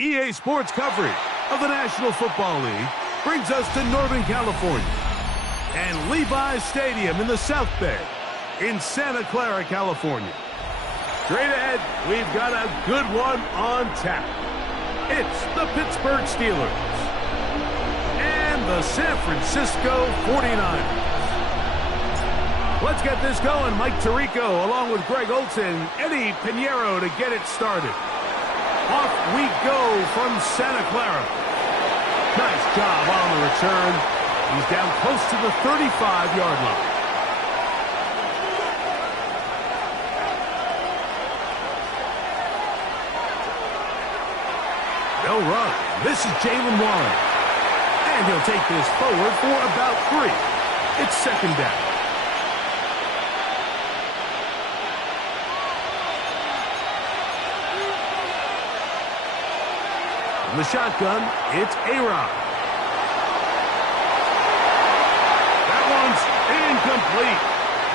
EA Sports coverage of the National Football League brings us to Northern California and Levi's Stadium in the South Bay in Santa Clara, California. Straight ahead, we've got a good one on tap. It's the Pittsburgh Steelers and the San Francisco 49ers. Let's get this going. Mike Tirico along with Greg Olson, Eddie Pinheiro to get it started. Off we go from Santa Clara. Nice job on the return. He's down close to the 35-yard line. No run. This is Jalen Warren. And he'll take this forward for about 3. It's second down. The shotgun, it's A-Rod. That one's incomplete.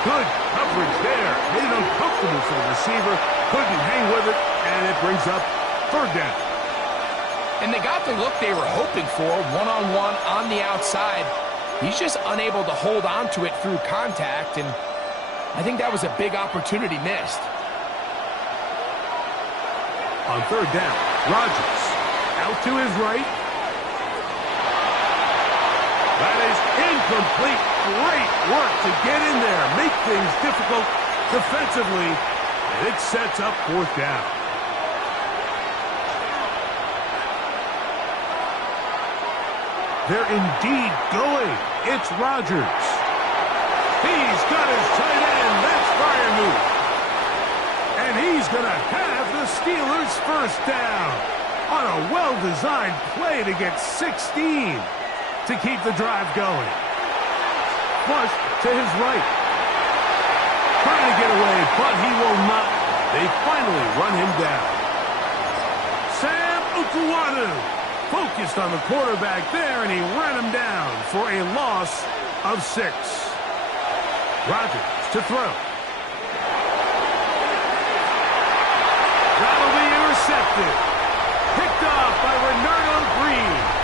Good coverage there. Made it uncomfortable for the receiver. Couldn't hang with it, and it brings up third down. And they got the look they were hoping for, one-on-one on the outside. He's just unable to hold on to it through contact, and I think that was a big opportunity missed. On third down, Rodgers. Out to his right. That is incomplete. Great work to get in there. Make things difficult defensively. And it sets up fourth down. They're indeed going. It's Rodgers. He's got his tight end. That's Freiermuth. And he's going to have the Steelers' first down. On a well-designed play to get 16 to keep the drive going. Flush to his right. Trying to get away, but he will not. They finally run him down. Sam Ukuwanu focused on the quarterback there, and he ran him down for a loss of 6. Rodgers to throw. That'll be intercepted. Picked off by Renardo Green.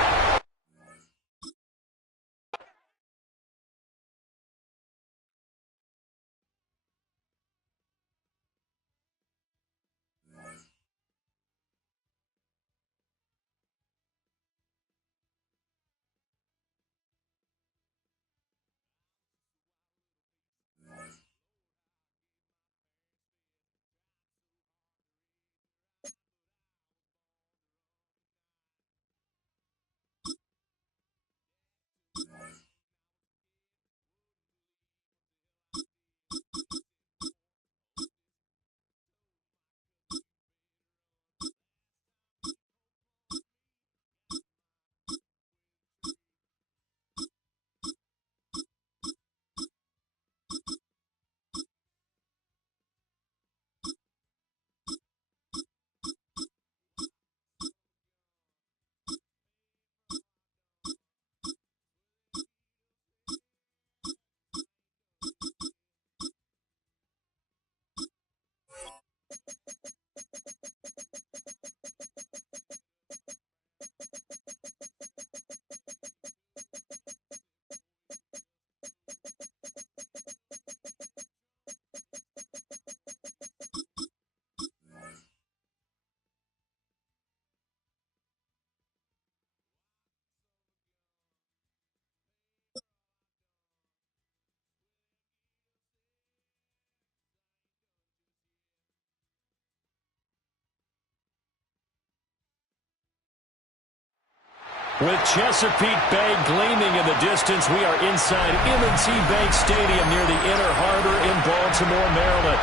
With Chesapeake Bay gleaming in the distance, we are inside M&T Bank Stadium near the Inner Harbor in Baltimore, Maryland.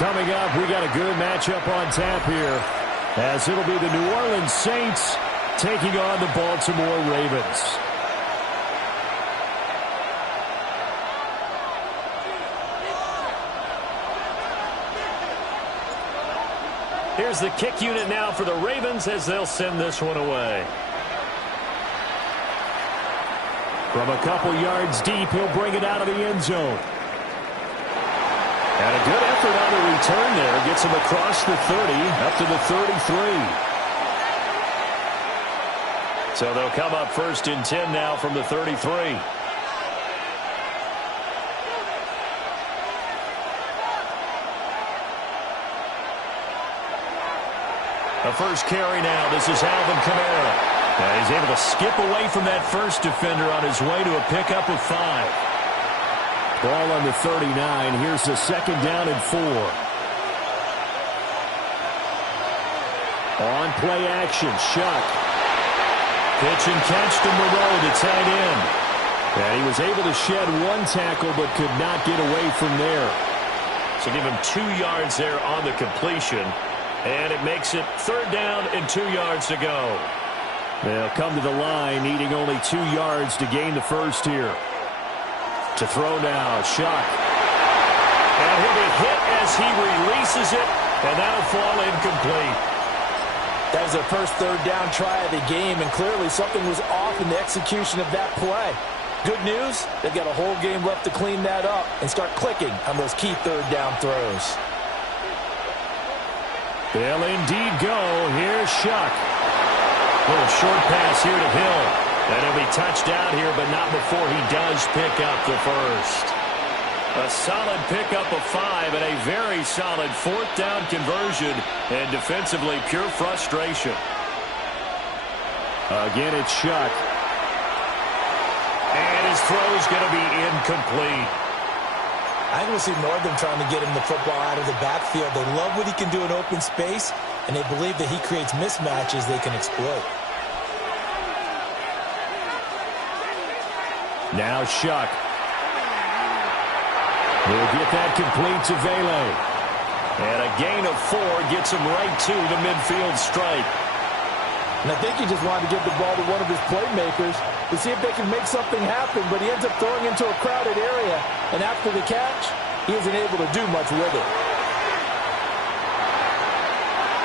Coming up, we got a good matchup on tap here, as it'll be the New Orleans Saints taking on the Baltimore Ravens. Here's the kick unit now for the Ravens as they'll send this one away. From a couple yards deep, he'll bring it out of the end zone. And a good effort on the return there. Gets him across the 30, up to the 33. So they'll come up 1st and 10 now from the 33. The first carry now. This is Alvin Kamara. And he's able to skip away from that first defender on his way to a pickup of 5. Ball on the 39. Here's the 2nd down and 4. On play action, Shuck. Pitch and catch to Moreau to tight end. And he was able to shed 1 tackle but could not get away from there. So give him 2 yards there on the completion. And it makes it 3rd down and 2 yards to go. They'll come to the line, needing only 2 yards to gain the first here. To throw now, Shuck. And he'll be hit as he releases it, and that'll fall incomplete. That was their first 3rd down try of the game, and clearly something was off in the execution of that play. Good news, they've got a whole game left to clean that up and start clicking on those key 3rd down throws. They'll indeed go. Here's Shuck. Little short pass here to Hill. And he'll be touched out here, but not before he does pick up the first. A solid pickup of 5 and a very solid 4th down conversion. And defensively, pure frustration. Again, it's Shuck. And his throw's going to be incomplete. I think we'll see Northern trying to get him the football out of the backfield. They love what he can do in open space, and they believe that he creates mismatches they can exploit. Now Shuck. He'll get that complete to Vele. And a gain of 4 gets him right to the midfield stripe. And I think he just wanted to give the ball to one of his playmakers to see if they can make something happen, but he ends up throwing into a crowded area. And after the catch, he isn't able to do much with it.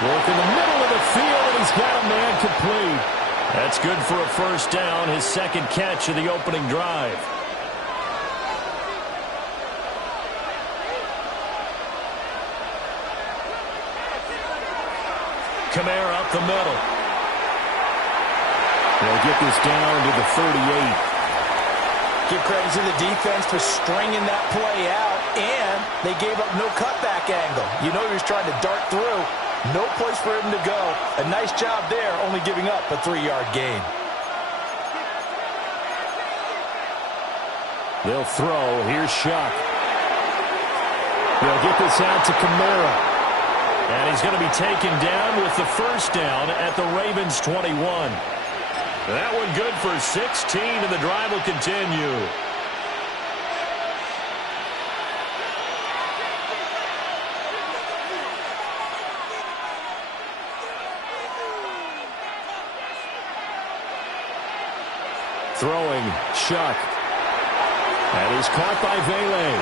Work in the middle of the field, and he's got a man complete. That's good for a first down, his 2nd catch of the opening drive. Kamara up the middle. They'll get this down to the 38. Give credit to the defense for stringing that play out, and they gave up no cutback angle. You know he was trying to dart through. No place for him to go. A nice job there, only giving up a 3-yard gain. They'll throw. Here's Shuck. They'll get this out to Kamara. And he's going to be taken down with the first down at the Ravens' 21. That one good for 16, and the drive will continue. Throwing, Shuck. And he's caught by Vele.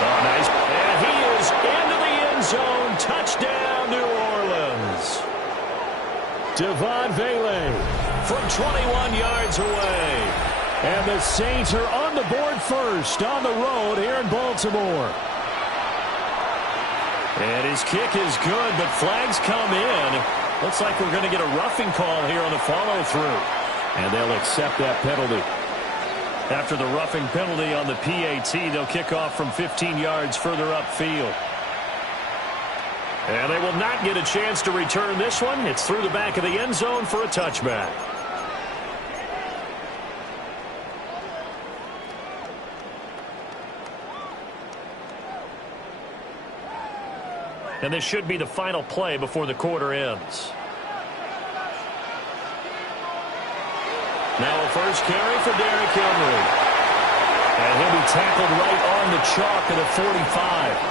Oh, nice. And he is into the end zone. Touchdown, New Orleans. Devon Vele from 21 yards away. And the Saints are on the board first on the road here in Baltimore. And his kick is good, but flags come in. Looks like we're going to get a roughing call here on the follow-through. And they'll accept that penalty. After the roughing penalty on the PAT, they'll kick off from 15 yards further upfield. And they will not get a chance to return this one. It's through the back of the end zone for a touchback. And this should be the final play before the quarter ends. Now a first carry for Derrick Henry. And he'll be tackled right on the chalk at a 45.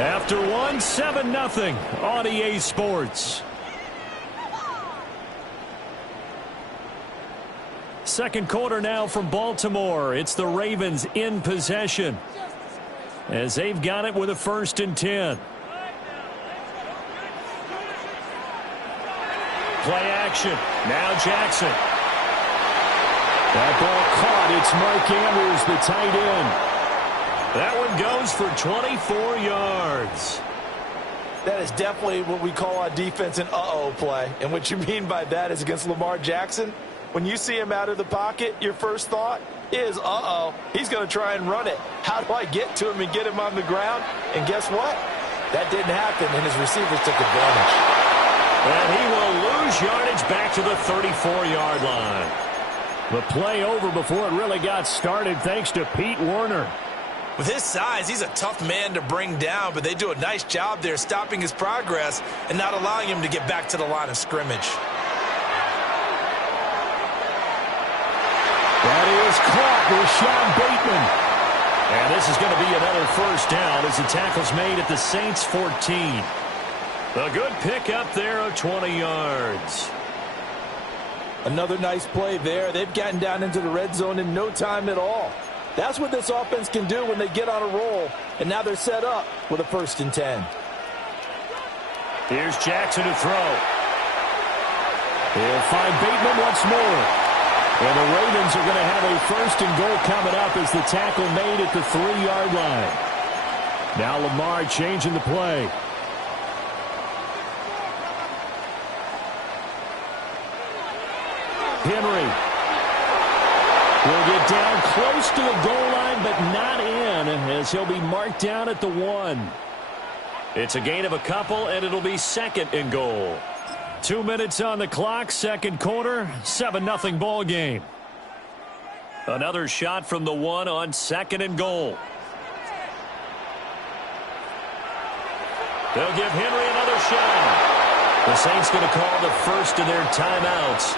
After one, 7-0 on EA Sports. Second quarter now from Baltimore. It's the Ravens in possession as they've got it with a 1st and 10. Play action. Now Jackson. That ball caught. It's Mark Andrews, the tight end. That one goes for 24 yards. That is definitely what we call on defense an uh-oh play. And what you mean by that is against Lamar Jackson, when you see him out of the pocket, your first thought is, uh-oh, he's going to try and run it. How do I get to him and get him on the ground? And guess what? That didn't happen, and his receivers took advantage. And he will lose yardage back to the 34-yard line. The play over before it really got started thanks to Pete Werner. With his size, he's a tough man to bring down, but they do a nice job there stopping his progress and not allowing him to get back to the line of scrimmage. That is caught with Sean Bateman. And this is going to be another first down as the tackle's made at the Saints' 14. A good pickup there of 20 yards. Another nice play there. They've gotten down into the red zone in no time at all. That's what this offense can do when they get on a roll. And now they're set up with a 1st and 10. Here's Jackson to throw. He'll find Bateman once more. And the Ravens are going to have a 1st and goal coming up as the tackle made at the 3-yard line. Now Lamar changing the play. Henry will get down close to the goal line, but not in, as he'll be marked down at the 1. It's a gain of a couple, and it'll be 2nd and goal. 2 minutes on the clock, second quarter, 7-0 ball game. Another shot from the 1 on 2nd and goal. They'll give Henry another shot. The Saints going to call the first of their timeouts.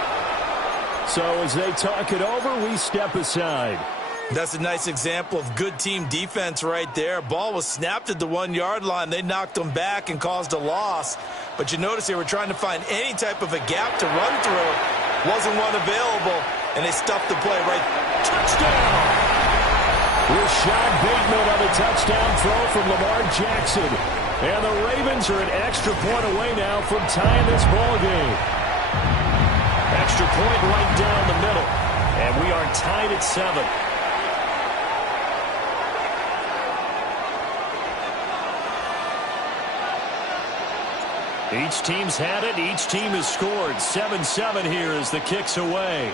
So as they talk it over, we step aside. That's a nice example of good team defense right there. Ball was snapped at the 1-yard line. They knocked them back and caused a loss. But you notice they were trying to find any type of a gap to run through. Wasn't one available, and they stuffed the play right. Touchdown! Rashad Bateman on a touchdown throw from Lamar Jackson. And the Ravens are an extra point away now from tying this ball game. Extra point right down the middle. And we are tied at 7. Each team's had it. Each team has scored. 7-7 here as the kick's away.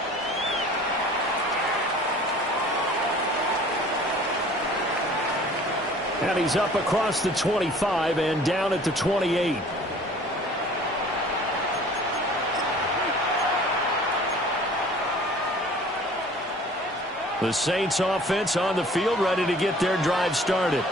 And he's up across the 25 and down at the 28. The Saints offense on the field, ready to get their drive started.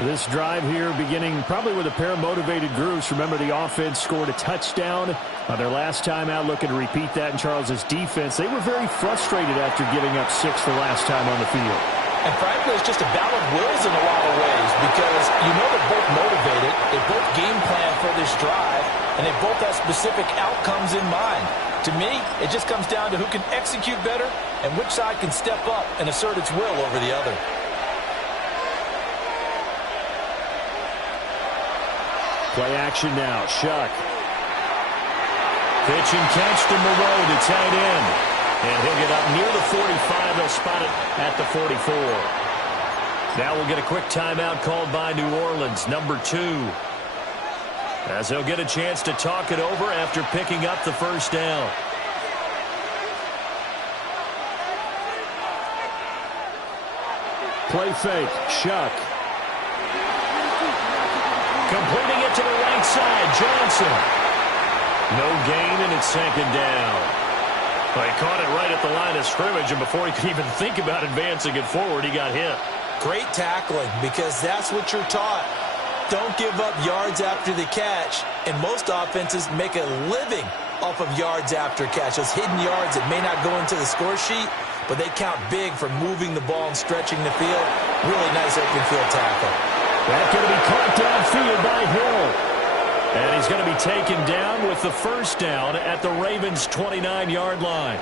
This drive here beginning probably with a pair of motivated groups. Remember, the offense scored a touchdown on their last time out. Looking to repeat that in Charles's defense. They were very frustrated after giving up 6 the last time on the field. And frankly, it's just a battle of wills in a lot of ways because you know they're both motivated. They both game plan for this drive, and they both have specific outcomes in mind. To me, it just comes down to who can execute better and which side can step up and assert its will over the other. Play action now. Shuck. Pitch and catch to Moreau, the tight end. And he'll get up near the 45. They'll spot it at the 44. Now we'll get a quick timeout called by New Orleans, number 2. As they'll get a chance to talk it over after picking up the first down. Play fake. Shuck. Completing it to the right side. Johnson. No gain, and it's 2nd down. Well, he caught it right at the line of scrimmage, and before he could even think about advancing it forward, he got hit. Great tackling, because that's what you're taught. Don't give up yards after the catch, and most offenses make a living off of yards after catch. Those hidden yards that may not go into the score sheet, but they count big for moving the ball and stretching the field. Really nice open field tackle. That's going to be caught downfield by Hill. And he's going to be taken down with the first down at the Ravens' 29-yard line.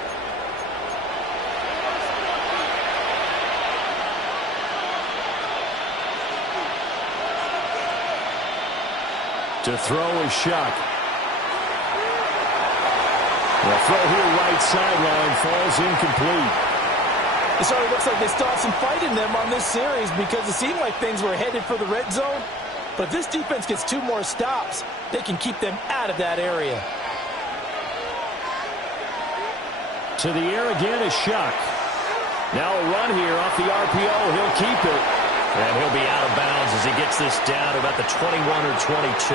To throw is Shuck. The throw here right sideline falls incomplete. It already looks like they still have some fight in them on this series because it seemed like things were headed for the red zone. But if this defense gets 2 more stops, they can keep them out of that area. To the air again is Shuck. Now a run here off the RPO. He'll keep it. And he'll be out of bounds as he gets this down to about the 21 or 22.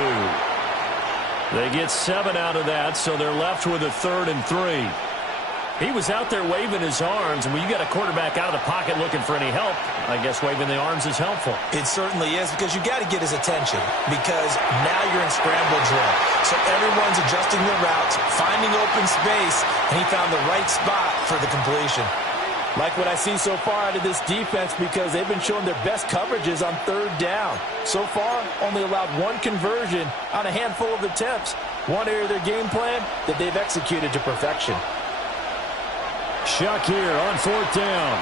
They get 7 out of that, so they're left with a 3rd and 3. He was out there waving his arms, and when you got a quarterback out of the pocket looking for any help, I guess waving the arms is helpful. It certainly is, because you got to get his attention, because now you're in scramble drill. So everyone's adjusting their routes, finding open space, and he found the right spot for the completion. Like what I see so far out of this defense, because they've been showing their best coverages on 3rd down. So far, only allowed 1 conversion on a handful of attempts. One area of their game plan that they've executed to perfection. Shuck here on 4th down.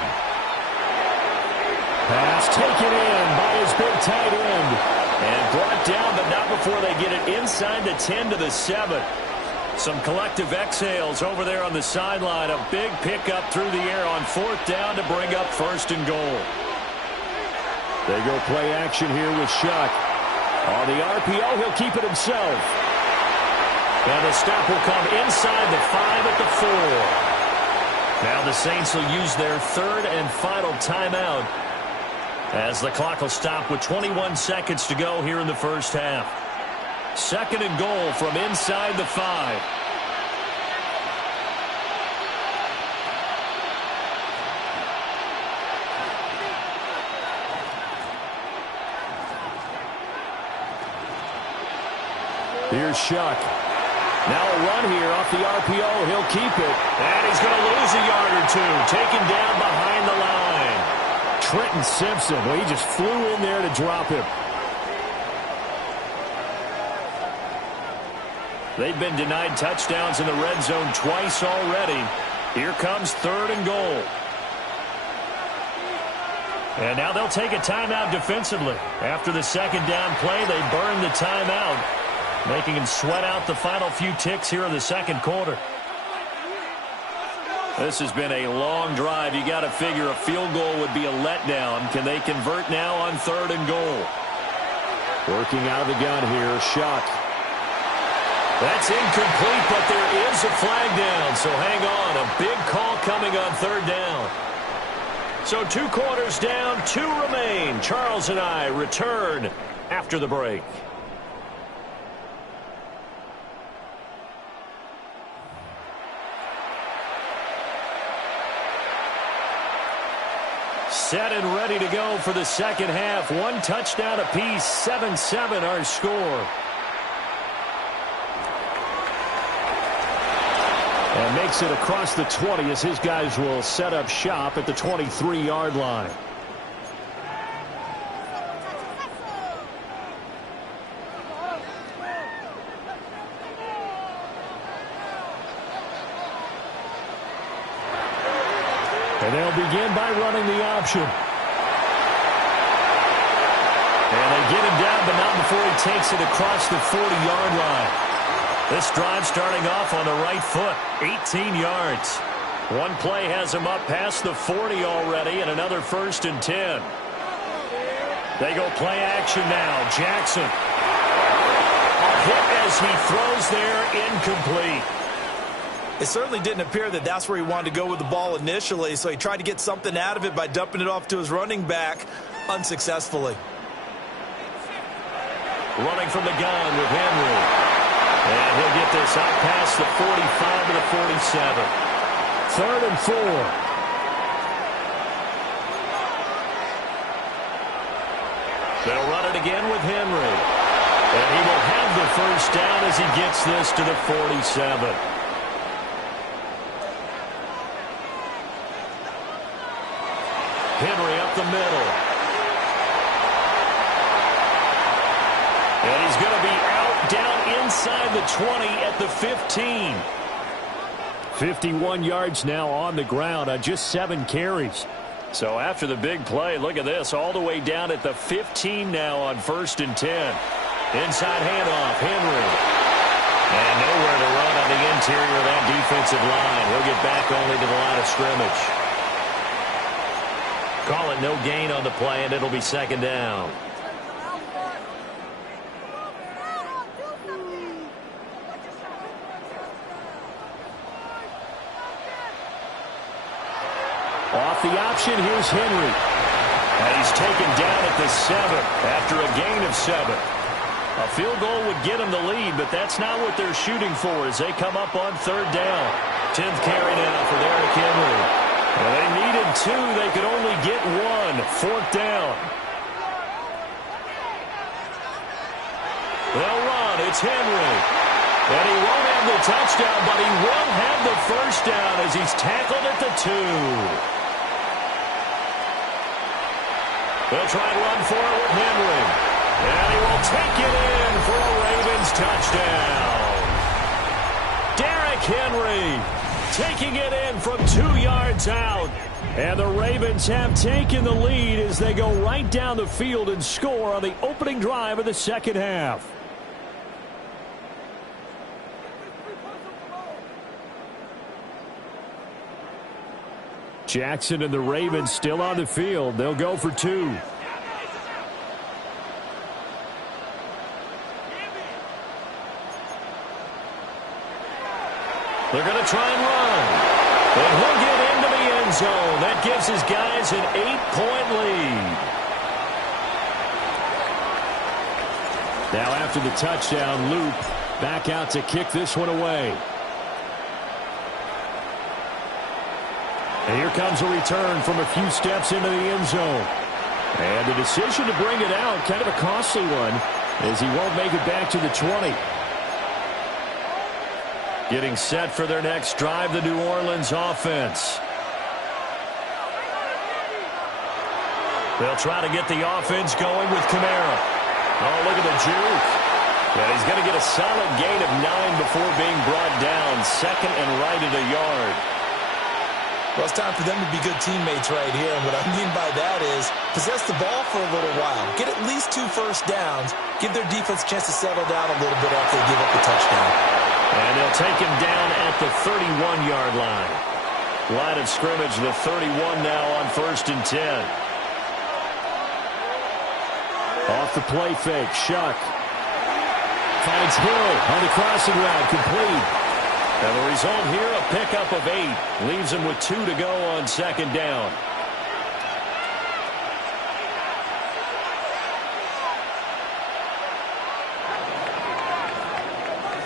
Pass taken in by his big tight end. And brought down, but not before they get it inside the 10 to the 7. Some collective exhales over there on the sideline. A big pickup through the air on 4th down to bring up 1st and goal. They go play action here with Shuck. On the RPO, he'll keep it himself. And the stop will come inside the 5 at the 4. Now the Saints will use their 3rd and final timeout as the clock will stop with 21 seconds to go here in the first half. 2nd and goal from inside the 5. Here's Shuck. Now a run here off the RPO. He'll keep it. And he's going to lose a yard or 2. Taken down behind the line. Trenton Simpson. Well, he just flew in there to drop him. They've been denied touchdowns in the red zone twice already. Here comes 3rd and goal. And now they'll take a timeout defensively. After the 2nd down play, they burn the timeout, making him sweat out the final few ticks here in the 2nd quarter. This has been a long drive. You got to figure a field goal would be a letdown. Can they convert now on 3rd and goal? Working out of the gun here, Shuck. That's incomplete, but there is a flag down, so hang on. A big call coming on 3rd down. So 2 quarters down, 2 remain. Charles and I return after the break. Set and ready to go for the 2nd half. 1 touchdown apiece, 7-7 our score. And makes it across the 20 as his guys will set up shop at the 23-yard line. And they'll begin by running the option. And they get him down, but not before he takes it across the 40-yard line. This drive starting off on the right foot, 18 yards. One play has him up past the 40 already, and another 1st and 10. They go play action now. Jackson. A hit as he throws there, incomplete. It certainly didn't appear that that's where he wanted to go with the ball initially, so he tried to get something out of it by dumping it off to his running back unsuccessfully. Running from the gun with Henry. And he'll get this out past the 45 to the 47. 3rd and 4. They'll run it again with Henry. And he will have the first down as he gets this to the 47. Henry up the middle. And he's going to be out down inside the 20 at the 15. 51 yards now on the ground on just 7 carries. So after the big play, look at this, all the way down at the 15 now on 1st and 10. Inside handoff, Henry. And nowhere to run on the interior of that defensive line. He'll get back only to the line of scrimmage. Call it no gain on the play, and it'll be 2nd down. Off the option, here's Henry. And he's taken down at the 7 after a gain of 7. A field goal would get him the lead, but that's not what they're shooting for as they come up on 3rd down. 10th carry now for Derrick Henry. Well, they needed 2. They could only get 1. 4th down. They'll run. It's Henry. And he won't have the touchdown, but he will have the first down as he's tackled at the 2. They'll try and run for it with Henry. And he will take it in for a Ravens touchdown. Derrick Henry taking it in from 2 yards out. And the Ravens have taken the lead as they go right down the field and score on the opening drive of the 2nd half. Jackson and the Ravens still on the field. They'll go for 2. They're going to try and run. And he'll get into the end zone. That gives his guys an 8-point lead. Now after the touchdown, Luke back out to kick this one away. And here comes a return from a few steps into the end zone. And the decision to bring it out, kind of a costly one, as he won't make it back to the 20. Getting set for their next drive, the New Orleans offense. They'll try to get the offense going with Kamara. Oh, look at the juke. And he's going to get a solid gain of 9 before being brought down. 2nd and right at a yard. Well, it's time for them to be good teammates right here. And what I mean by that is possess the ball for a little while. Get at least 2 first downs. Give their defense a chance to settle down a little bit after they give up the touchdown. And they'll take him down at the 31-yard line. Line of scrimmage, the 31 now on 1st and 10. Off the play fake, Shuck. Finds Hill on the crossing route, complete. And the result here, a pickup of 8. Leaves him with 2 to go on 2nd down.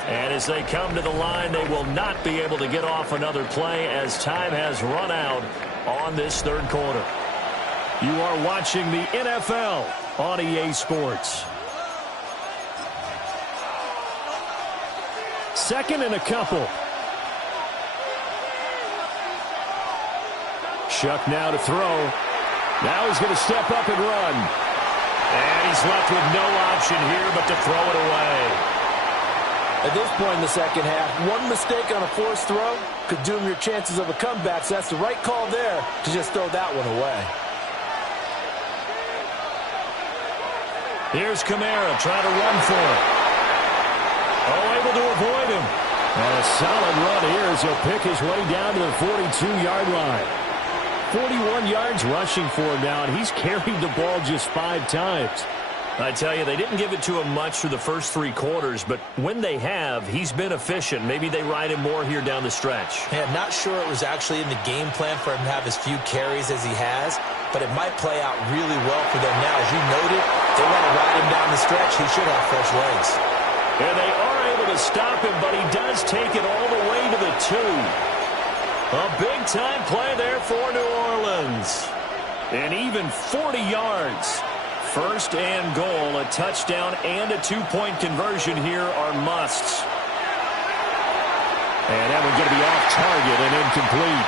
And as they come to the line, they will not be able to get off another play as time has run out on this 3rd quarter. You are watching the NFL on EA Sports. 2nd and a couple. Shuck now to throw. Now he's going to step up and run. And he's left with no option here but to throw it away. At this point in the 2nd half, one mistake on a forced throw could doom your chances of a comeback. So that's the right call there to just throw that one away. Here's Kamara trying to run for it. Oh, able to avoid him. And a solid run here as he'll pick his way down to the 42-yard line. 41 yards rushing for him now, and he's carried the ball just 5 times. I tell you, they didn't give it to him much through the first 3 quarters, but when they have, he's been efficient. Maybe they ride him more here down the stretch. Yeah, not sure it was actually in the game plan for him to have as few carries as he has, but it might play out really well for them now. As you noted, they want to ride him down the stretch. He should have fresh legs. And they are able to stop him, but he does take it all the way to the 2. A big-time play there for New Orleans. And even 40 yards First and goal, a touchdown and a two-point conversion here are musts. And that one's going to be off target and incomplete.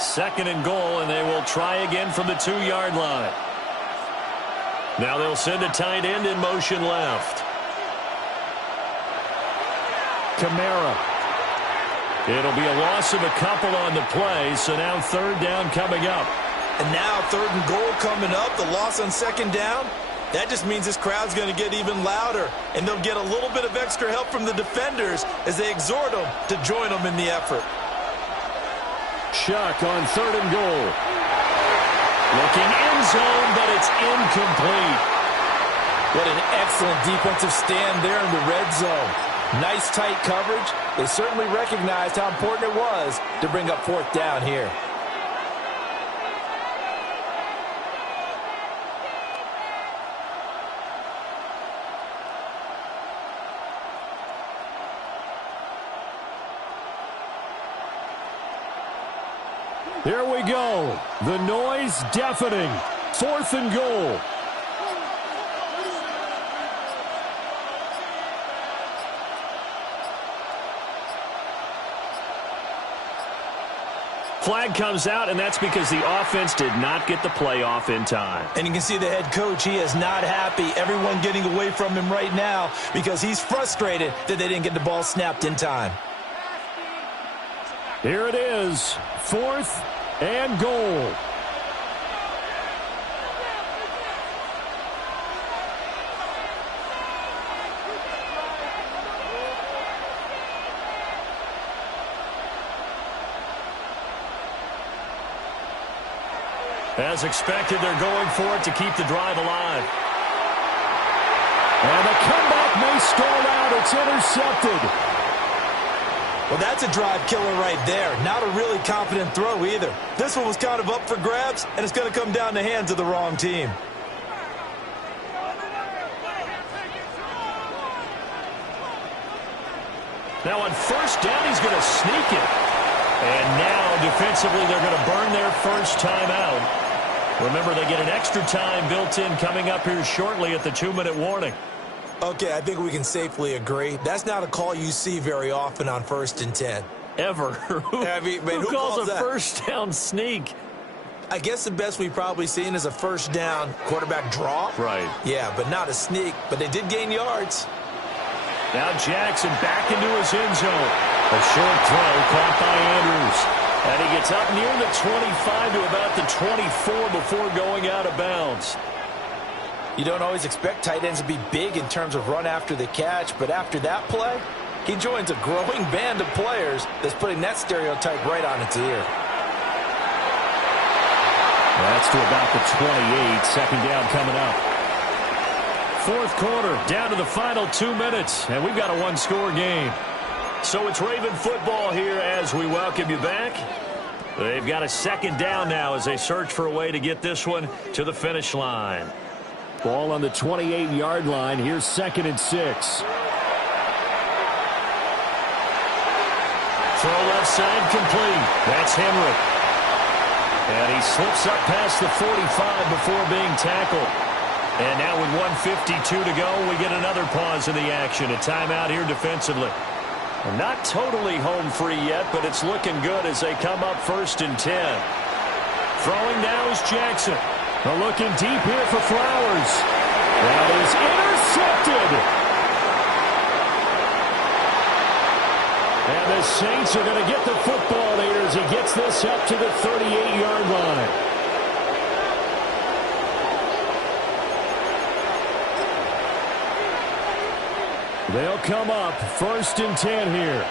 Second and goal, and they will try again from the 2-yard line. Now they'll send a tight end in motion left. Kamara. It'll be a loss of a couple on the play, so now third down coming up. And now third and goal coming up, the loss on second down. That just means this crowd's going to get even louder, and they'll get a little bit of extra help from the defenders as they exhort them to join them in the effort. Chuck on third and goal. Looking end zone, but it's incomplete. What an excellent defensive stand there in the red zone. Nice tight coverage. They certainly recognized how important it was to bring up fourth down here. Here we go. The noise deafening. Fourth and goal. Flag comes out, and that's because the offense did not get the play off in time. And you can see the head coach, he is not happy. Everyone getting away from him right now because he's frustrated that they didn't get the ball snapped in time. Here it is, fourth and goal. As expected, they're going for it to keep the drive alive. And the comeback may stall out. It's intercepted. Well, that's a drive killer right there. Not a really confident throw either. This one was kind of up for grabs, and it's going to come down the hands of the wrong team. Now on first down, he's going to sneak it. And now defensively, they're going to burn their first time out. Remember, they get an extra time built in coming up here shortly at the 2-minute warning. Okay, I think we can safely agree. That's not a call you see very often on 1st and 10. Ever. Who calls a that? first down sneak? I guess the best we've probably seen is a first down quarterback draw. Right. Yeah, but not a sneak. But they did gain yards. Now Jackson back into his end zone. A short throw caught by Andrews. And he gets up near the 25 to about the 24 before going out of bounds. You don't always expect tight ends to be big in terms of run after the catch, but after that play, he joins a growing band of players that's putting that stereotype right on its ear. That's to about the 28, second down coming up. Fourth quarter, down to the final 2 minutes, and we've got a one-score game. So it's Raven football here as we welcome you back. They've got a second down now as they search for a way to get this one to the finish line. Ball on the 28-yard line. Here's 2nd and 6. Throw left side complete. That's Henry. And he slips up past the 45 before being tackled. And now with 1:52 to go, we get another pause in the action. A timeout here defensively. Not totally home free yet, but it's looking good as they come up 1st and 10. Throwing now is Jackson. Looking deep here for Flowers. That is intercepted. And the Saints are going to get the football here as he gets this up to the 38-yard line. They'll come up 1st and 10 here.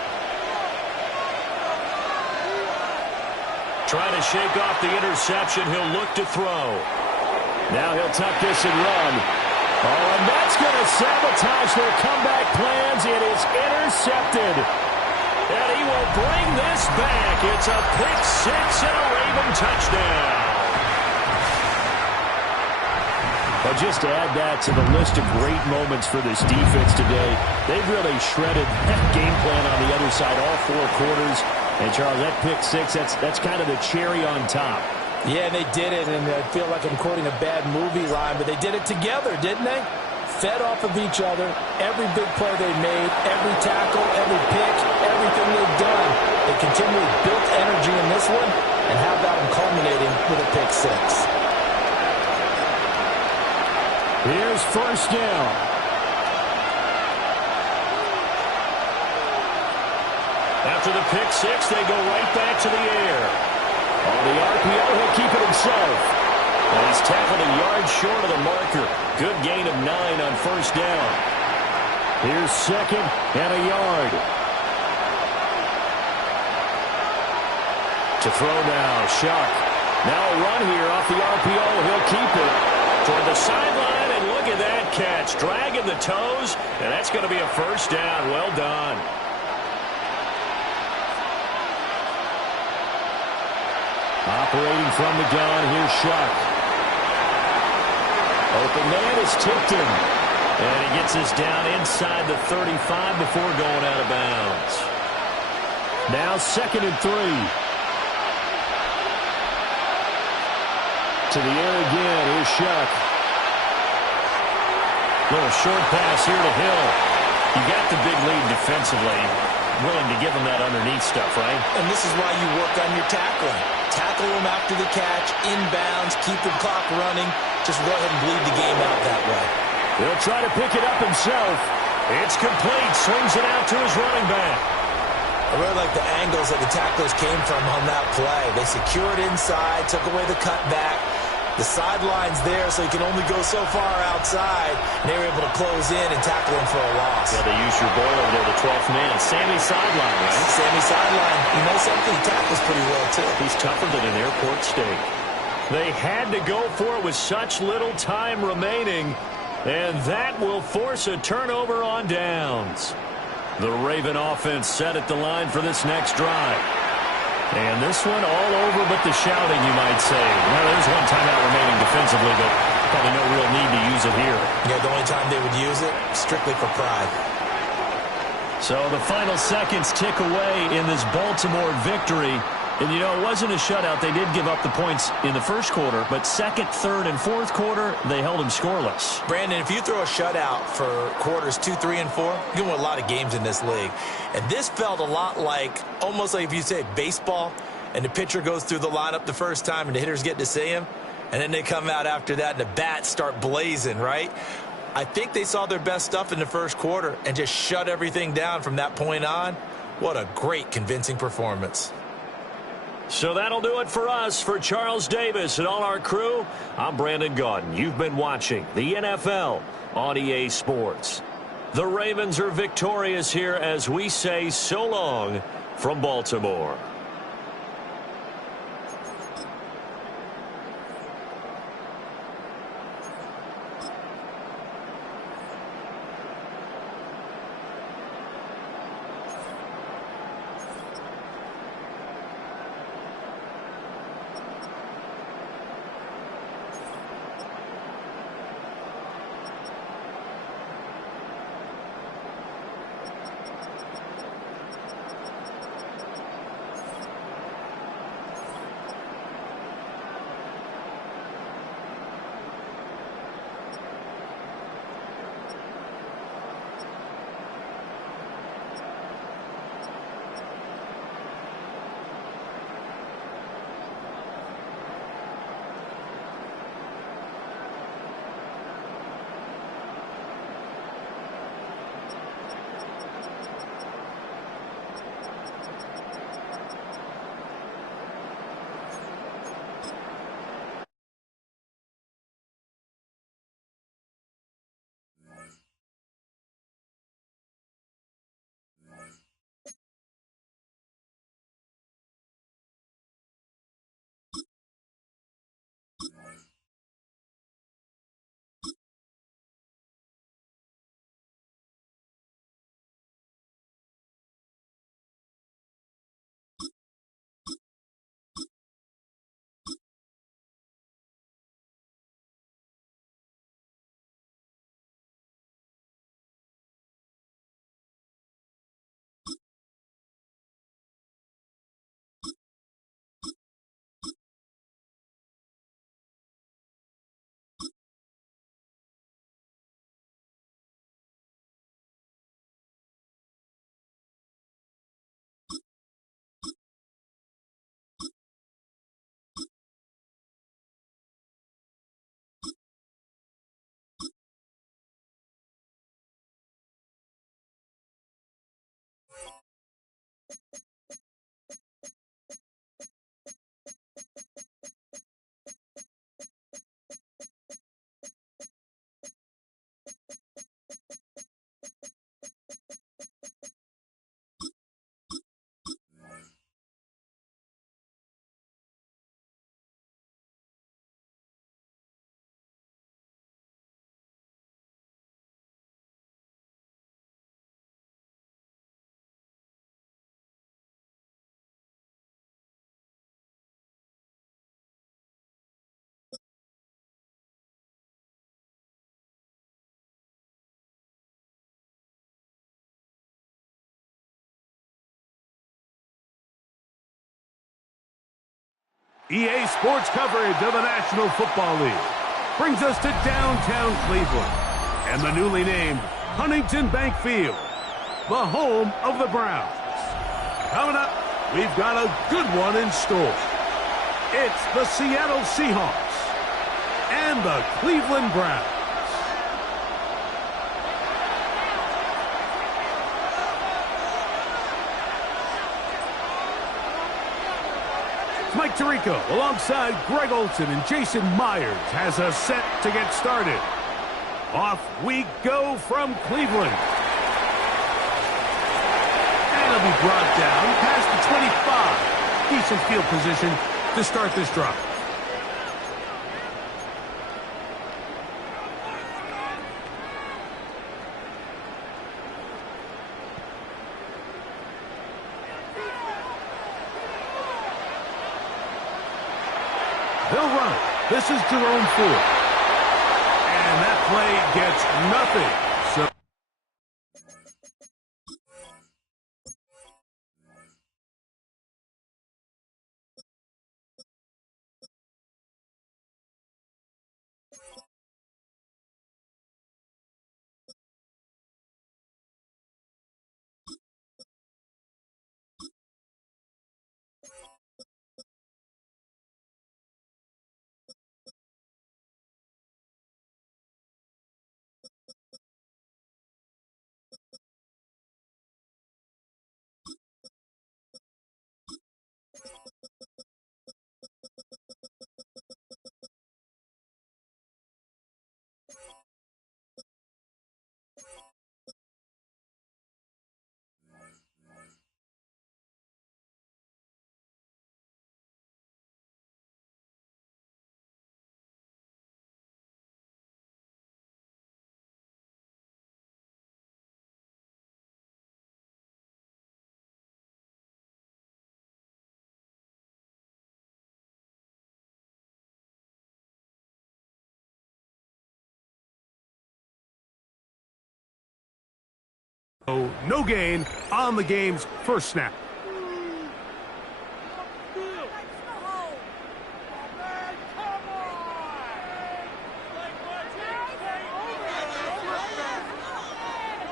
Trying to shake off the interception. He'll look to throw. Now he'll tuck this and run. Oh, and that's going to sabotage their comeback plans. It is intercepted. And he will bring this back. It's a pick-6 and a Raven touchdown. Well, just to add that to the list of great moments for this defense today, they've really shredded that game plan on the other side all 4 quarters. And, Charles, that pick six, that's kind of the cherry on top. Yeah, they did it, and I feel like I'm quoting a bad movie line, but they did it together, didn't they? Fed off of each other, every big play they made, every tackle, every pick, everything they've done. They continually built energy in this one, and how about them culminating with a pick six? Here's first down. After the pick six, they go right back to the air. On the RPO, he'll keep it himself. And he's tackled a yard short of the marker. Good gain of 9 on first down. Here's second and a yard. To throw now, Shuck. Now a run here off the RPO. He'll keep it toward the sideline, and look at that catch. Dragging the toes, and that's going to be a first down. Well done. Operating from the gun, here's Shuck. Open man is Tipton. And he gets us down inside the 35 before going out of bounds. Now 2nd and 3. To the air again, here's Shuck. Little short pass here to Hill. You got the big lead defensively. Willing to give him that underneath stuff, right? And this is why you work on your tackling. Tackle him after the catch, inbounds, keep the clock running. Just go ahead and bleed the game out that way. He'll try to pick it up himself. It's complete. Swings it out to his running back. I really like the angles that the tacklers came from on that play. They secured inside, took away the cutback. The sideline's there, so he can only go so far outside. And they were able to close in and tackle him for a loss. Yeah, they used your boy over there, the 12th man. Sammy sideline, right? Sammy sideline. You know something? He tackles pretty well, too. He's tougher than an airport steak. They had to go for it with such little time remaining. And that will force a turnover on downs. The Raven offense set at the line for this next drive. And this one all over but the shouting, you might say. Well, there's one timeout remaining defensively, but probably no real need to use it here. Yeah, the only time they would use it, strictly for pride. So the final seconds tick away in this Baltimore victory. And, you know, it wasn't a shutout. They did give up the points in the first quarter, but second, third, and fourth quarter, they held them scoreless. Brandon, if you throw a shutout for quarters 2, 3, and 4, you win a lot of games in this league. And this felt a lot like, almost like if you say baseball, and the pitcher goes through the lineup the first time, and the hitters get to see him, and then they come out after that, and the bats start blazing, right? I think they saw their best stuff in the first quarter and just shut everything down from that point on. What a great, convincing performance. So that'll do it for us. For Charles Davis and all our crew, I'm Brandon Gaudin. You've been watching the NFL on EA Sports. The Ravens are victorious here as we say so long from Baltimore. EA Sports coverage of the National Football League brings us to downtown Cleveland and the newly named Huntington Bank Field, the home of the Browns. Coming up, we've got a good one in store. It's the Seattle Seahawks and the Cleveland Browns. Mike Tirico, alongside Greg Olson and Jason Myers, has us set to get started. Off we go from Cleveland. And it'll be brought down past the 25. Decent field position to start this drive. They'll run it. This is Jerome Ford. And that play gets nothing. So no gain on the game's first snap.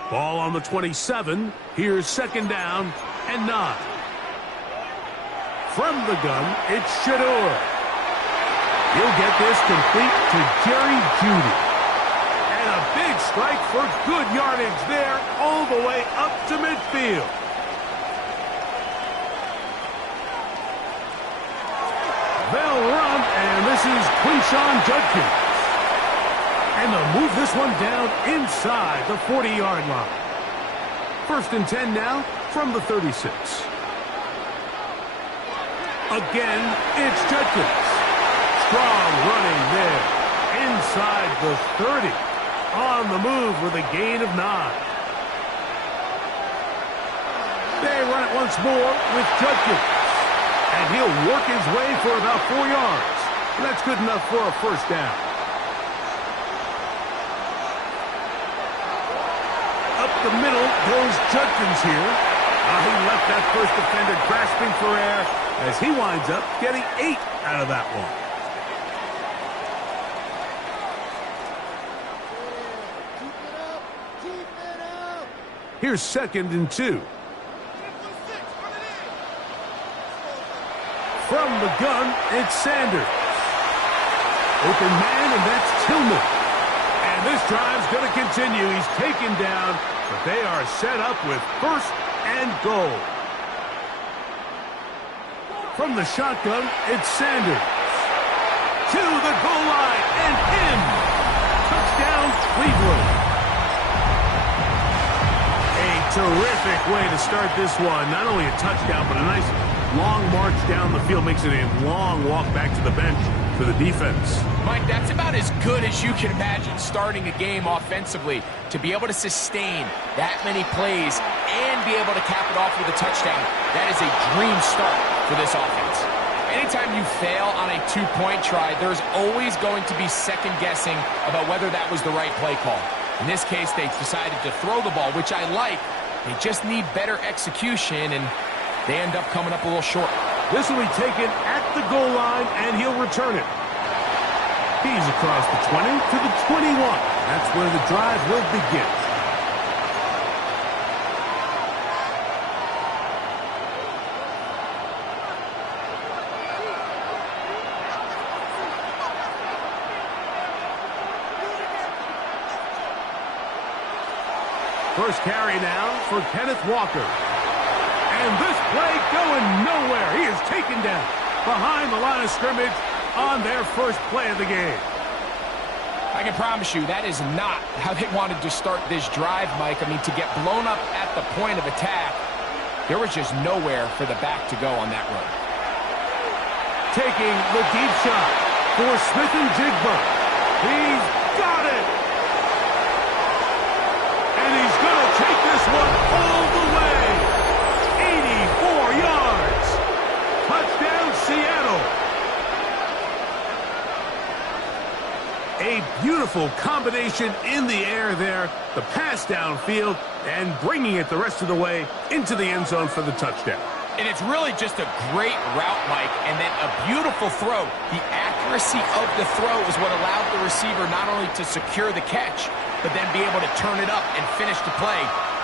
Ball on the 27. Here's second down and 9. From the gun, it's Shador. He'll get this complete to Jerry Jeudy. And a big strike for good yardage there all the way up to midfield. They'll run, and this is Quinshon Judkins. And they'll move this one down inside the 40-yard line. First and 10 now from the 36. Again, it's Judkins. Strong running there inside the 30. On the move with a gain of 9. They run it once more with Judkins. And he'll work his way for about 4 yards. And that's good enough for a first down. Up the middle goes Judkins here. He left that first defender grasping for air as he winds up getting 8 out of that one. Here's second and 2. From the gun, it's Sanders. Open man, and that's Tillman. And this drive's going to continue. He's taken down, but they are set up with first and goal. From the shotgun, it's Sanders. To the goal line and in. Touchdown, Cleveland. A terrific way to start this one. Not only a touchdown, but a nice long march down the field. Makes it a long walk back to the bench for the defense. Mike, that's about as good as you can imagine starting a game offensively. To be able to sustain that many plays and be able to cap it off with a touchdown, that is a dream start for this offense. Anytime you fail on a two-point try, there's always going to be second-guessing about whether that was the right play call. In this case, they decided to throw the ball, which I like. They just need better execution, and they end up coming up a little short. This will be taken at the goal line, and he'll return it. He's across the 20 to the 21. That's where the drive will begin. First carry now for Kenneth Walker. And this play going nowhere. He is taken down behind the line of scrimmage on their first play of the game. I can promise you that is not how they wanted to start this drive, Mike. I mean, to get blown up at the point of attack, there was just nowhere for the back to go on that run. Taking the deep shot for Smith and Jigba. He's got it. And he's going to take this one all the way. 84 yards. Touchdown, Seattle. A beautiful combination in the air there. The pass downfield and bringing it the rest of the way into the end zone for the touchdown. And it's really just a great route, Mike, and then a beautiful throw. The accuracy of the throw is what allowed the receiver not only to secure the catch, but then be able to turn it up and finish the play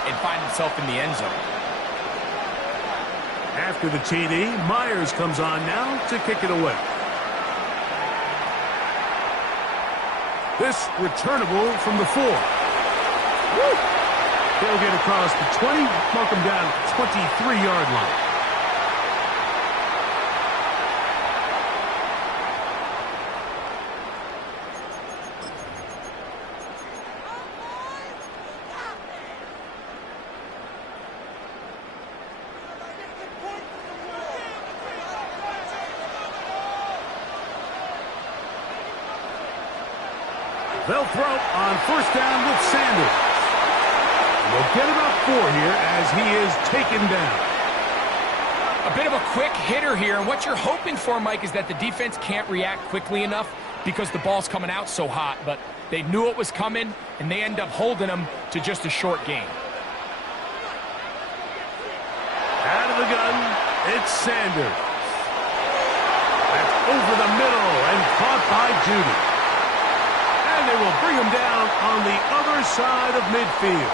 and find himself in the end zone. After the TD, Myers comes on now to kick it away. This returnable from the 4. Woo! They'll get across the 20, mark him down at the 23-yard line. They'll throw on first down with Sanders. They'll get about 4 here as he is taken down. A bit of a quick hitter here, and what you're hoping for, Mike, is that the defense can't react quickly enough because the ball's coming out so hot, but they knew it was coming, and they end up holding them to just a short gain. Out of the gun, it's Sanders. That's over the middle and caught by Judy. And they will bring him down on the other side of midfield.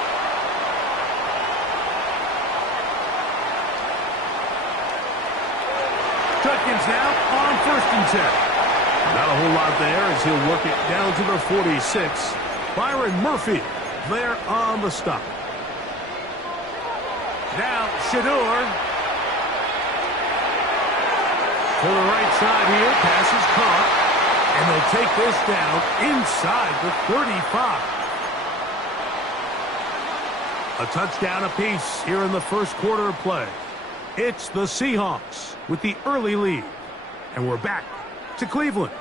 Judkins now on 1st and 10. Not a whole lot there as he'll work it down to the 46. Byron Murphy there on the stop. Now Shador. To the right side here. Pass is caught. And they'll take this down inside the 35. A touchdown apiece here in the first quarter of play. It's the Seahawks with the early lead. And we're back to Cleveland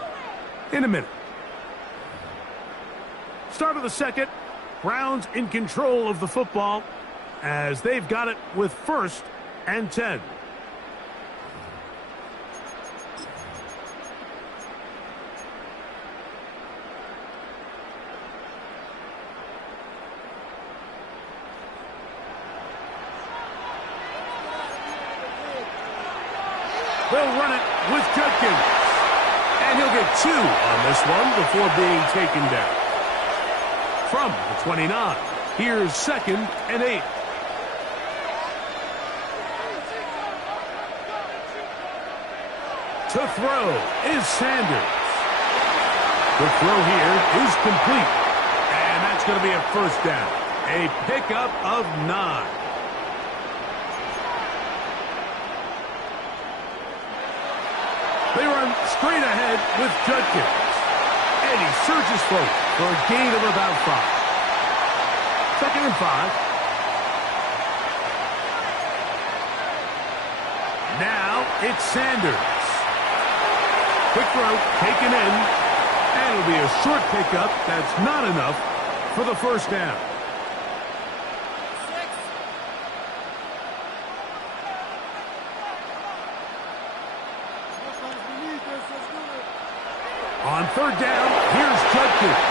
in a minute. Start of the second. Browns in control of the football as they've got it with 1st and 10. They'll run it with Judkins. And he'll get 2 on this one before being taken down. From the 29, here's 2nd and 8. To throw is Sanders. The throw here is complete. And that's going to be a first down. A pickup of 9. They run straight ahead with Judkins. And he surges forward for a gain of about 5. 2nd and 5. Now it's Sanders. Quick throw taken in. And it'll be a short pickup. That's not enough for the first down. On 3rd down, here's Judkins.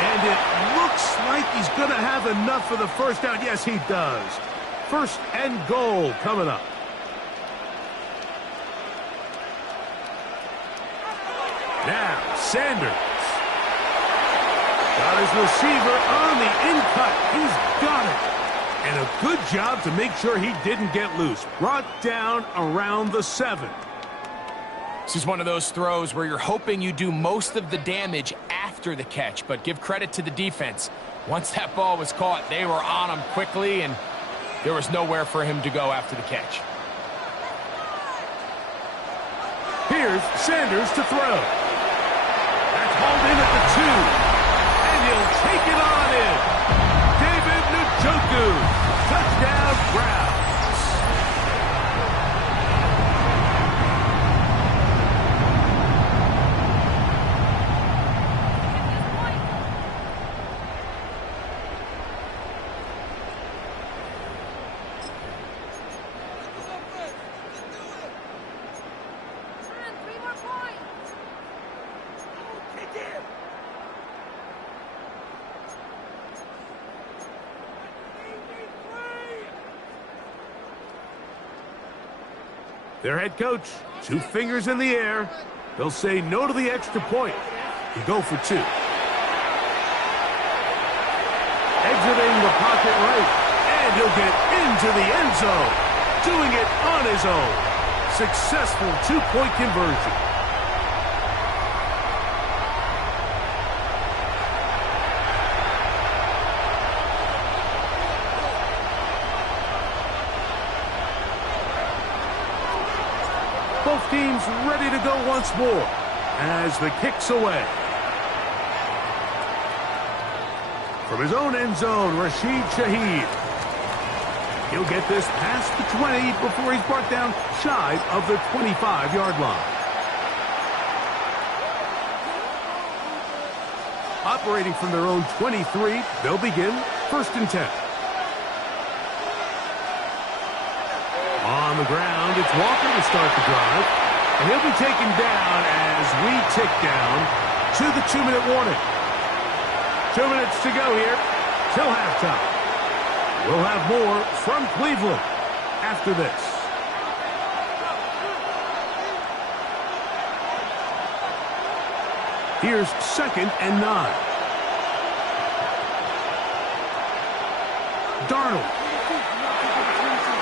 And it looks like he's going to have enough for the first down. Yes, he does. 1st and goal coming up. Now, Sanders. Got his receiver on the in-cut. He's got it. And a good job to make sure he didn't get loose. Brought down around the 7. This is one of those throws where you're hoping you do most of the damage after the catch, but give credit to the defense. Once that ball was caught, they were on him quickly, and there was nowhere for him to go after the catch. Here's Sanders to throw. That's hauled in at the 2. And he'll take it on in. David Njoku. Touchdown, Browns. Their head coach, 2 fingers in the air. They'll say no to the extra point and go for 2. Exiting the pocket right, and he'll get into the end zone. Doing it on his own. Successful 2-point conversion. Both teams ready to go once more as the kick's away. From his own end zone, Rashid Shaheed. He'll get this past the 20 before he's brought down shy of the 25-yard line. Operating from their own 23, they'll begin 1st and 10. On the ground, it's Walker to start the drive. And he'll be taken down as we tick down to the 2-minute warning. 2 minutes to go here till halftime. We'll have more from Cleveland after this. Here's 2nd and 9. Darnold.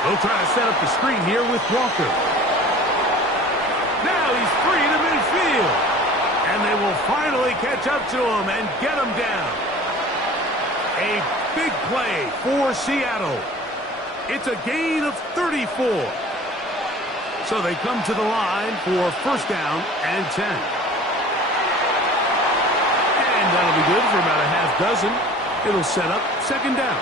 They'll try to set up the screen here with Walker. Now he's free to midfield. And they will finally catch up to him and get him down. A big play for Seattle. It's a gain of 34. So they come to the line for 1st down and 10. And that'll be good for about a half dozen. It'll set up 2nd down.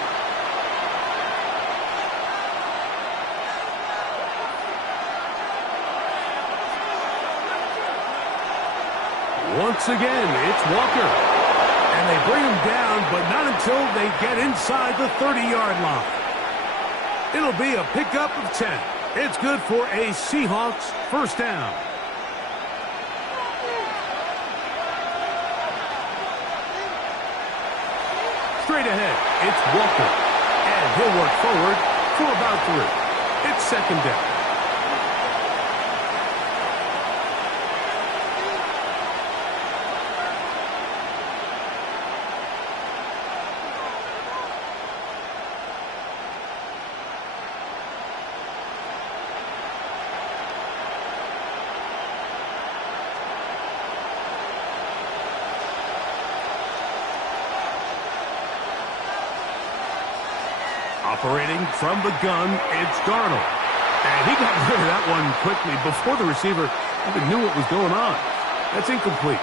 Once again, it's Walker. And they bring him down, but not until they get inside the 30-yard line. It'll be a pickup of 10. It's good for a Seahawks 1st down. Straight ahead, it's Walker. And he'll work forward for about 3. It's 2nd down. Operating from the gun, it's Darnold. And he got rid of that one quickly before the receiver even knew what was going on. That's incomplete.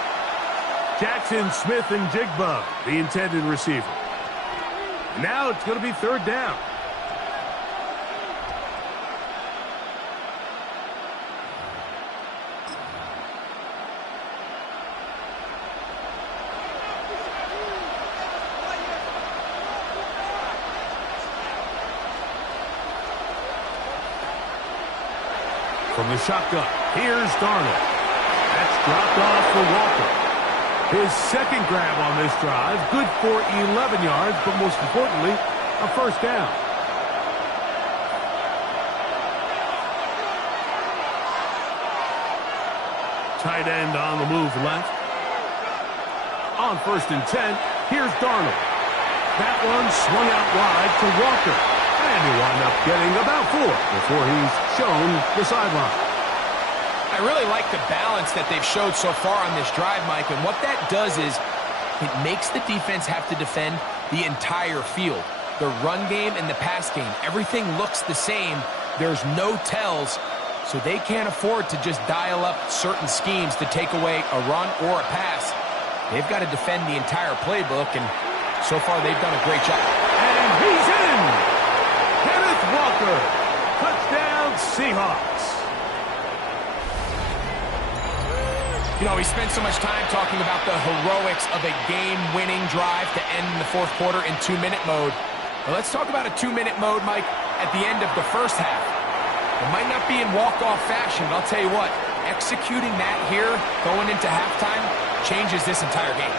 Jackson Smith and Jigba, the intended receiver. Now it's going to be third down. From the shotgun, here's Darnold. That's dropped off for Walker. His second grab on this drive, good for 11 yards, but most importantly, a first down. Tight end on the move left. On 1st and 10, here's Darnold. That one swung out wide to Walker. And he wound up getting about 4 before he's shown the sideline. I really like the balance that they've showed so far on this drive, Mike, and what that does is it makes the defense have to defend the entire field. The run game and the pass game, everything looks the same. There's no tells, so they can't afford to just dial up certain schemes to take away a run or a pass. They've got to defend the entire playbook, and so far they've done a great job. And he's in! Kenneth Walker, touchdown Seahawks. You know, we spent so much time talking about the heroics of a game-winning drive to end the fourth quarter in 2-minute mode. Well, let's talk about a 2-minute mode, Mike, at the end of the first half. It might not be in walk-off fashion, but I'll tell you what, executing that here, going into halftime, changes this entire game.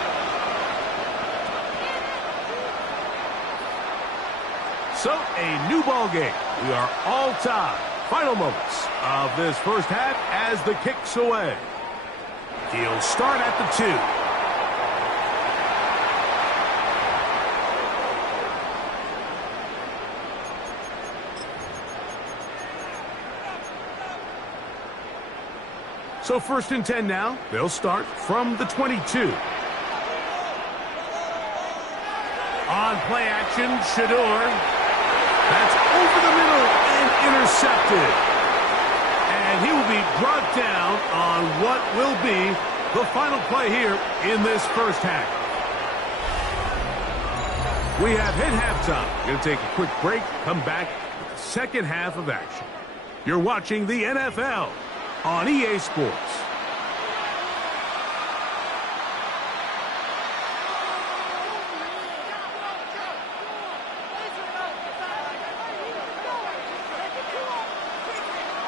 So, a new ball game. We are all tied. Final moments of this first half as the kick's away. He'll start at the 2. So 1st and 10 now. They'll start from the 22. On play action, Shador. That's over the middle and intercepted. And he will be brought down on what will be the final play here in this first half. We have hit halftime. Going to take a quick break, come back with the second half of action. You're watching the NFL on EA Sports.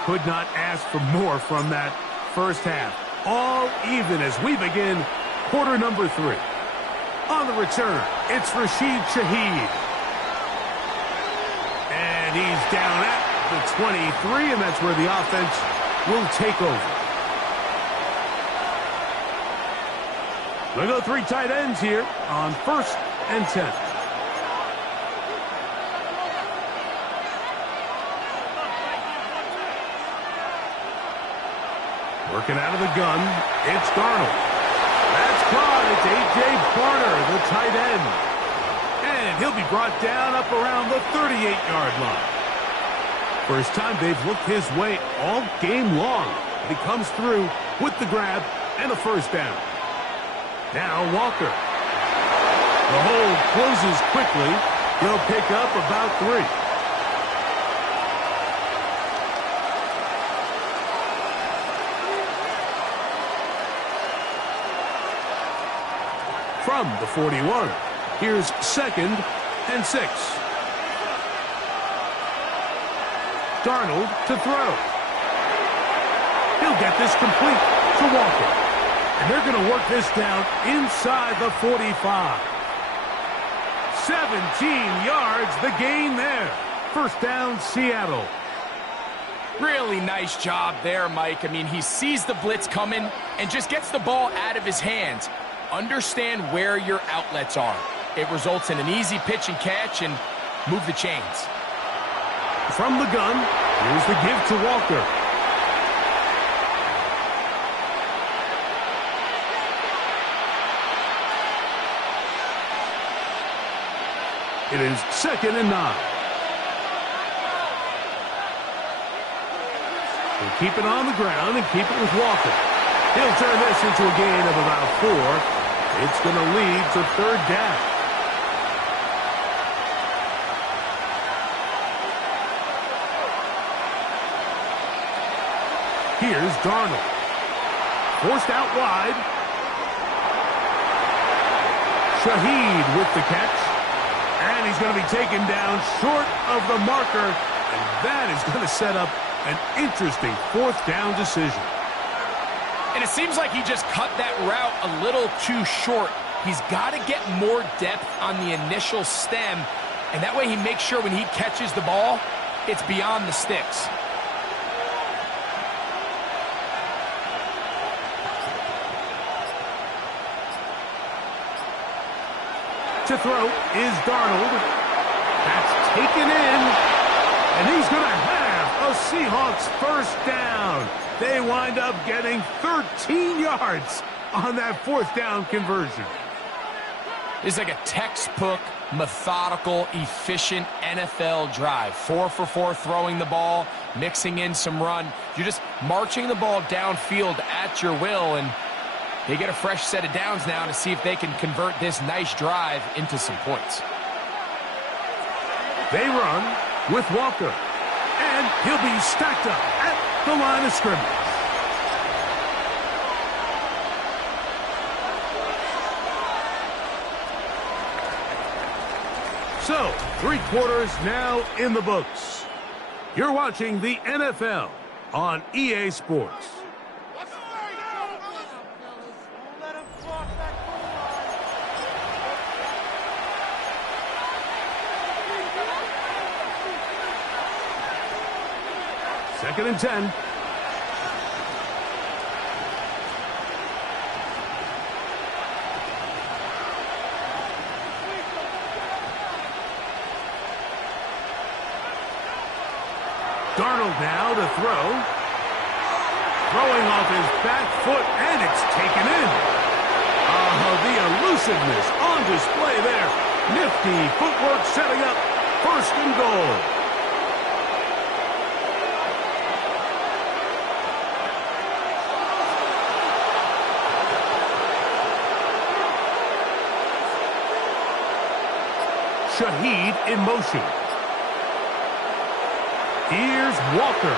Could not ask for more from that first half. All even as we begin quarter number 3. On the return, it's Rashid Shaheed. And he's down at the 23, and that's where the offense will take over. They'll go 3 tight ends here on 1st and 10. Working out of the gun, it's Darnold. That's caught. It's A.J. Barner, the tight end. And he'll be brought down up around the 38-yard line. First time they've looked his way all game long. He comes through with the grab and a first down. Now Walker. The hold closes quickly. He'll pick up about 3. From the 41, here's 2nd and 6. Darnold to throw. He'll get this complete to Walker. And they're going to work this down inside the 45. 17 yards, the gain there. First down, Seattle. Really nice job there, Mike. I mean, he sees the blitz coming and just gets the ball out of his hands. Understand where your outlets are. It results in an easy pitch and catch and move the chains. From the gun, here's the give to Walker. It is 2nd and 9. We'll keep it on the ground and keep it with Walker. He'll turn this into a gain of about 4. It's going to lead to third down. Here's Darnold. Forced out wide. Shaheed with the catch. And he's going to be taken down short of the marker. And that is going to set up an interesting fourth down decision. And it seems like he just cut that route a little too short. He's got to get more depth on the initial stem, and that way he makes sure when he catches the ball, it's beyond the sticks. To throw is Darnold. That's taken in, and he's going to have a Seahawks first down. They wind up getting 13 yards on that fourth down conversion. It's like a textbook, methodical, efficient NFL drive. 4 for 4 throwing the ball, mixing in some run. You're just marching the ball downfield at your will, and they get a fresh set of downs now to see if they can convert this nice drive into some points. They run with Walker, and he'll be stacked up at the line of scrimmage. So, 3 quarters now in the books. You're watching the NFL on EA Sports. Second and 10. Darnold now to throw. Throwing off his back foot, and it's taken in. Oh, the elusiveness on display there. Nifty footwork setting up first and goal. Shaheed in motion. Here's Walker.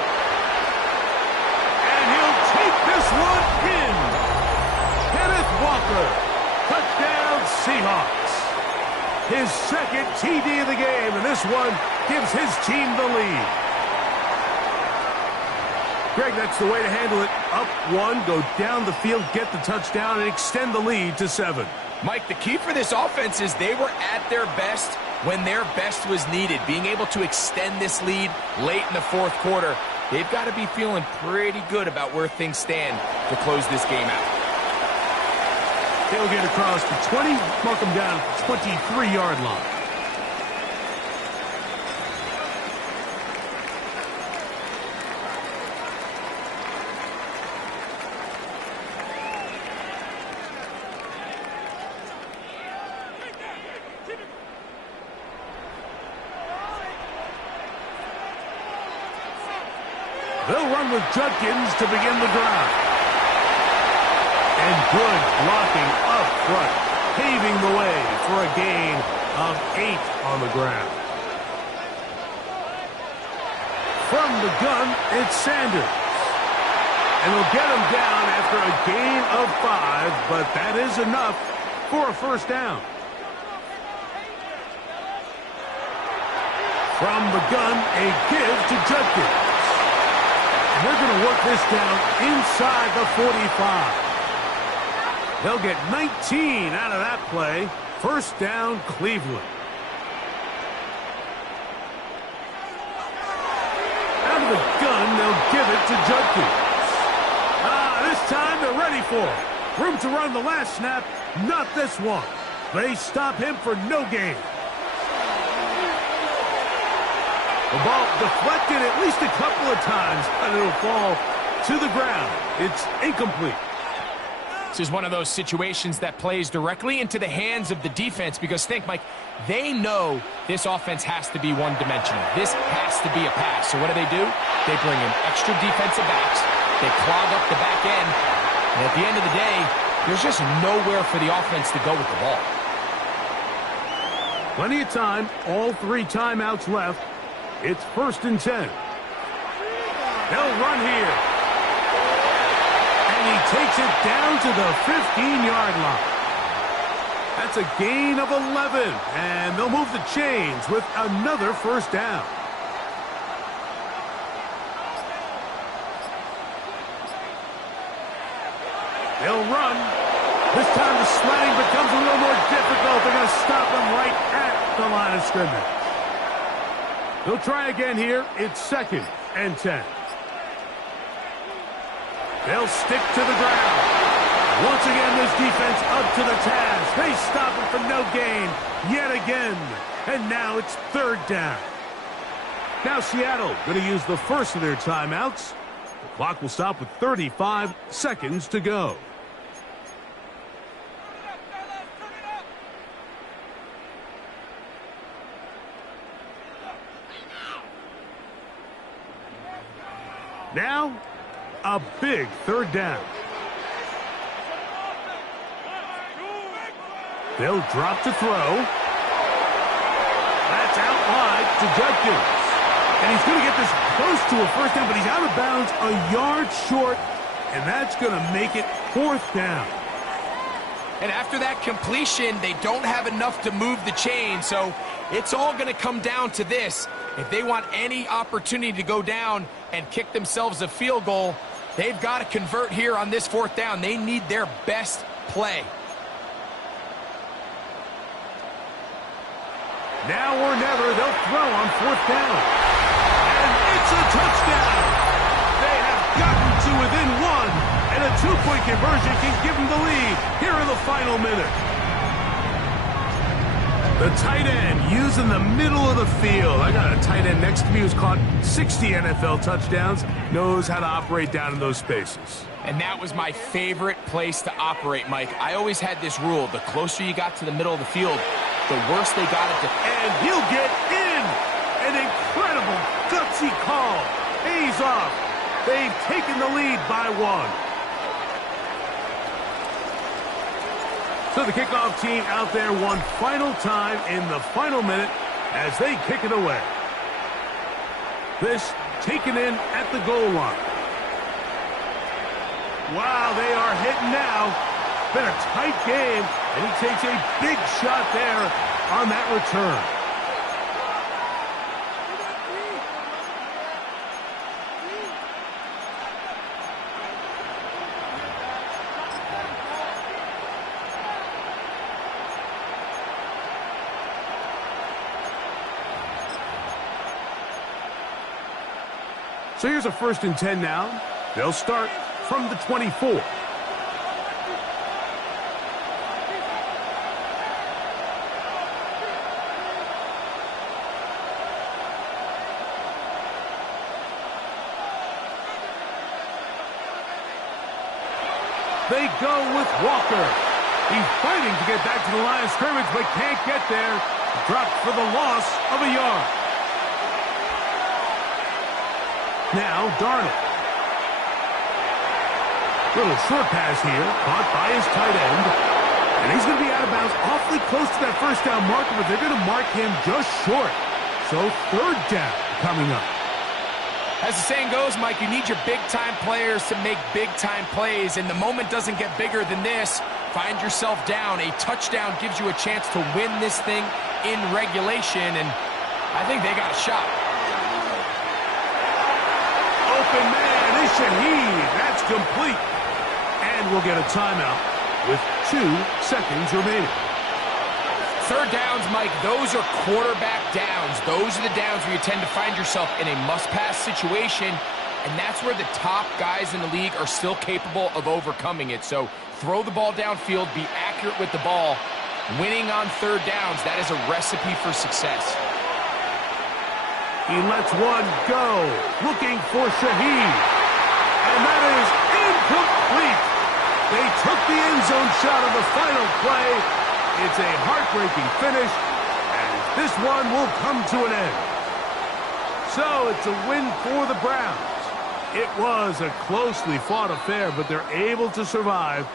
And he'll take this one in. Kenneth Walker. Touchdown Seahawks. His second TD of the game, and this one gives his team the lead. Greg, that's the way to handle it. Up 1, go down the field, get the touchdown, and extend the lead to 7. Mike, the key for this offense is they were at their best when their best was needed. Being able to extend this lead late in the fourth quarter, they've got to be feeling pretty good about where things stand to close this game out. They'll get across the 20, mark them down at the 23-yard line. They'll run with Judkins to begin the drive. And good blocking up front, paving the way for a gain of 8 on the ground. From the gun, it's Sanders. And he'll get him down after a gain of 5, but that is enough for a first down. From the gun, a give to Judkins. And they're going to work this down inside the 45. They'll get 19 out of that play. First down, Cleveland. Out of the gun, they'll give it to Judkins. This time they're ready for it. Room to run the last snap, not this one. They stop him for no gain. The ball deflected at least a couple of times, and it'll fall to the ground. It's incomplete. This is one of those situations that plays directly into the hands of the defense because think, Mike, they know this offense has to be one-dimensional. This has to be a pass. So what do? They bring in extra defensive backs. They clog up the back end. And at the end of the day, there's just nowhere for the offense to go with the ball. Plenty of time. All 3 timeouts left. It's 1st and 10. They'll run here. And he takes it down to the 15-yard line. That's a gain of 11. And they'll move the chains with another 1st down. They'll run. This time the slang becomes a little more difficult. They're going to stop him right at the line of scrimmage. They'll try again here. It's 2nd and 10. They'll stick to the ground. Once again, this defense up to the task. They stop him for no gain yet again. And now it's 3rd down. Now Seattle going to use the first of their timeouts. The clock will stop with 35 seconds to go. Now, a big 3rd down. They'll drop to throw. That's out wide to Judkins. And he's going to get this close to a 1st down, but he's out of bounds a yard short, and that's going to make it 4th down. And after that completion, they don't have enough to move the chain, so it's all going to come down to this. If they want any opportunity to go down and kick themselves a field goal, they've got to convert here on this 4th down. They need their best play. Now or never, they'll throw on 4th down. And it's a touchdown. They have gotten to within 1, and a 2-point conversion can give them the lead here in the final minute. The tight end used in the middle of the field. I got a tight end next to me who's caught 60 NFL touchdowns, knows how to operate down in those spaces. And that was my favorite place to operate, Mike. I always had this rule. The closer you got to the middle of the field, the worse they got it to. And he'll get in. An incredible, gutsy call. Pays off. They've taken the lead by 1. So the kickoff team out there one final time in the final minute as they kick it away. This taken in at the goal line. Wow, they are hitting now. Been a tight game, and he takes a big shot there on that return. So here's a 1st and 10 now. They'll start from the 24. They go with Walker. He's fighting to get back to the line of scrimmage, but can't get there. Dropped for the loss of a yard. Now, Darnold. Little short pass here, caught by his tight end. And he's going to be out of bounds awfully close to that 1st down marker, but they're going to mark him just short. So 3rd down coming up. As the saying goes, Mike, you need your big-time players to make big-time plays, and the moment doesn't get bigger than this. Find yourself down. A touchdown gives you a chance to win this thing in regulation, and I think they got a shot. Open man is Shaheed. That's complete. And we'll get a timeout with 2 seconds remaining. 3rd downs, Mike, those are quarterback downs. Those are the downs where you tend to find yourself in a must-pass situation, and that's where the top guys in the league are still capable of overcoming it. So throw the ball downfield, be accurate with the ball. Winning on 3rd downs, that is a recipe for success. He lets one go, looking for Shaheed. And that is incomplete. They took the end zone shot of the final play. It's a heartbreaking finish, and this one will come to an end. So it's a win for the Browns. It was a closely fought affair, but they're able to survive,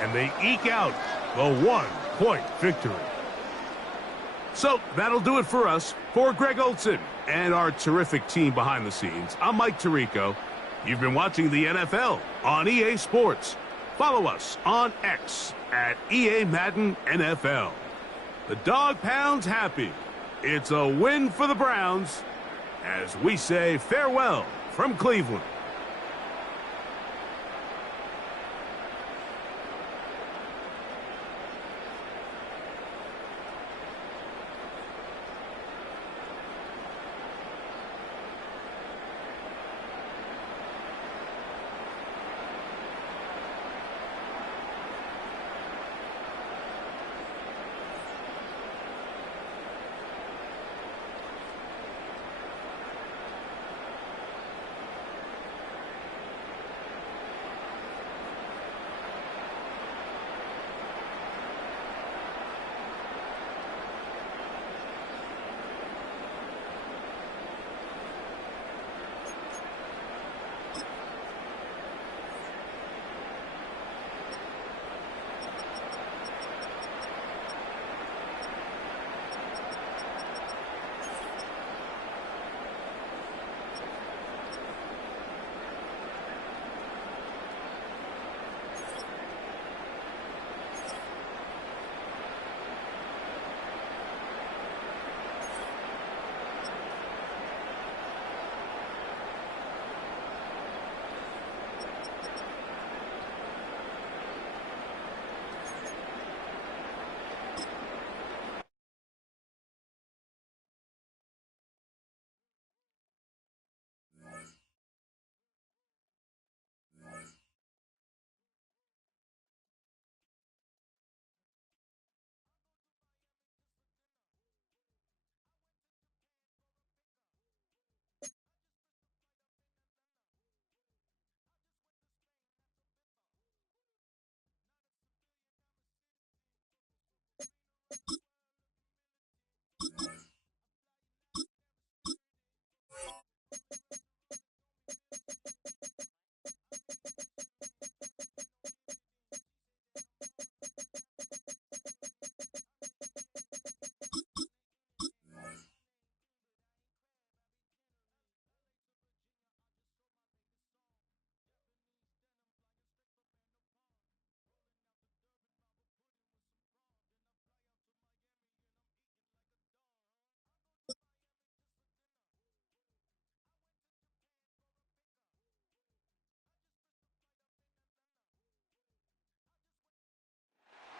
and they eke out the 1-point victory. So that'll do it for us. For Greg Olson and our terrific team behind the scenes, I'm Mike Tirico. You've been watching the NFL on EA Sports. Follow us on X at EA Madden NFL. The Dog Pound's happy. It's a win for the Browns as we say farewell from Cleveland.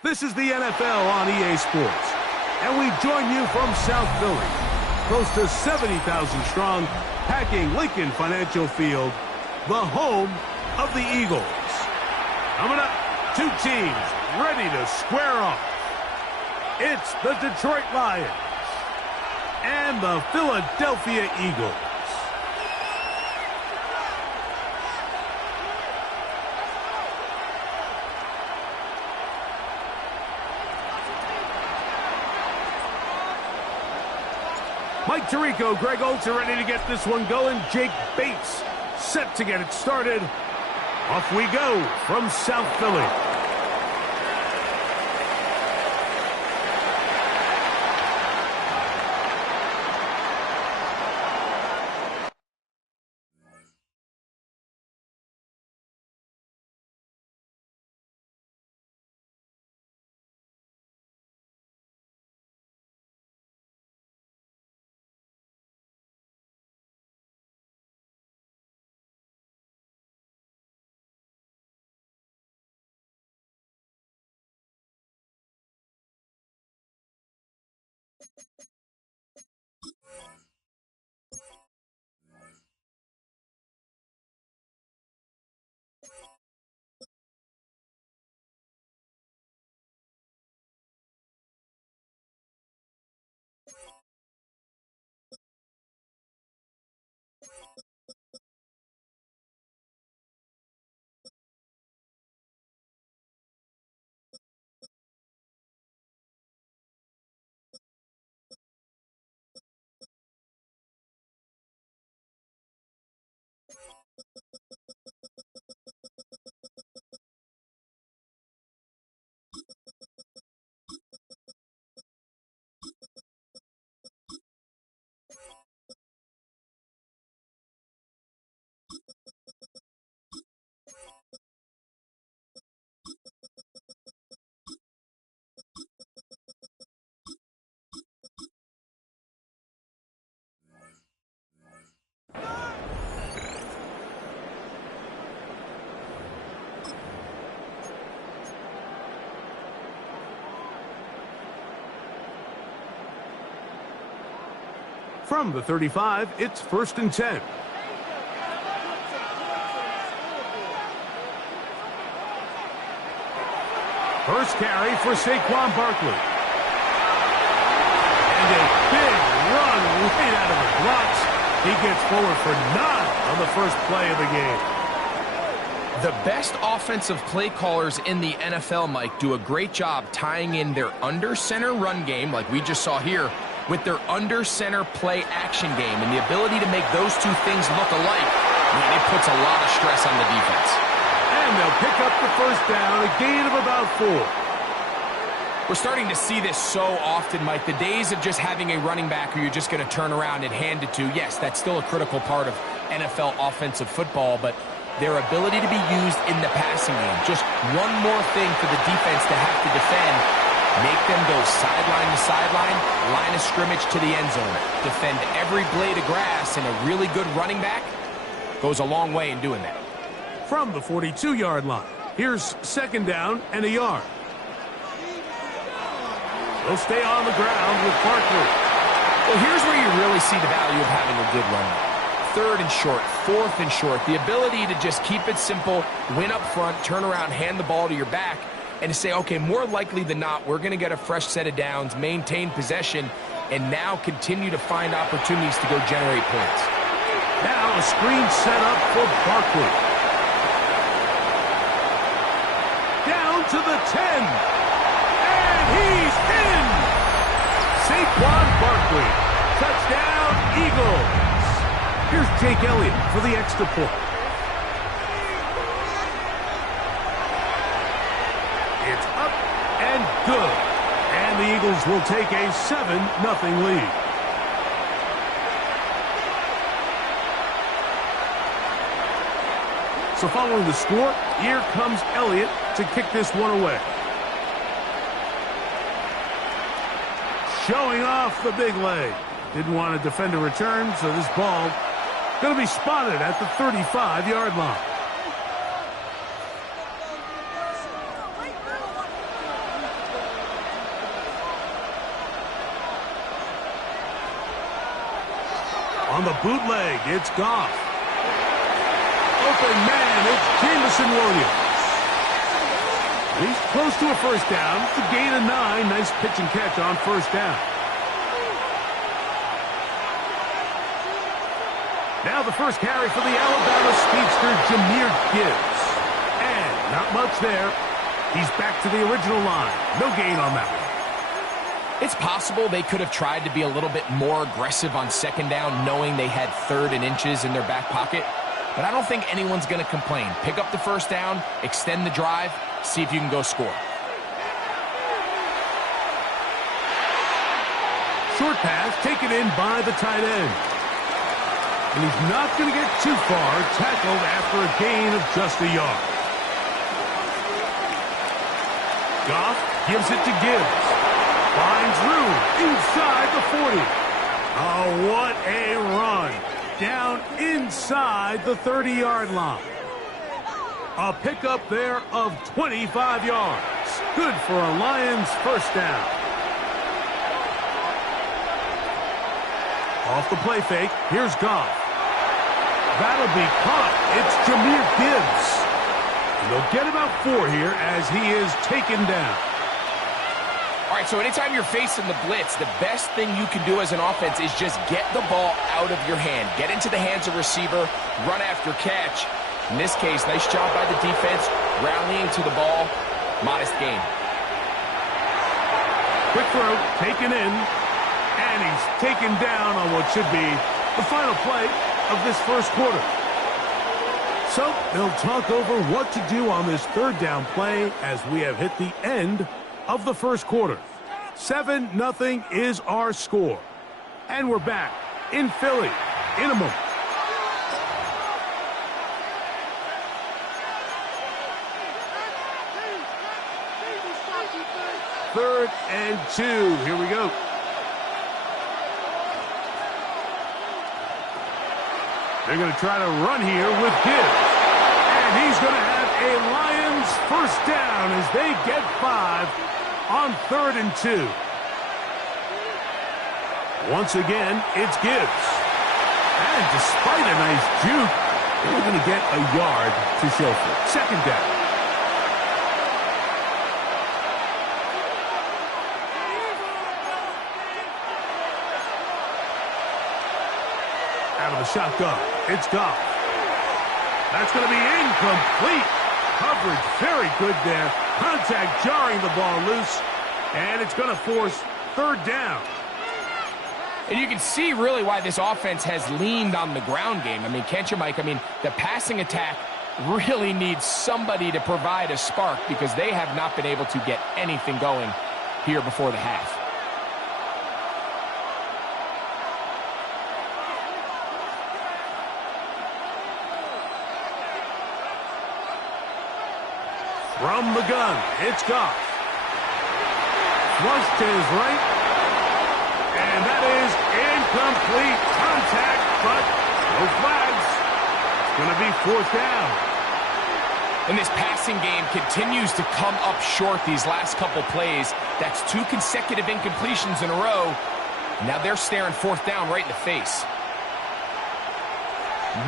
This is the NFL on EA Sports, and we join you from South Philly, close to 70,000 strong, packing Lincoln Financial Field, the home of the Eagles. Coming up, two teams ready to square off. It's the Detroit Lions and the Philadelphia Eagles. Mike Tirico, Greg Olson ready to get this one going. Jake Bates set to get it started. Off we go from South Philly. From the 35, it's 1st and 10. First carry for Saquon Barkley. And a big run right out of the blocks. He gets forward for 9 on the first play of the game. The best offensive play callers in the NFL, Mike, do a great job tying in their under-center run game, like we just saw here, with their under-center play action game. And the ability to make those two things look alike, man, it puts a lot of stress on the defense. And they'll pick up the first down, a gain of about 4. We're starting to see this so often, Mike. The days of just having a running back who you're just going to turn around and hand it to, yes, that's still a critical part of NFL offensive football, but their ability to be used in the passing game, just one more thing for the defense to have to defend, make them go sideline to sideline, line of scrimmage to the end zone, defend every blade of grass, and a really good running back goes a long way in doing that. From the 42-yard line, here's 2nd down and a yard. They'll stay on the ground with Barkley. Well, here's where you really see the value of having a good run. 3rd and short, 4th and short. The ability to just keep it simple, win up front, turn around, hand the ball to your back, and to say, okay, more likely than not, we're going to get a fresh set of downs, maintain possession, and now continue to find opportunities to go generate points. Now a screen set up for Barkley. Down to the 10. And he's in! Saquon Barkley. Touchdown, Eagles. Here's Jake Elliott for the extra point. It's up and good. And the Eagles will take a 7-0 lead. So following the score, here comes Elliott to kick this one away. Showing off the big leg. Didn't want to defend a return, so this ball going to be spotted at the 35-yard line. On the bootleg, it's Goff. Open man, it's Jameson Williams. He's close to a first down. It's a gain of 9. Nice pitch and catch on first down. Now the first carry for the Alabama speedster, Jahmyr Gibbs. And not much there. He's back to the original line. No gain on that one. It's possible they could have tried to be a little bit more aggressive on 2nd down, knowing they had 3rd and inches in their back pocket. But I don't think anyone's going to complain. Pick up the first down, extend the drive, see if you can go score. Short pass taken in by the tight end. And he's not going to get too far, tackled after a gain of just a yard. Goff gives it to Gibbs. Finds room inside the 40. Oh, what a run. Down inside the 30-yard line. A pickup there of 25 yards. Good for a Lions first down. Off the play fake, here's Goff. That'll be caught. It's Jahmyr Gibbs. And they'll get about 4 here as he is taken down. All right, so anytime you're facing the blitz, the best thing you can do as an offense is just get the ball out of your hand. Get into the hands of receiver, run after catch. In this case, nice job by the defense, rallying to the ball. Modest gain. Quick throw, taken in, and he's taken down on what should be the final play of this first quarter. So they'll talk over what to do on this 3rd down play as we have hit the end of the first quarter. 7-0 is our score. And we're back in Philly in a moment. Third and 2. Here we go. They're going to try to run here with Gibbs. And he's going to have a Lions first down as they get 5 on 3rd and 2. Once again, it's Gibbs. And despite a nice juke, they're going to get a yard to show for it. Second down. Out of the shotgun, it's Goff. That's going to be incomplete. Coverage very good there. Contact jarring the ball loose. And it's going to force third down. And you can see really why this offense has leaned on the ground game. I mean, can't you, Mike? I mean, the passing attack really needs somebody to provide a spark because they have not been able to get anything going here before the half. From the gun, it's Goff. Flush to his right. And that is incomplete. Contact, but no flags. It's going to be fourth down. And this passing game continues to come up short these last couple plays. That's 2 consecutive incompletions in a row. Now they're staring fourth down right in the face.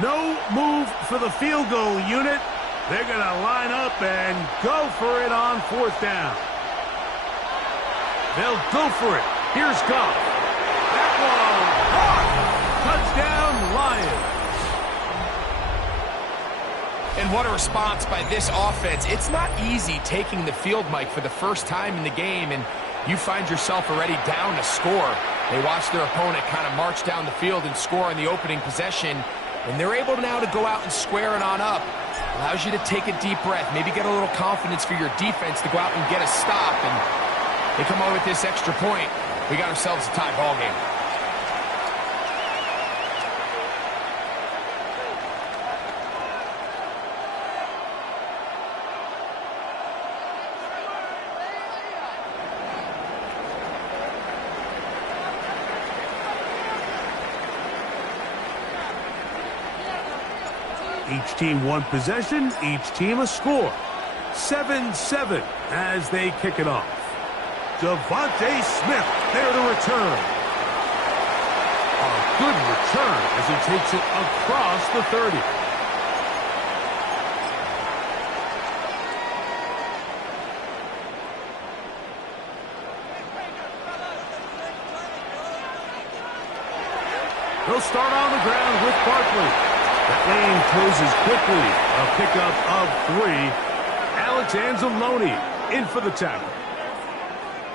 No move for the field goal unit. They're going to line up and go for it on fourth down. They'll go for it. Here's Goff. That one caught. Touchdown, Lions. And what a response by this offense. It's not easy taking the field, Mike, for the first time in the game, and you find yourself already down a score. They watch their opponent kind of march down the field and score in the opening possession, and they're able now to go out and square it on up. Allows you to take a deep breath, maybe get a little confidence for your defense to go out and get a stop, and they come away with this extra point. We got ourselves a tie ball game. Each team one possession, each team a score. 7-7 as they kick it off. Devontae Smith there to return. A good return as he takes it across the 30. They'll start on the ground with Barkley. That lane closes quickly. A pickup of 3. Alex Anzalone in for the tackle.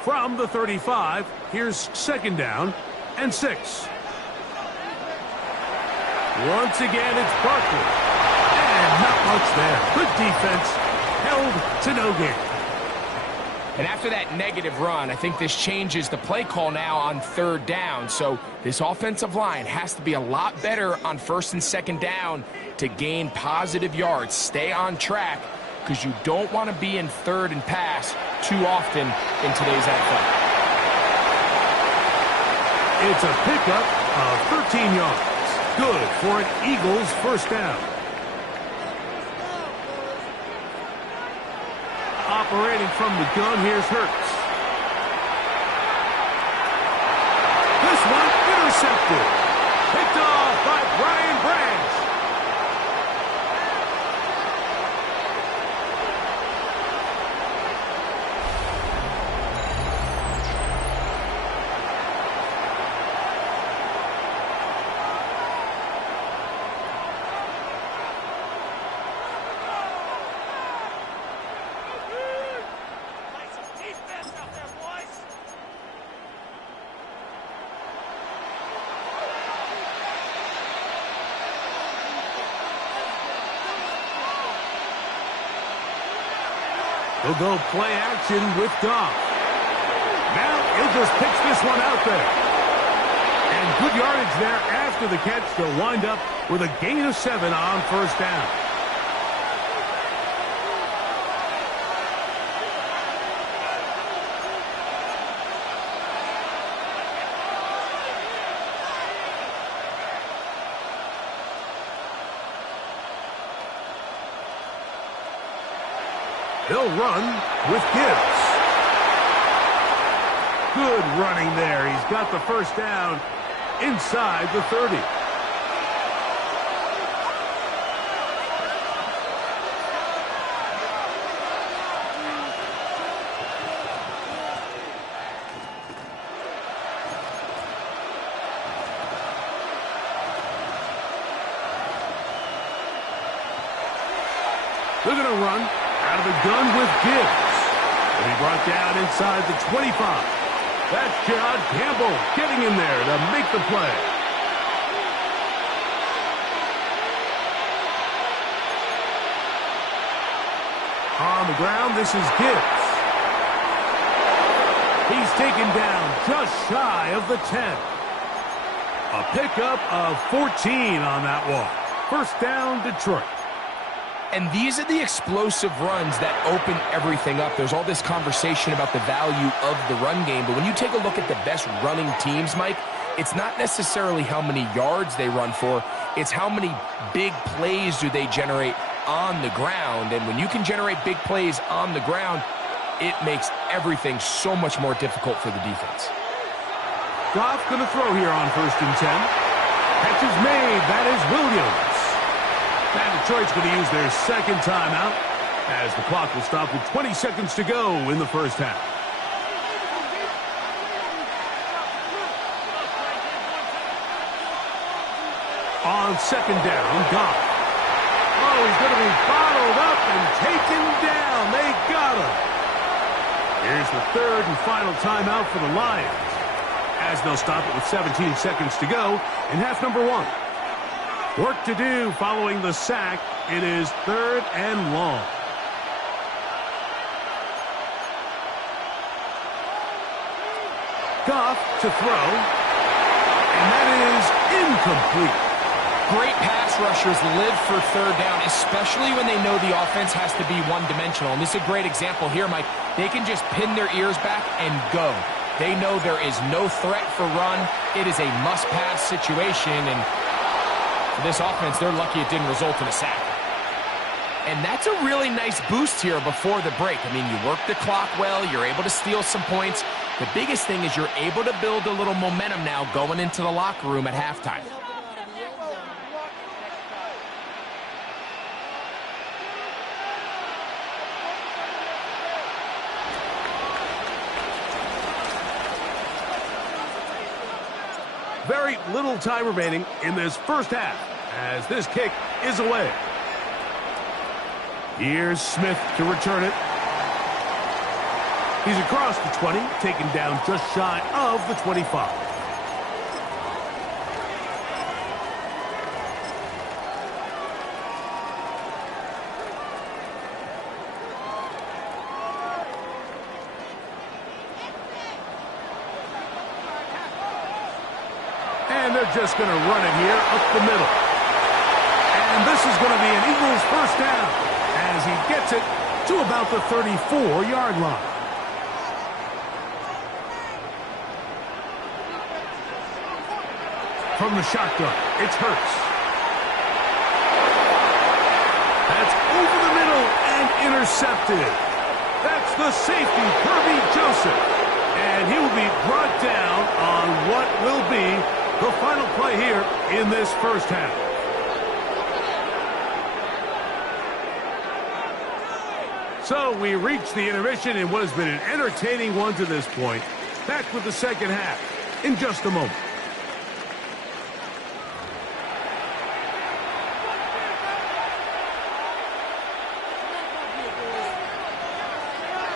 From the 35, here's second down and 6. Once again, it's Barkley. And not much there. Good defense. Held to no gain. And after that negative run, I think this changes the play call now on third down. So this offensive line has to be a lot better on first and second down to gain positive yards. Stay on track because you don't want to be in third and pass too often in today's NFL. It's a pickup of 13 yards. Good for an Eagles first down. Operating from the gun, here's Hurts. This one intercepted. Picked off by Brian Branch. He'll go play action with Goff. Now he'll just pitch this one out there. And good yardage there after the catch. They'll wind up with a gain of 7 on first down. They'll run with Gibbs. Good running there. He's got the first down inside the 30. They're going to run out of the gun with Gibbs. He'll be brought down inside the 25. That's John Campbell getting in there to make the play. On the ground, this is Gibbs. He's taken down just shy of the 10. A pickup of 14 on that walk. First down, Detroit. And these are the explosive runs that open everything up. There's all this conversation about the value of the run game, but when you take a look at the best running teams, Mike, it's not necessarily how many yards they run for, it's how many big plays do they generate on the ground. And when you can generate big plays on the ground, it makes everything so much more difficult for the defense. Goff going to throw here on 1st and 10. Catch is made. That is Williams. And Detroit's going to use their second timeout as the clock will stop with 20 seconds to go in the first half. On 2nd down, Goff. Oh, he's going to be bottled up and taken down. They got him. Here's the 3rd and final timeout for the Lions, as they'll stop it with 17 seconds to go in half number 1. Work to do following the sack. It is 3rd and long. Goff to throw. And that is incomplete. Great pass rushers live for 3rd down, especially when they know the offense has to be one-dimensional. And this is a great example here, Mike. They can just pin their ears back and go. They know there is no threat for run. It is a must-pass situation, and this offense, they're lucky it didn't result in a sack. And that's a really nice boost here before the break. I mean, you work the clock well, you're able to steal some points. The biggest thing is you're able to build a little momentum now going into the locker room at halftime. Very little time remaining in this first half as this kick is away. Here's Smith to return it. He's across the 20, taken down just shy of the 25. And they're just going to run it here up the middle. And this is going to be an Eagles first down as he gets it to about the 34-yard line. From the shotgun, it's Hurts. That's over the middle and intercepted. That's the safety, Kirby Joseph. And he will be brought down on what will be the final play here in this first half. So we reach the intermission in what has been an entertaining one to this point. Back with the second half in just a moment.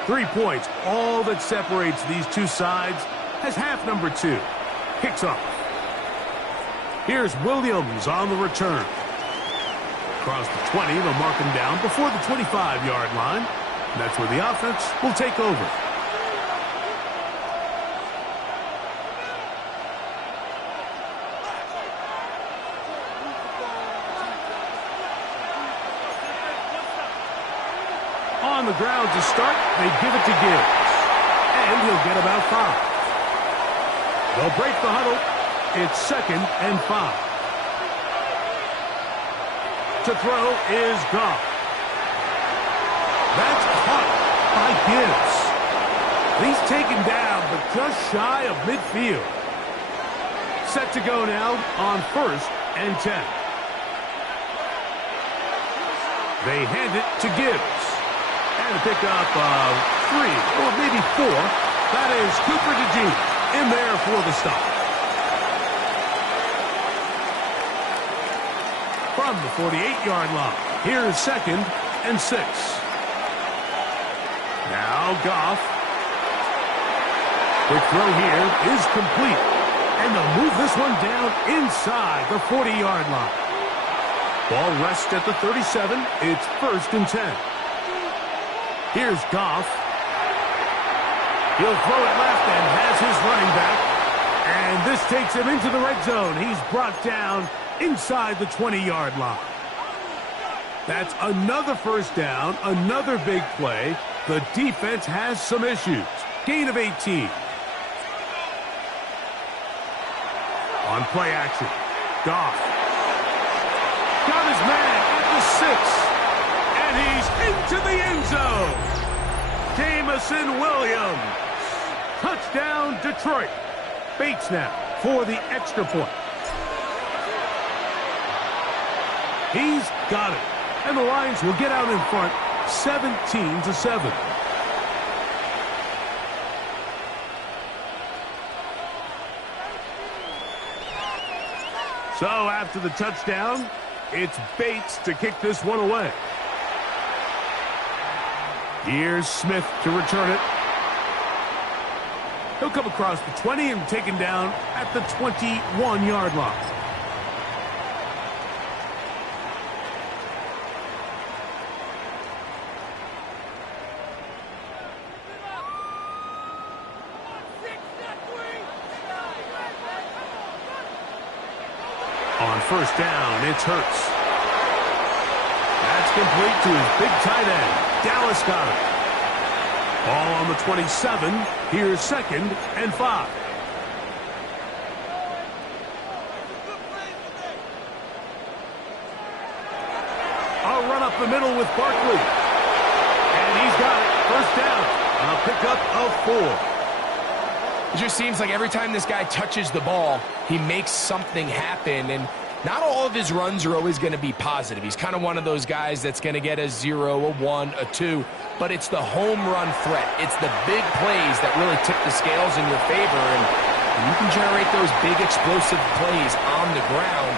Three-points, all that separates these two sides, as half number 2 kicks off. Here's Williams on the return. Across the 20, they'll mark him down before the 25-yard line. And that's where the offense will take over. On the ground to start, they give it to Gibbs. And he'll get about 5. They'll break the huddle. It's 2nd and 5. To throw is Goff. That's caught by Gibbs. He's taken down, but just shy of midfield. Set to go now on 1st and 10. They hand it to Gibbs. And a pickup of 3, or maybe 4. That is Cooper DeJean in there for the stop. From the 48-yard line, here's 2nd and 6. Now Goff. Quick throw here is complete. And they'll move this one down inside the 40-yard line. Ball rests at the 37. It's 1st and 10. Here's Goff. He'll throw it left and has his running back. And this takes him into the red zone. He's brought down inside the 20-yard line. That's another 1st down, another big play. The defense has some issues. Gain of 18. On play action, Goff. Got his man at the 6. And he's into the end zone. Jamison Williams. Touchdown, Detroit. Bates now for the extra point. He's got it. And the Lions will get out in front 17-7. So after the touchdown, it's Bates to kick this one away. Here's Smith to return it. He'll come across the 20 and taken down at the 21-yard line. On 1st down, it's Hurts. That's complete to his big tight end. Dallas got it. Ball on the 27. Here's 2nd and 5. A run up the middle with Barkley. And he's got it. 1st down. A pickup of 4. It just seems like every time this guy touches the ball, he makes something happen. And not all of his runs are always going to be positive. He's kind of one of those guys that's going to get a 0, a 1, a 2. But it's the home run threat. It's the big plays that really tip the scales in your favor. And when you can generate those big explosive plays on the ground,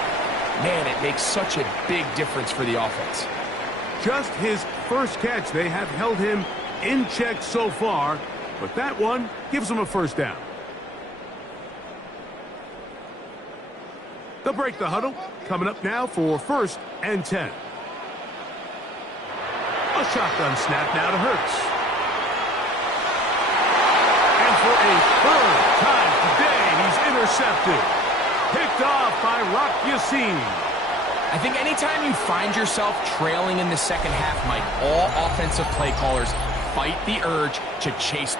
man, it makes such a big difference for the offense. Just his 1st catch. They have held him in check so far. But that one gives him a 1st down. They'll break the huddle. Coming up now for 1st and 10. A shotgun snap now to Hurts. And for a 3rd time today, he's intercepted. Picked off by Rock Yassin. I think anytime you find yourself trailing in the 2nd half, Mike, all offensive play callers fight the urge to chase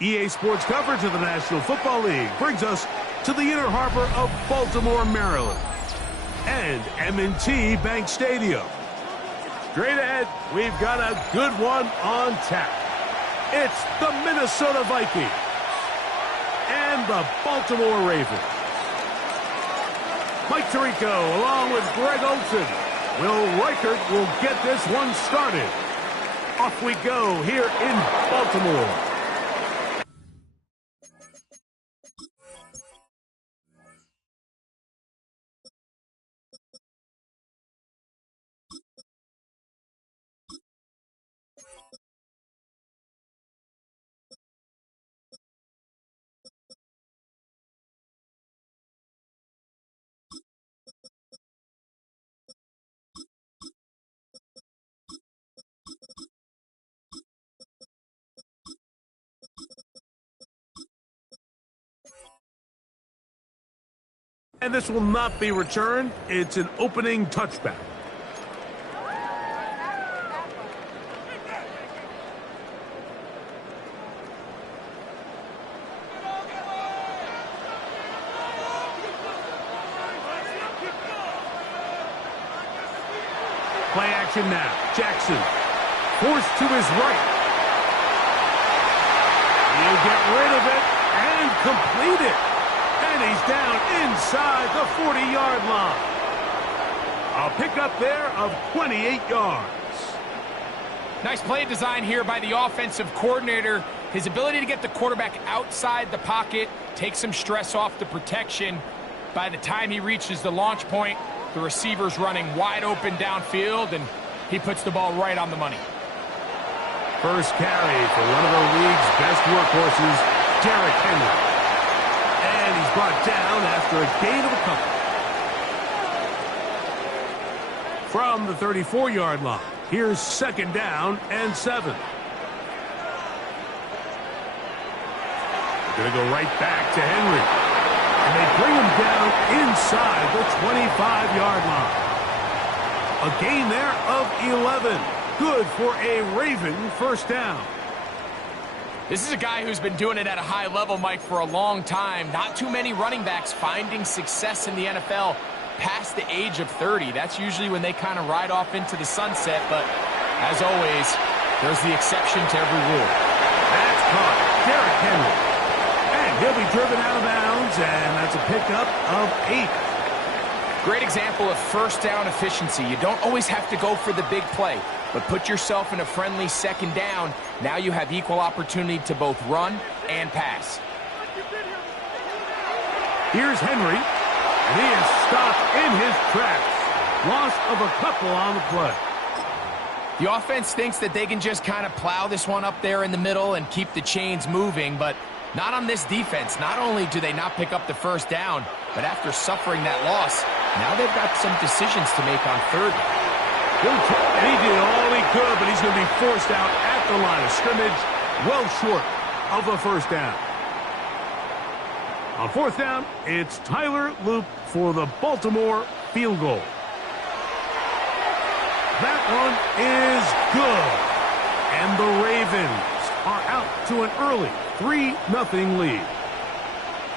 EA Sports coverage of the National Football League brings us to the inner harbor of Baltimore, Maryland, and M&T Bank Stadium. Straight ahead, we've got a good one on tap. It's the Minnesota Vikings and the Baltimore Ravens. Mike Tirico along with Greg Olson. Will Reichert will get this one started. Off we go here in Baltimore. And this will not be returned. It's an opening touchback. Play action now. Jackson forced to his right. He'll get rid of it and complete it. And he's down inside the 40-yard line. A pickup there of 28 yards. Nice play design here by the offensive coordinator. His ability to get the quarterback outside the pocket, take some stress off the protection. By the time he reaches the launch point, the receiver's running wide open downfield, and he puts the ball right on the money. First carry for one of the league's best workhorses, Derrick Henry. And he's brought down after a gain of a couple. From the 34-yard line, here's 2nd down and 7. They're going to go right back to Henry. And they bring him down inside the 25-yard line. A gain there of 11. Good for a Raven first down. This is a guy who's been doing it at a high level, Mike, for a long time. Not too many running backs finding success in the NFL past the age of 30. That's usually when they kind of ride off into the sunset, but as always, there's the exception to every rule. That's caught. Derrick Henry. And he'll be driven out of bounds, and that's a pickup of 8. Great example of first down efficiency. You don't always have to go for the big play, but put yourself in a friendly 2nd down. Now you have equal opportunity to both run and pass. Here's Henry, and he is stopped in his tracks. Loss of a couple on the play. The offense thinks that they can just kind of plow this one up there in the middle and keep the chains moving, but not on this defense. Not only do they not pick up the first down, but after suffering that loss, now they've got some decisions to make on 3rd. And he did all he could, but he's going to be forced out at the line of scrimmage, well short of a first down. On 4th down, it's Tyler Loop for the Baltimore field goal. That one is good. And the Ravens are out to an early 3-0 lead.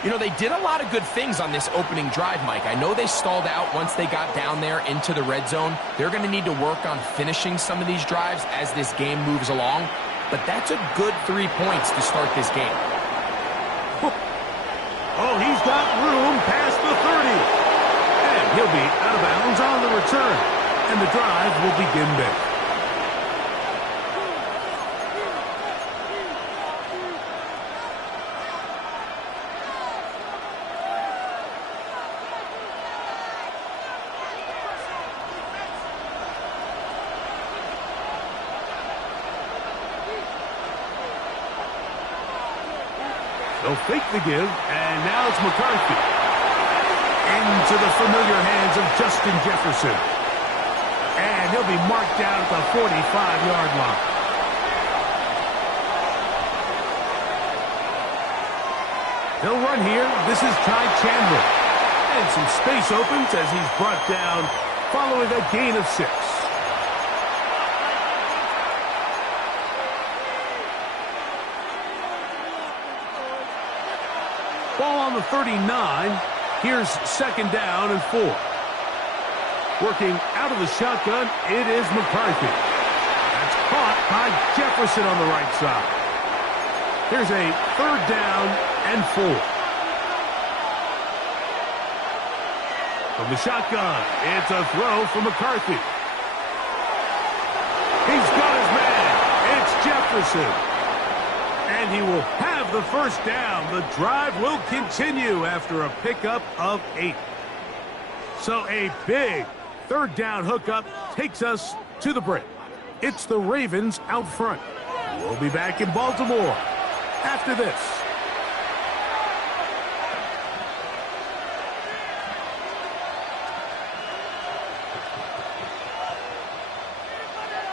You know, they did a lot of good things on this opening drive, Mike. I know they stalled out once they got down there into the red zone. They're going to need to work on finishing some of these drives as this game moves along. But that's a good 3 points to start this game. Oh, he's got room past the 30. And he'll be out of bounds on the return. And the drive will begin there. They'll fake the give, and now it's McCarthy. Into the familiar hands of Justin Jefferson. And he'll be marked down at the 45-yard line. They'll run here. This is Ty Chandler. And some space opens as he's brought down following a gain of 6. Ball on the 39. Here's second down and 4. Working out of the shotgun, it is McCarthy. That's caught by Jefferson on the right side. Here's a third down and 4. From the shotgun, it's a throw for McCarthy. He's got his man. It's Jefferson. And he will have the first down. The drive will continue after a pickup of 8. So a big third down hookup takes us to the break. It's the Ravens out front. We'll be back in Baltimore after this.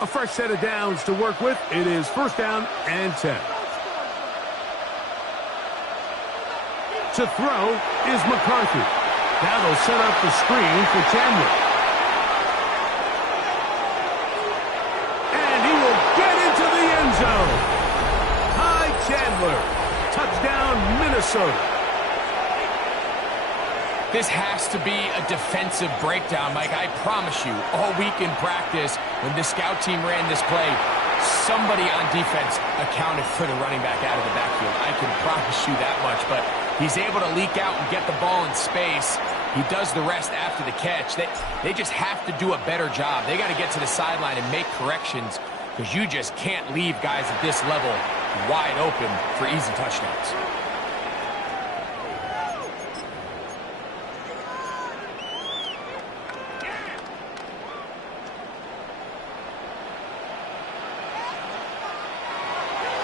A fresh set of downs to work with. It is first down and 10. To throw is McCarthy. Now they'll set up the screen for Chandler. And he will get into the end zone. Ty Chandler. Touchdown, Minnesota. This has to be a defensive breakdown, Mike. I promise you, all week in practice, when the scout team ran this play, somebody on defense accounted for the running back out of the backfield. I can promise you that much, but he's able to leak out and get the ball in space. He does the rest after the catch. They just have to do a better job. They got to get to the sideline and make corrections because you just can't leave guys at this level wide open for easy touchdowns.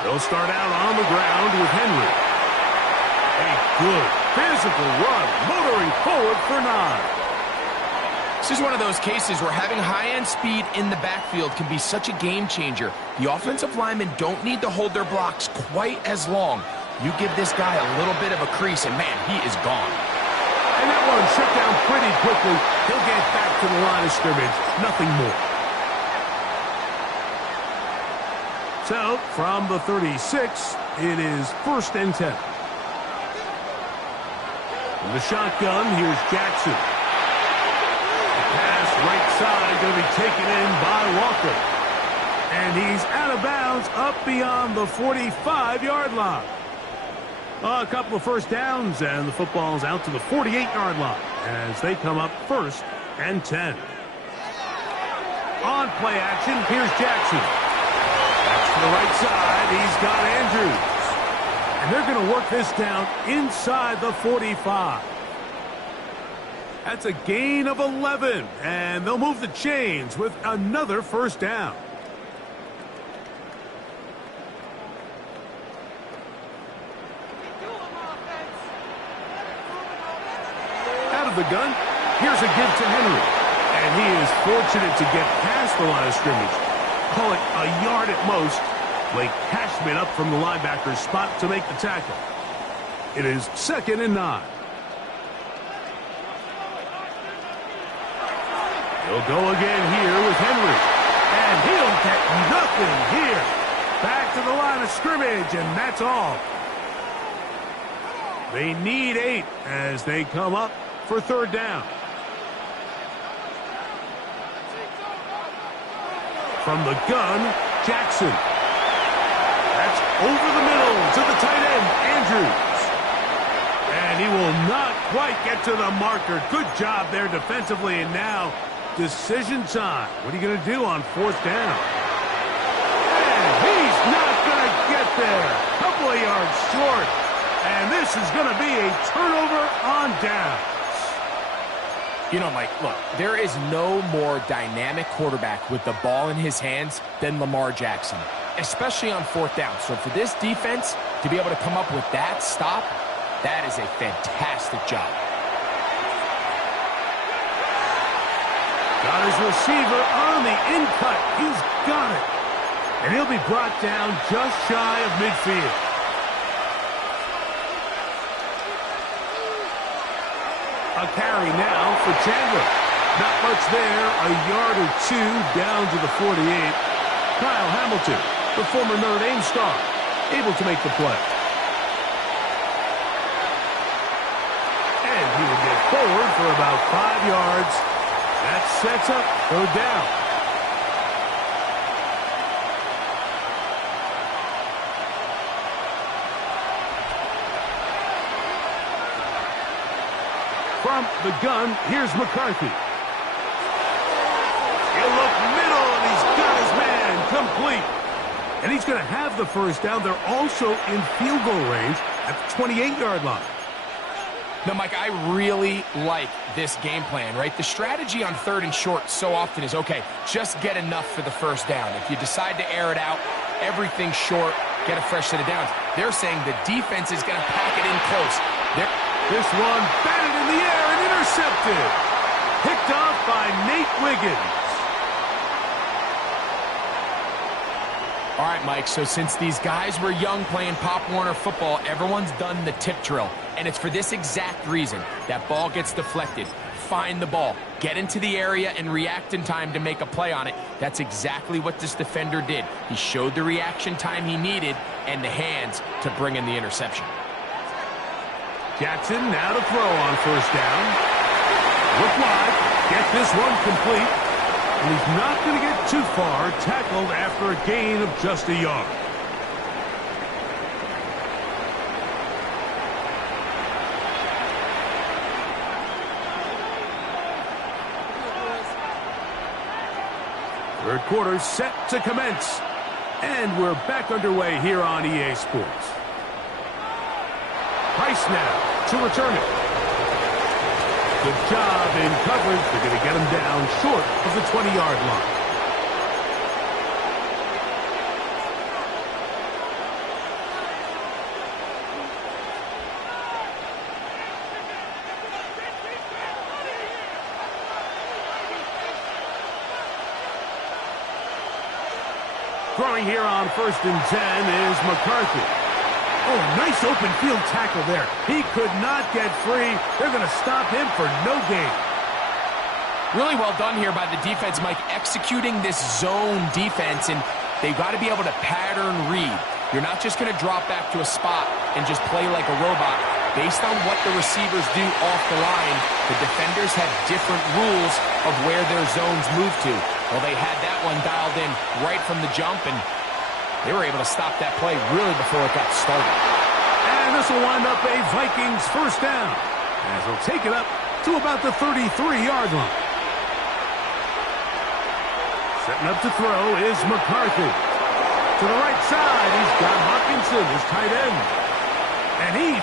They'll start out on the ground with Henry. A good physical run, motoring forward for 9. This is one of those cases where having high-end speed in the backfield can be such a game changer. The offensive linemen don't need to hold their blocks quite as long. You give this guy a little bit of a crease, and man, he is gone. And that one shut down pretty quickly. He'll get back to the line of scrimmage. Nothing more. So, from the 36, it is first and 10. From the shotgun, here's Jackson. The pass right side going to be taken in by Walker. And he's out of bounds up beyond the 45-yard line. A couple of first downs, and the football's out to the 48-yard line as they come up first and 10. On play action, here's Jackson. To the right side, he's got Andrews. And they're going to work this down inside the 45. That's a gain of 11. And they'll move the chains with another first down. Out of the gun, here's a give to Henry. And he is fortunate to get past the line of scrimmage. Call it a yard at most. Blake Cashman up from the linebacker's spot to make the tackle. It is second and 9. He'll go again here with Henry. And he'll get nothing here. Back to the line of scrimmage, and that's all. They need 8 as they come up for third down. From the gun, Jackson. That's over the middle to the tight end, Andrews. And he will not quite get to the marker. Good job there defensively, and now decision time. What are you going to do on fourth down? And he's not going to get there. Couple of yards short. And this is going to be a turnover on down. You know, Mike, look, there is no more dynamic quarterback with the ball in his hands than Lamar Jackson, especially on fourth down. So for this defense to be able to come up with that stop, that is a fantastic job. Got his receiver on the in-cut. He's got it. And he'll be brought down just shy of midfield. A carry now for Chandler. Not much there. A yard or two down to the 48. Kyle Hamilton, the former Notre Dame star, able to make the play. forward for about 5 yards. That sets up third down. From the gun, here's McCarthy. He'll look middle, and he's got his man complete. And he's going to have the first down. They're also in field goal range at the 28-yard line. Now, Mike, I really like this game plan, right? The strategy on third and short so often is, okay, just get enough for the first down. If you decide to air it out, everything's short, get a fresh set of downs. They're saying the defense is going to pack it in close. This one batted in the air and intercepted. Picked off by Nate Wiggins. All right, Mike, so since these guys were young playing Pop Warner football, everyone's done the tip drill. And it's for this exact reason. That ball gets deflected. Find the ball. Get into the area and react in time to make a play on it. That's exactly what this defender did. He showed the reaction time he needed and the hands to bring in the interception. Jackson now to throw on first down. Look wide. Get this one complete. And he's not going to get too far. Tackled after a gain of just a yard. Third quarter set to commence. And we're back underway here on EA Sports. Price now to return it. Good job in coverage. They're going to get him down short of the 20-yard line. Throwing here on 1st and 10 is McCarthy. Oh, nice open field tackle there. He could not get free. They're going to stop him for no gain. Really well done here by the defense, Mike, executing this zone defense, and they've got to be able to pattern read. You're not just going to drop back to a spot and just play like a robot. Based on what the receivers do off the line, the defenders have different rules of where their zones move to. Well, they had that one dialed in right from the jump, and they were able to stop that play really before it got started. And this will wind up a Vikings first down, as they'll take it up to about the 33-yard line. Setting up to throw is McCarthy. To the right side, he's got Hawkinson, his tight end. And he...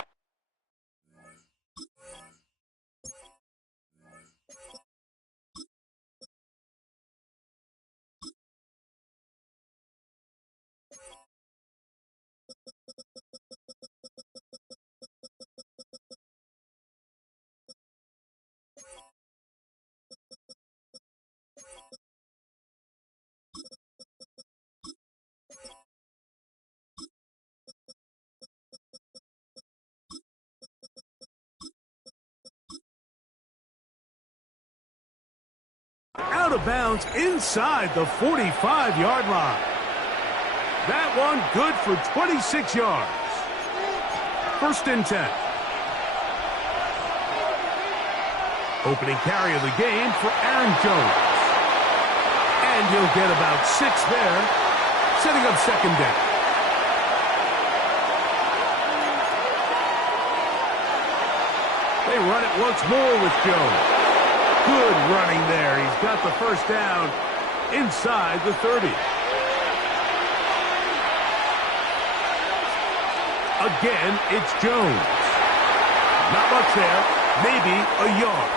out of bounds inside the 45-yard line. That one good for 26 yards. 1st and 10. Opening carry of the game for Aaron Jones. And he'll get about 6 there, setting up 2nd down. They run it once more with Jones. Good running there. He's got the first down inside the 30. Again, it's Jones. Not much there. Maybe a yard.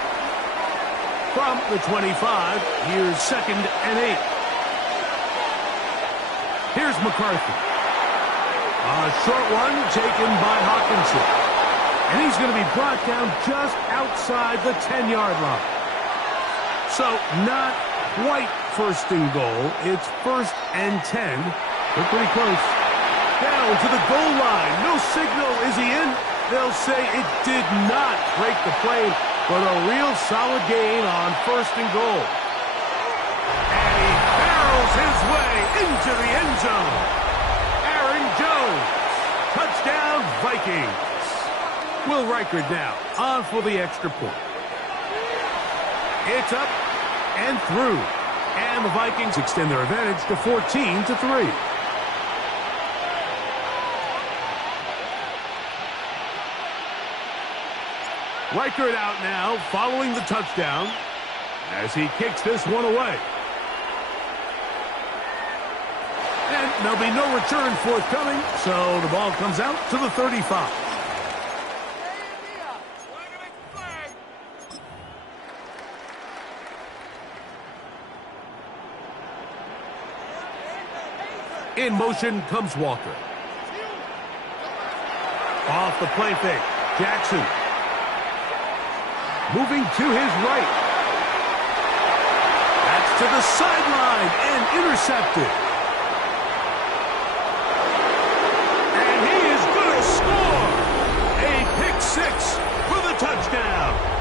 From the 25, here's 2nd and 8. Here's McCarthy. A short one taken by Hawkinson. And he's going to be brought down just outside the 10-yard line. So, not quite 1st and goal. It's 1st and 10. They're pretty close. Down to the goal line. No signal. Is he in? They'll say it did not break the plane, but a real solid gain on 1st and goal. And he barrels his way into the end zone. Aaron Jones. Touchdown, Vikings. Will Reichard now on for the extra point. It's up and through. And the Vikings extend their advantage to 14-3. Riker it out now, following the touchdown, as he kicks this one away. And there'll be no return forthcoming, so the ball comes out to the 35. In motion comes Walker. Off the play fake, Jackson. Moving to his right. That's to the sideline and intercepted. And he is going to score. A pick six for the touchdown.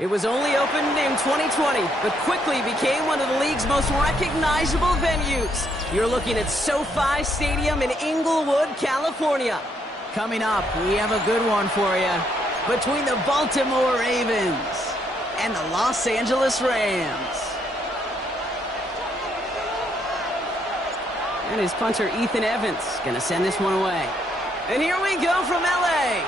It was only opened in 2020, but quickly became one of the league's most recognizable venues. You're looking at SoFi Stadium in Inglewood, California. Coming up, we have a good one for you. Between the Baltimore Ravens and the Los Angeles Rams. And his punter, Ethan Evans, going to send this one away. And here we go from L.A.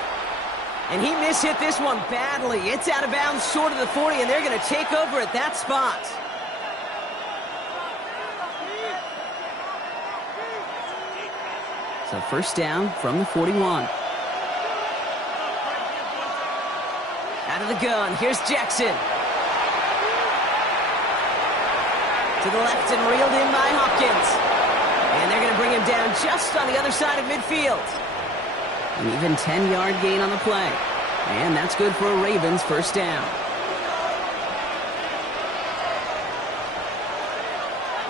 And he mishit this one badly. It's out of bounds short of the 40, and they're going to take over at that spot. So first down from the 41. Out of the gun, here's Jackson. To the left and reeled in by Hopkins. And they're going to bring him down just on the other side of midfield. An even 10-yard gain on the play. And that's good for a Ravens first down.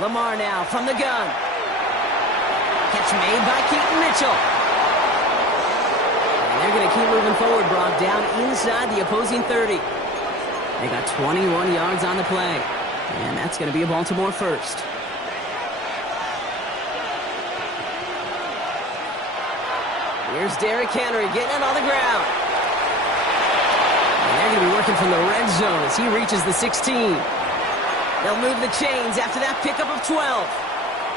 Lamar now from the gun. Catch made by Keaton Mitchell. And they're going to keep moving forward, Brock, down inside the opposing 30. They got 21 yards on the play. And that's going to be a Baltimore first. Here's Derrick Henry getting it on the ground. And they're going to be working from the red zone as he reaches the 16. They'll move the chains after that pickup of 12.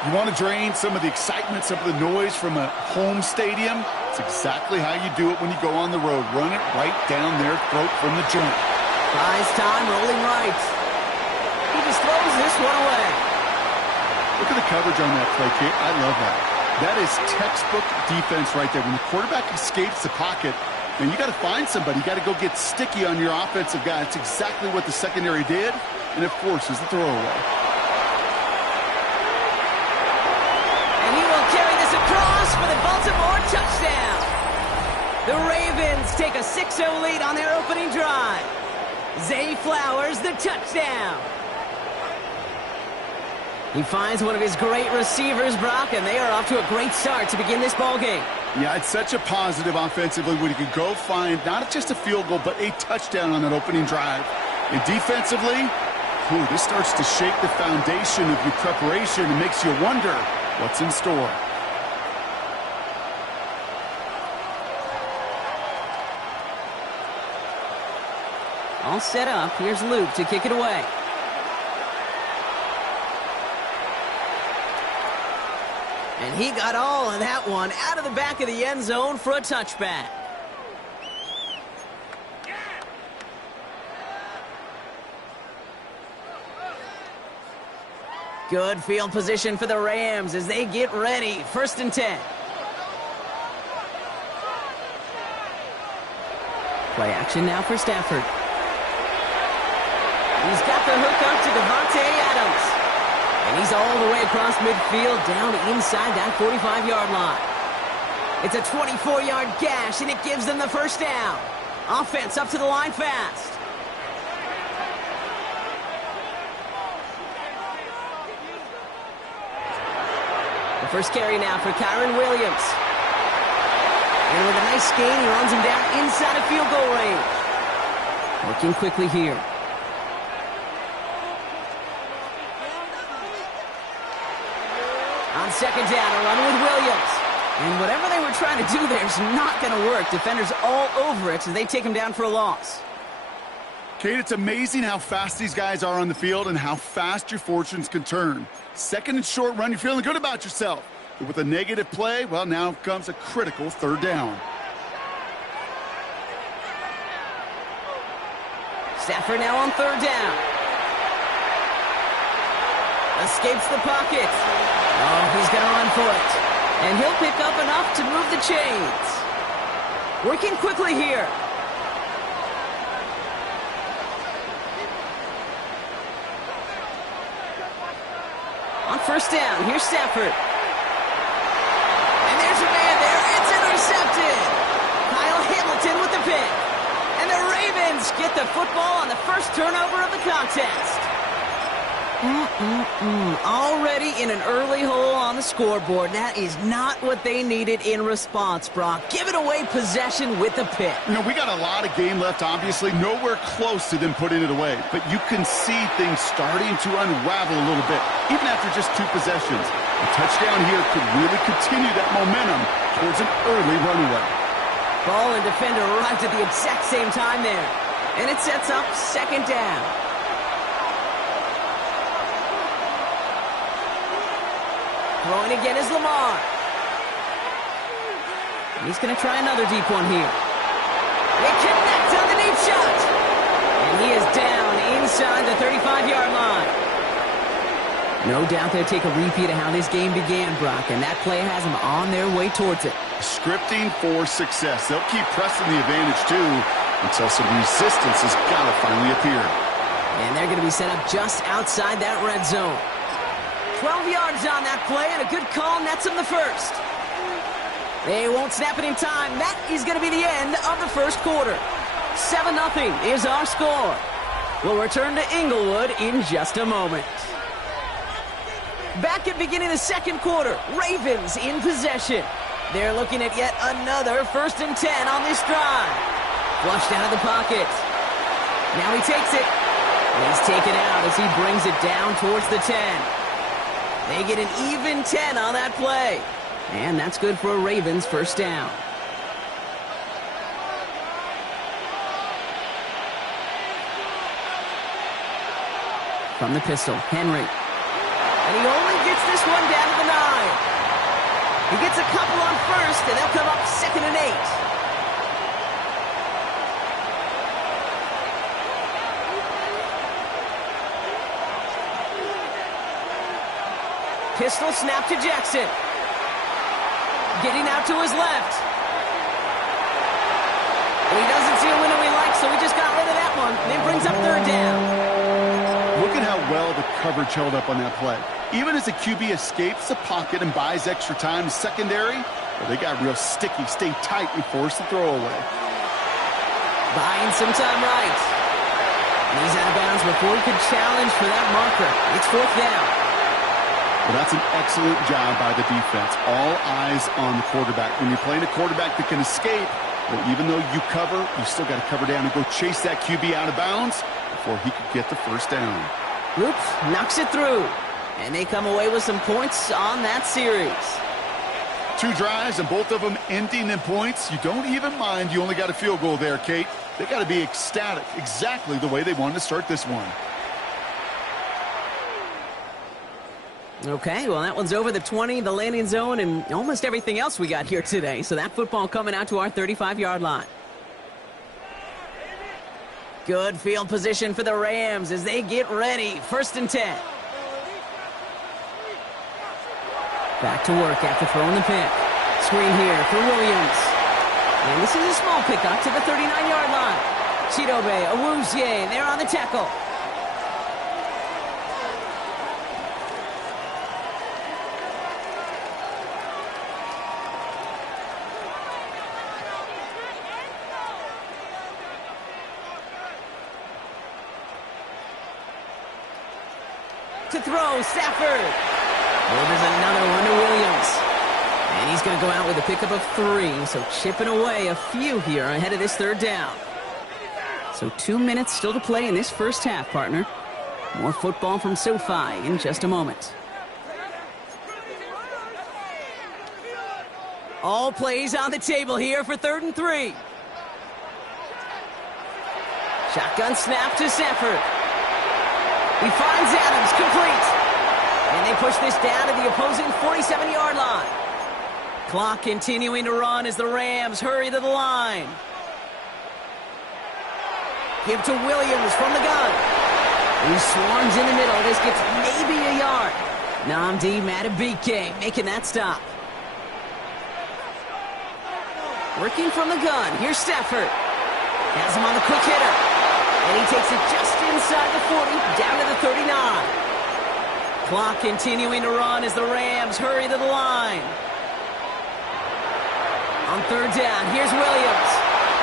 You want to drain some of the excitement, some of the noise from a home stadium? It's exactly how you do it when you go on the road. Run it right down their throat from the joint. Buys time, rolling right. He just throws this one away. Look at the coverage on that play, Kate. I love that. That is textbook defense right there. When the quarterback escapes the pocket, and you got to find somebody. You got to go get sticky on your offensive guy. It's exactly what the secondary did, and it forces the throwaway. And he will carry this across for the Baltimore touchdown. The Ravens take a 6-0 lead on their opening drive. Zay Flowers, the touchdown. He finds one of his great receivers, Brock, and they are off to a great start to begin this ballgame. Yeah, it's such a positive offensively when you can go find not just a field goal, but a touchdown on that opening drive. And defensively, this starts to shake the foundation of your preparation and makes you wonder what's in store. All set up. Here's Luke to kick it away. And he got all of that one out of the back of the end zone for a touchback. Good field position for the Rams as they get ready. 1st and 10. Play action now for Stafford. He's got the hook up to Devontae Adams. And he's all the way across midfield down inside that 45-yard line. It's a 24-yard gash, and it gives them the first down. Offense up to the line fast. The first carry now for Kyron Williams. And with a nice gain, he runs him down inside of field goal range. Working quickly here. On 2nd down, a run with Williams. And whatever they were trying to do there is not going to work. Defenders all over it as they take him down for a loss. Kate, it's amazing how fast these guys are on the field and how fast your fortunes can turn. 2nd and short run, you're feeling good about yourself. But with a negative play, well, now comes a critical 3rd down. Stafford now on 3rd down. Escapes the pocket. Oh, he's going to run for it. And he'll pick up enough to move the chains. Working quickly here. On 1st down, here's Stafford. And there's a man there. It's intercepted. Kyle Hamilton with the pick. And the Ravens get the football on the first turnover of the contest. Already in an early hole on the scoreboard. That is not what they needed in response, Brock. Give it away possession with the pick. You know, we got a lot of game left, obviously. Nowhere close to them putting it away. But you can see things starting to unravel a little bit, even after just 2 possessions. A touchdown here could really continue that momentum towards an early runaway. Ball and defender arrived at the exact same time there. And it sets up 2nd down. Throwing again is Lamar. He's going to try another deep one here. They connect on the deep shot. And he is down inside the 35-yard line. No doubt they'll take a repeat of how this game began, Brock, and that play has them on their way towards it. Scripting for success. They'll keep pressing the advantage, too, until some resistance has got to finally appear. And they're going to be set up just outside that red zone. 12 yards on that play, and a good call nets him the first. They won't snap it in time. That is going to be the end of the first quarter. 7-0 is our score. We'll return to Inglewood in just a moment. Back at beginning of the second quarter, Ravens in possession. They're looking at yet another 1st and 10 on this drive. Flushed out of the pocket. Now he takes it. And he's taken out as he brings it down towards the 10. They get an even 10 on that play. And that's good for a Ravens first down. From the pistol, Henry. And he only gets this one down to the 9. He gets a couple on first, and they'll come up 2nd and 8. Pistol snap to Jackson. Getting out to his left. And he doesn't see a window he likes, so he just got rid of that one. And it brings up 3rd down. Look at how well the coverage held up on that play. Even as the QB escapes the pocket and buys extra time, secondary, well, they got real sticky, stay tight, and force the throw away. Buying some time right. And he's out of bounds before he could challenge for that marker. It's 4th down. Well, that's an excellent job by the defense. All eyes on the quarterback. When you're playing a quarterback that can escape, well, even though you cover, you still got to cover down and go chase that QB out of bounds before he could get the first down. Loops knocks it through. And they come away with some points on that series. 2 drives and both of them ending in points. You don't even mind you only got a field goal there, Kate. They got to be ecstatic, exactly the way they wanted to start this one. Okay, well, that one's over the 20, the landing zone, and almost everything else we got here today. So that football coming out to our 35-yard line. Good field position for the Rams as they get ready. 1st and 10. Back to work after throwing the pick. Screen here for Williams. And this is a small pickup to the 39-yard line. Chidobe Awuzie there on the tackle. To throw, Stafford. Delivers another one to Williams. And he's going to go out with a pickup of 3, so chipping away a few here ahead of this 3rd down. So 2 minutes still to play in this first half, partner. More football from SoFi in just a moment. All plays on the table here for 3rd and 3. Shotgun snap to Stafford. He finds Adams, complete. And they push this down to the opposing 47-yard line. Clock continuing to run as the Rams hurry to the line. Give to Williams from the gun. He swarms in the middle. This gets maybe a yard. Nnamdi Madubuike making that stop. Working from the gun. Here's Stafford. Has him on the quick hitter. And he takes it just inside the 40, down to the 39. Clock continuing to run as the Rams hurry to the line. On 3rd down, here's Williams.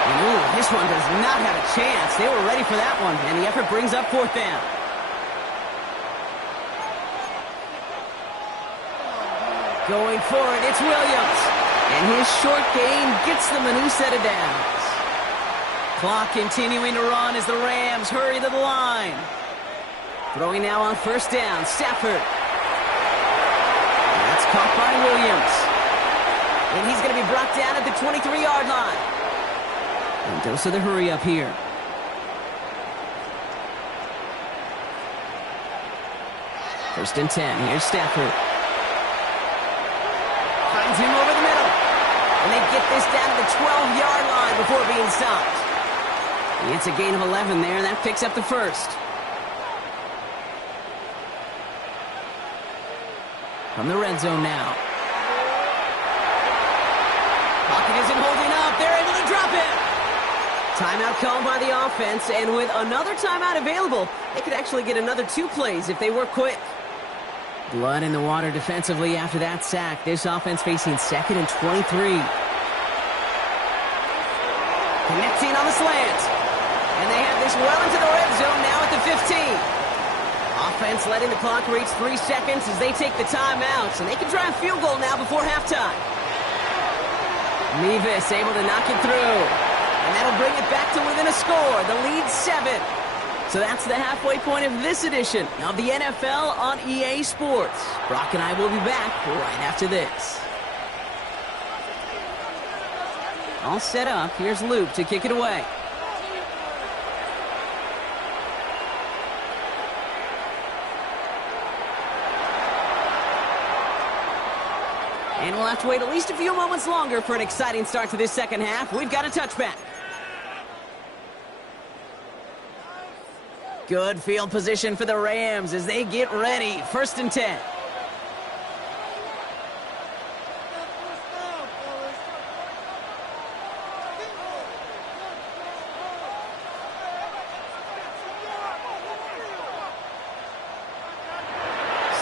And ooh, this one does not have a chance. They were ready for that one, and the effort brings up 4th down. Going for it, it's Williams. And his short gain gets them a new set of downs. Clock continuing to run as the Rams hurry to the line. Throwing now on 1st down, Stafford. That's caught by Williams. And he's going to be brought down at the 23-yard line. And dose of the hurry up here. First and 10. Here's Stafford. Finds him over the middle. And they get this down to the 12-yard line before being stopped. It's a gain of 11 there, and that picks up the first. From the red zone now. Pocket isn't holding up. They're able to drop it. Timeout called by the offense, and with another timeout available, they could actually get another 2 plays if they were quick. Blood in the water defensively after that sack. This offense facing 2nd and 23. Connecting on the slant. And they have this well into the red zone now at the 15. Offense letting the clock reach 3 seconds as they take the timeouts. And they can try a field goal now before halftime. Mevis able to knock it through. And that'll bring it back to within a score. The lead 7. So that's the halfway point of this edition of the NFL on EA Sports. Brock and I will be back right after this. All set up. Here's Luke to kick it away. And we'll have to wait at least a few moments longer for an exciting start to this second half. We've got a touchback. Good field position for the Rams as they get ready. 1st and 10.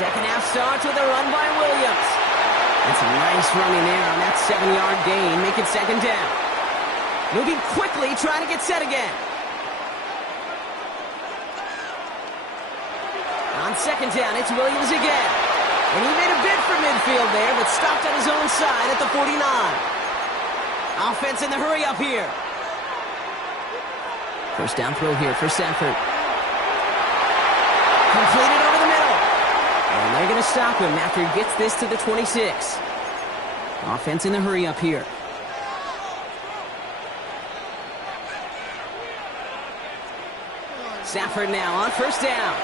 Second half starts with a run by Williams. And some nice running there on that 7-yard gain. Make it 2nd down. Moving quickly, trying to get set again. On 2nd down, it's Williams again. And he made a bid for midfield there, but stopped on his own side at the 49. Offense in the hurry up here. First down throw here for Stafford. Completed over the middle. And they're going to stop him after he gets this to the 26. Offense in the hurry up here. Stafford now on 1st down.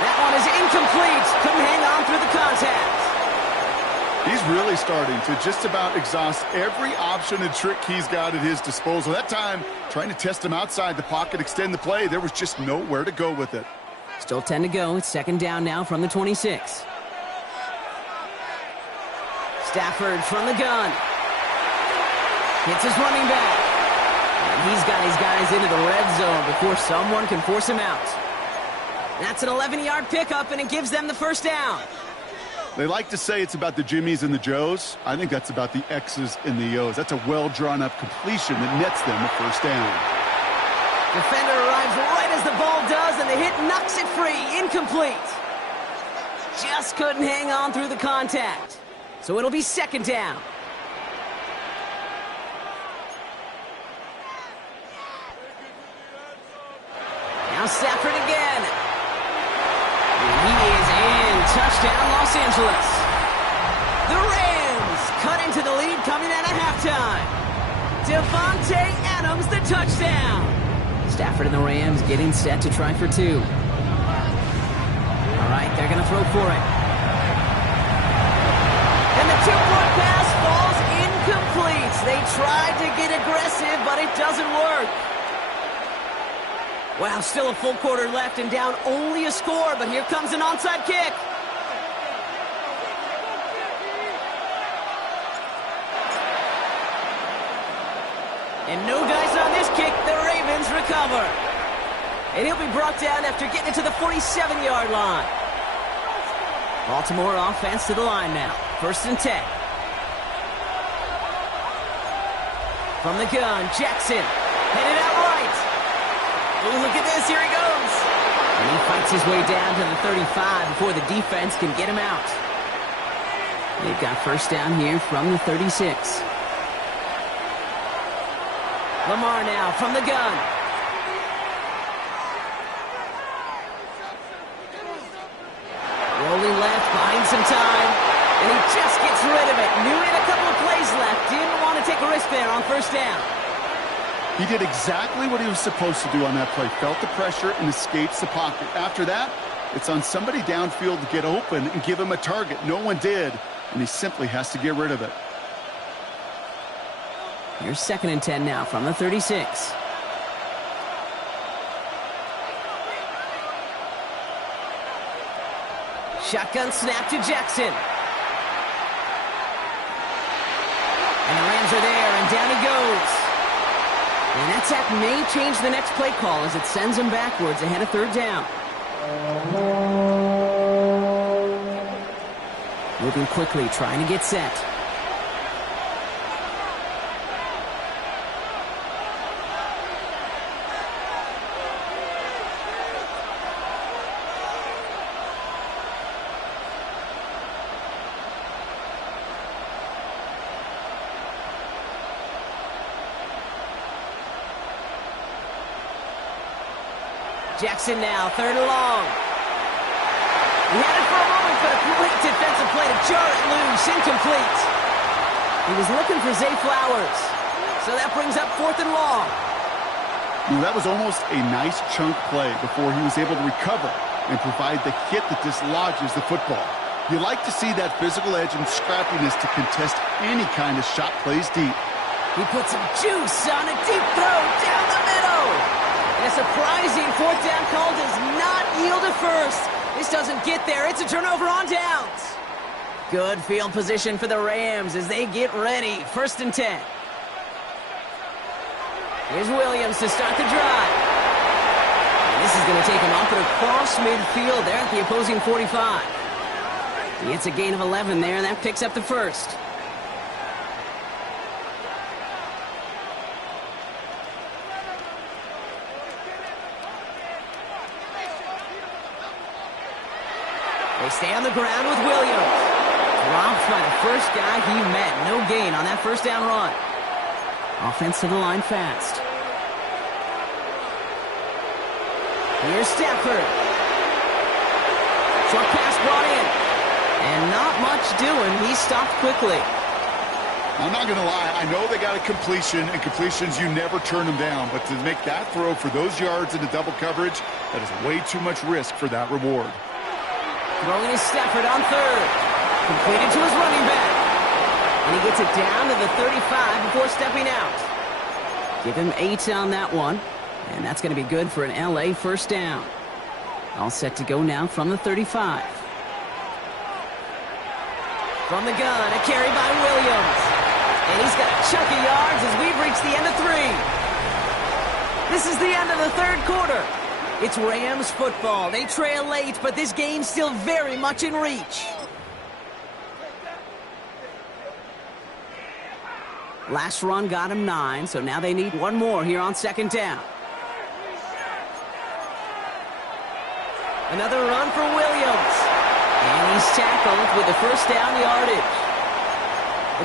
That one is incomplete. Couldn't hang on through the contact. He's really starting to just about exhaust every option and trick he's got at his disposal. That time, trying to test him outside the pocket, extend the play, there was just nowhere to go with it. Still 10 to go. It's 2nd down now from the 26. Stafford from the gun. Hits his running back. And he's got his guys into the red zone before someone can force him out. That's an 11-yard pickup, and it gives them the 1st down. They like to say it's about the Jimmies and the Joes. I think that's about the X's and the O's. That's a well-drawn-up completion that nets them a 1st down. Defender arrives right as the ball does, and the hit knocks it free. Incomplete. Just couldn't hang on through the contact. So it'll be 2nd down. Now Stafford again. And he is in. Touchdown, Los Angeles. The Rams cut into the lead coming out of halftime. Devontae Adams, the touchdown. Stafford and the Rams getting set to try for 2. All right, they're going to throw for it. And the 2-point pass falls incomplete. They tried to get aggressive, but it doesn't work. Wow, still a full quarter left and down only a score, but here comes an onside kick. And no dice on this kick, the Ravens recover. And he'll be brought down after getting it to the 47-yard line. Baltimore offense to the line now. 1st and 10. From the gun, Jackson. Headed out right. Oh, look at this. Here he goes. And he fights his way down to the 35 before the defense can get him out. They've got 1st down here from the 36. Lamar now from the gun. Rolling left, buying some time. And he just gets rid of it. Knew he had a couple of plays left. Didn't want to take a risk there on 1st down. He did exactly what he was supposed to do on that play. Felt the pressure and escapes the pocket. After that, it's on somebody downfield to get open and give him a target. No one did, and he simply has to get rid of it. Here's 2nd and 10 now from the 36. Shotgun snap to Jackson. And the Rams are there, and down he goes. And that sack may change the next play call as it sends him backwards ahead of 3rd down. Moving quickly, trying to get set. Jackson now, 3rd and long. He had it for a moment, but a great defensive play to jar it loose, incomplete. He was looking for Zay Flowers, so that brings up 4th and long. That was almost a nice chunk play before he was able to recover and provide the hit that dislodges the football. You like to see that physical edge and scrappiness to contest any kind of shot plays deep. He put some juice on a deep throw down the middle. And a surprising 4th down call does not yield at first. This doesn't get there. It's a turnover on downs. Good field position for the Rams as they get ready. 1st and 10. Here's Williams to start the drive. And this is going to take him up and across midfield there at the opposing 45. He gets a gain of 11 there, and that picks up the first. They stay on the ground with Williams. Dropped by the first guy he met. No gain on that 1st down run. Offense to the line fast. Here's Stafford. Short pass brought in. And not much doing. He stopped quickly. I'm not going to lie. I know they got a completion, and completions, you never turn them down. But to make that throw for those yards into double coverage, that is way too much risk for that reward. Throwing his Stafford on 3rd. Completed to his running back. And he gets it down to the 35 before stepping out. Give him 8 on that one. And that's going to be good for an LA 1st down. All set to go now from the 35. From the gun, a carry by Williams. And he's got a chunk of yards as we've reached the end of 3. This is the end of the 3rd quarter. It's Rams football. They trail late, but this game's still very much in reach. Last run got him 9, so now they need one more here on 2nd down. Another run for Williams. And he's tackled with the 1st down yardage.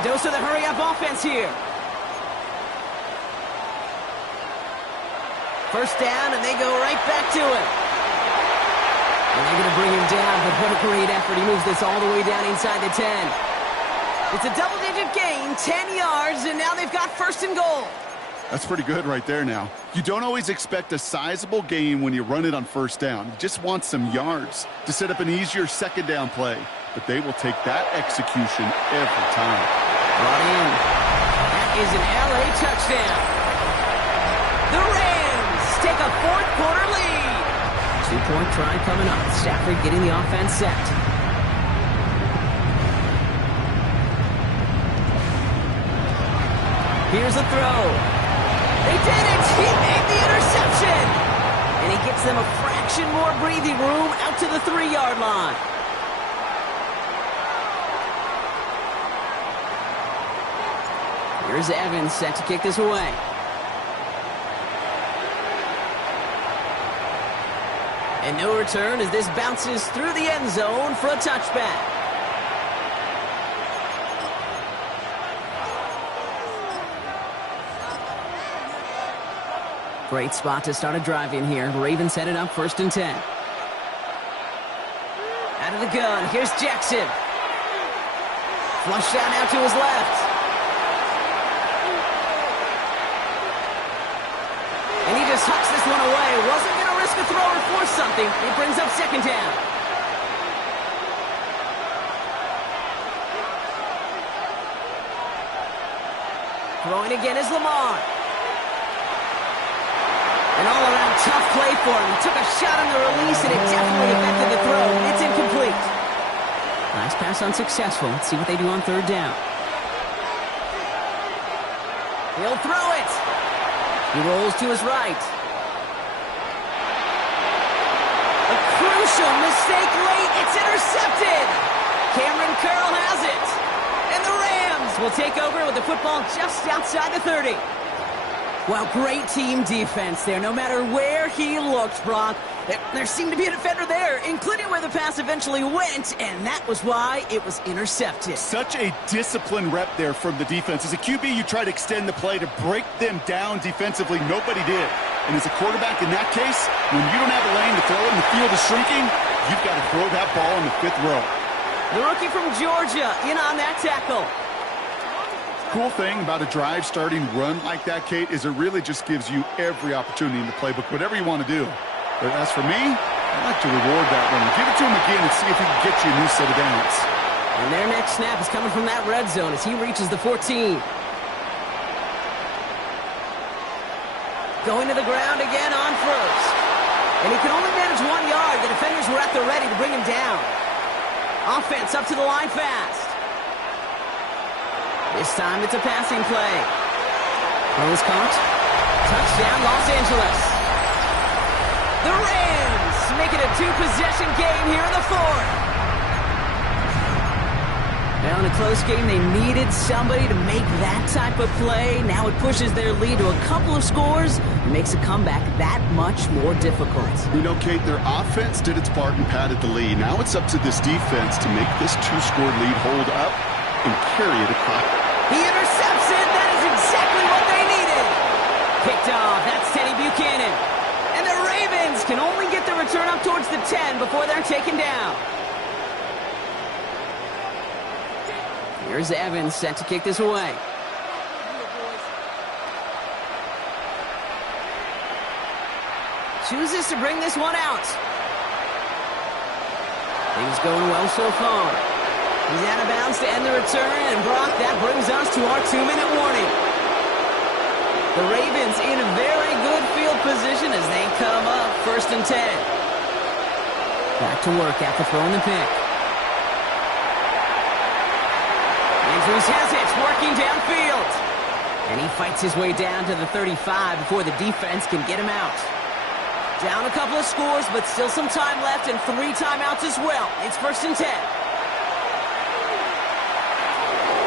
A dose of the hurry-up offense here. 1st down, and they go right back to it. And they're going to bring him down, but what a great effort. He moves this all the way down inside the 10. It's a double-digit gain, 10 yards, and now they've got 1st and goal. That's pretty good right there now. You don't always expect a sizable gain when you run it on 1st down. You just want some yards to set up an easier 2nd down play. But they will take that execution every time. Brought in. That is an LA touchdown. The Rams take a 4th quarter lead. 2-point try coming up. Stafford getting the offense set. Here's a throw. They did it! He made the interception! And he gets them a fraction more breathing room out to the 3-yard line. Here's Evans set to kick this away. And no return as this bounces through the end zone for a touchback. Great spot to start a drive in here. Ravens headed up 1st and 10. Out of the gun, here's Jackson. Flushed out now to his left. And he just hucks this one away. Wasn't going to risk a throw or force something. It brings up 2nd down. Throwing again is Lamar. An all-around tough play for him. He took a shot on the release, and it definitely affected the throw. It's incomplete. Nice pass unsuccessful. Let's see what they do on 3rd down. He'll throw it. He rolls to his right. A Crucial mistake late. It's intercepted. Cameron Curl has it. And the Rams will take over with the football just outside the 30. Well, great team defense there. No matter where he looked, Brock, there seemed to be a defender there, including where the pass eventually went, and that was why it was intercepted. Such a disciplined rep there from the defense. As a QB, you try to extend the play to break them down defensively. Nobody did. And as a quarterback in that case, when you don't have a lane to throw it and the field is shrinking, you've got to throw that ball in the 5th row. The rookie from Georgia in on that tackle. Cool thing about a drive-starting run like that, Kate, is it really just gives you every opportunity in the playbook, whatever you want to do. But as for me, I'd like to reward that one. Give it to him again and see if he can get you a new set of downs. And their next snap is coming from that red zone as he reaches the 14. Going to the ground again on first. And he can only manage 1 yard. The defenders were at the ready to bring him down. Offense up to the line fast. This time it's a passing play. Throw is caught. Touchdown, Los Angeles. The Rams make it a 2-possession game here in the 4th. Now in a close game, they needed somebody to make that type of play. Now it pushes their lead to a couple of scores and makes a comeback that much more difficult. You know, Kate, their offense did its part and padded the lead. Now it's up to this defense to make this 2-score lead hold up and carry it across. He intercepts it. That is exactly what they needed. Picked off. That's Teddy Buchanan. And the Ravens can only get the return up towards the 10 before they're taken down. Here's Evans set to kick this away. Chooses to bring this one out. Things going well so far. He's out of bounds to end the return, and Brock, that brings us to our 2-minute warning. The Ravens in a very good field position as they come up 1st and 10. Back to work after throwing the pick. Andrews has it, working downfield. And he fights his way down to the 35 before the defense can get him out. Down a couple of scores, but still some time left and 3 timeouts as well. It's 1st and 10.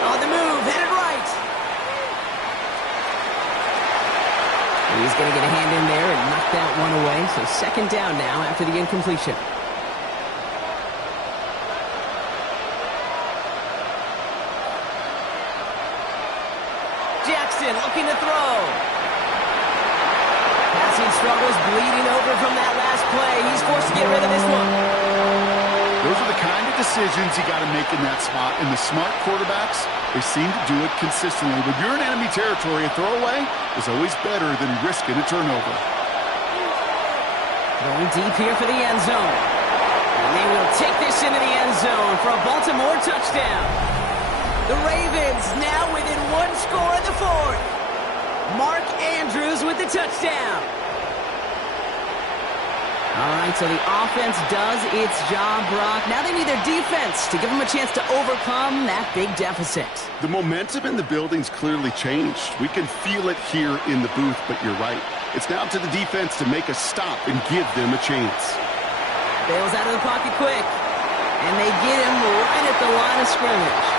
On the move, headed right. He's going to get a hand in there and knock that one away. So 2nd down now after the incompletion. Jackson looking to throw. Passing struggles, bleeding over from that last play. He's forced to get rid of this one. Those are the kind of decisions you got to make in that spot. And the smart quarterbacks, they seem to do it consistently. When you're in enemy territory, a throwaway is always better than risking a turnover. Going deep here for the end zone. And they will take this into the end zone for a Baltimore touchdown. The Ravens now within 1 score in the 4th. Mark Andrews with the touchdown. All right, so the offense does its job, Brock. Now they need their defense to give them a chance to overcome that big deficit. The momentum in the building's clearly changed. We can feel it here in the booth, but you're right. It's now to the defense to make a stop and give them a chance. Bails out of the pocket quick, and they get him right at the line of scrimmage.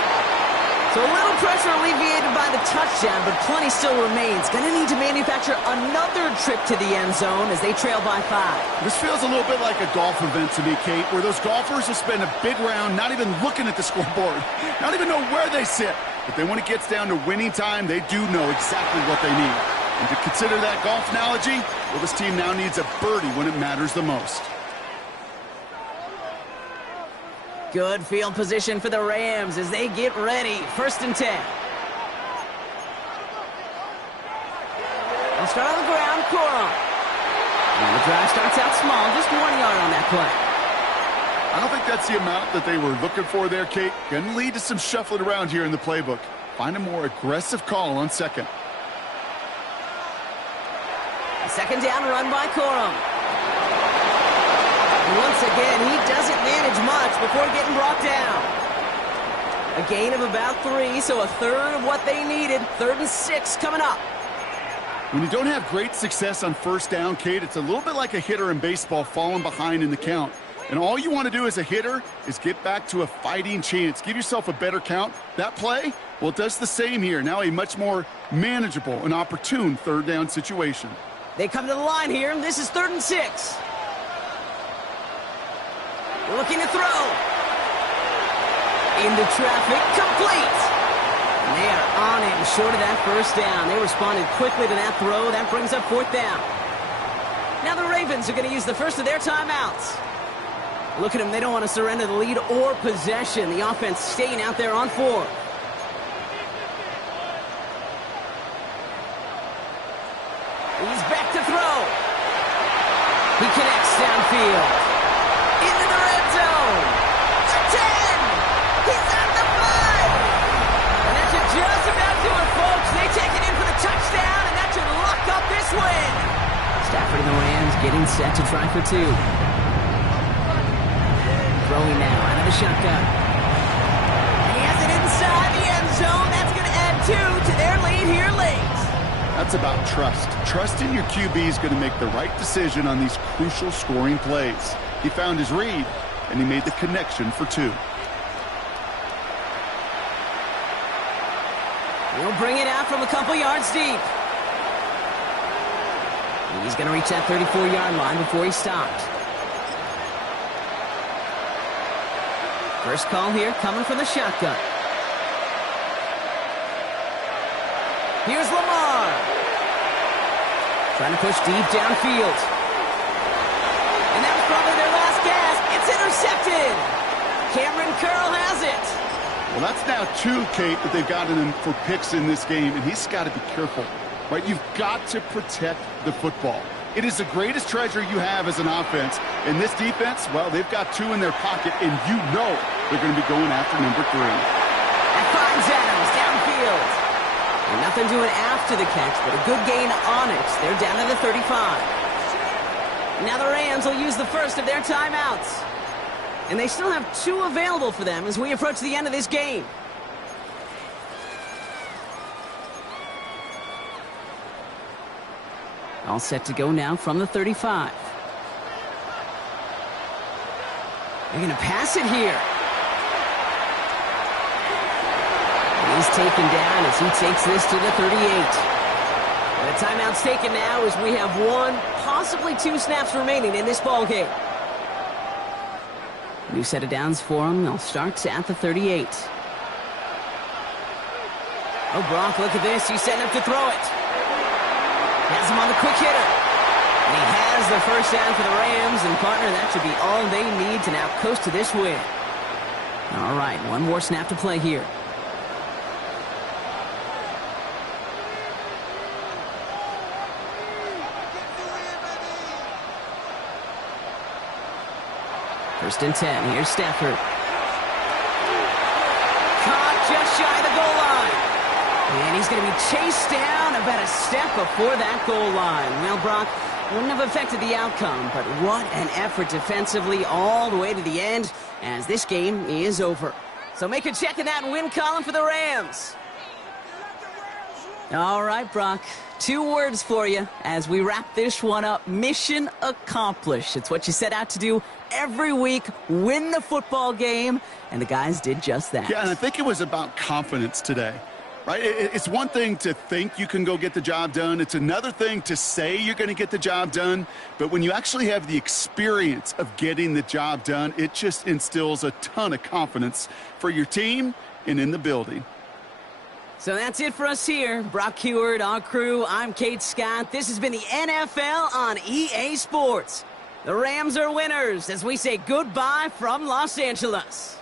So a little pressure alleviated by the touchdown, but plenty still remains. Going to need to manufacture another trip to the end zone as they trail by 5. This feels a little bit like a golf event to me, Kate, where those golfers will spend a big round not even looking at the scoreboard, not even know where they sit. But then when it gets down to winning time, they do know exactly what they need. And to consider that golf analogy, well, this team now needs a birdie when it matters the most. Good field position for the Rams as they get ready. 1st and 10. They'll start on the ground, Corum. And the drive starts out small, just 1 yard on that play. I don't think that's the amount that they were looking for there, Kate. Going to lead to some shuffling around here in the playbook. Find a more aggressive call on 2nd. A 2nd down run by Corum. Once again, he doesn't manage much before getting brought down. A gain of about 3, so a third of what they needed. 3rd and 6 coming up. When you don't have great success on 1st down, Kate, it's a little bit like a hitter in baseball falling behind in the count. And all you want to do as a hitter is get back to a fighting chance. Give yourself a better count. That play, well, it does the same here. Now a much more manageable and opportune third down situation. They come to the line here. This is 3rd and 6. Looking to throw. Into traffic, complete. And they are on it and short of that first down. They responded quickly to that throw. That brings up 4th down. Now the Ravens are going to use the first of their timeouts. Look at them. They don't want to surrender the lead or possession. The offense staying out there on 4. He's back to throw. He connects downfield. Into the red zone. The 10. He's at the 5. And that should just about do it, folks. They take it in for the touchdown, and that should lock up this win. Stafford and the Rams getting set to try for 2. Throwing now out of the shotgun. And he has it inside the end zone. That's going to add 2 to their lead here late. That's about trust. Trust in your QB is going to make the right decision on these crucial scoring plays. He found his read, and he made the connection for 2. He'll bring it out from a couple yards deep. He's going to reach that 34-yard line before he stopped. First call here coming from the shotgun. Here's Lamar. Trying to push deep downfield. And that was probably their last gasp. It's intercepted. Cameron Curl has it. Well, that's now 2, Kate, that they've gotten him for picks in this game, and he's got to be careful, right? You've got to protect the football. It is the greatest treasure you have as an offense. And this defense, well, they've got 2 in their pocket, and you know they're going to be going after number 3. That finds Adams downfield. And nothing doing after the catch, but a good gain on it. They're down to the 35. Now the Rams will use the first of their timeouts. And they still have 2 available for them as we approach the end of this game. All set to go now from the 35. They're going to pass it here. He's taken down as he takes this to the 38. And the timeout's taken now as we have 1, possibly 2 snaps remaining in this ball game. New set of downs for him. They'll start at the 38. Oh, Brock, look at this. He's setting up to throw it. Has him on the quick hitter. And he has the first down for the Rams. And, partner, that should be all they need to now coast to this win. All right, 1 more snap to play here. First and 10. Here's Stafford. Caught just shy of the goal line. And he's going to be chased down about a step before that goal line. Well, Brock, wouldn't have affected the outcome, but what an effort defensively all the way to the end as this game is over. So make a check in that win column for the Rams. All right, Brock, 2 words for you as we wrap this one up. Mission accomplished. It's what you set out to do every week, win the football game, and the guys did just that. Yeah, and I think it was about confidence today, right? It's one thing to think you can go get the job done. It's another thing to say you're going to get the job done. But when you actually have the experience of getting the job done, it just instills a ton of confidence for your team and in the building. So that's it for us here. Brock Heward, our crew, I'm Kate Scott. This has been the NFL on EA Sports. The Rams are winners as we say goodbye from Los Angeles.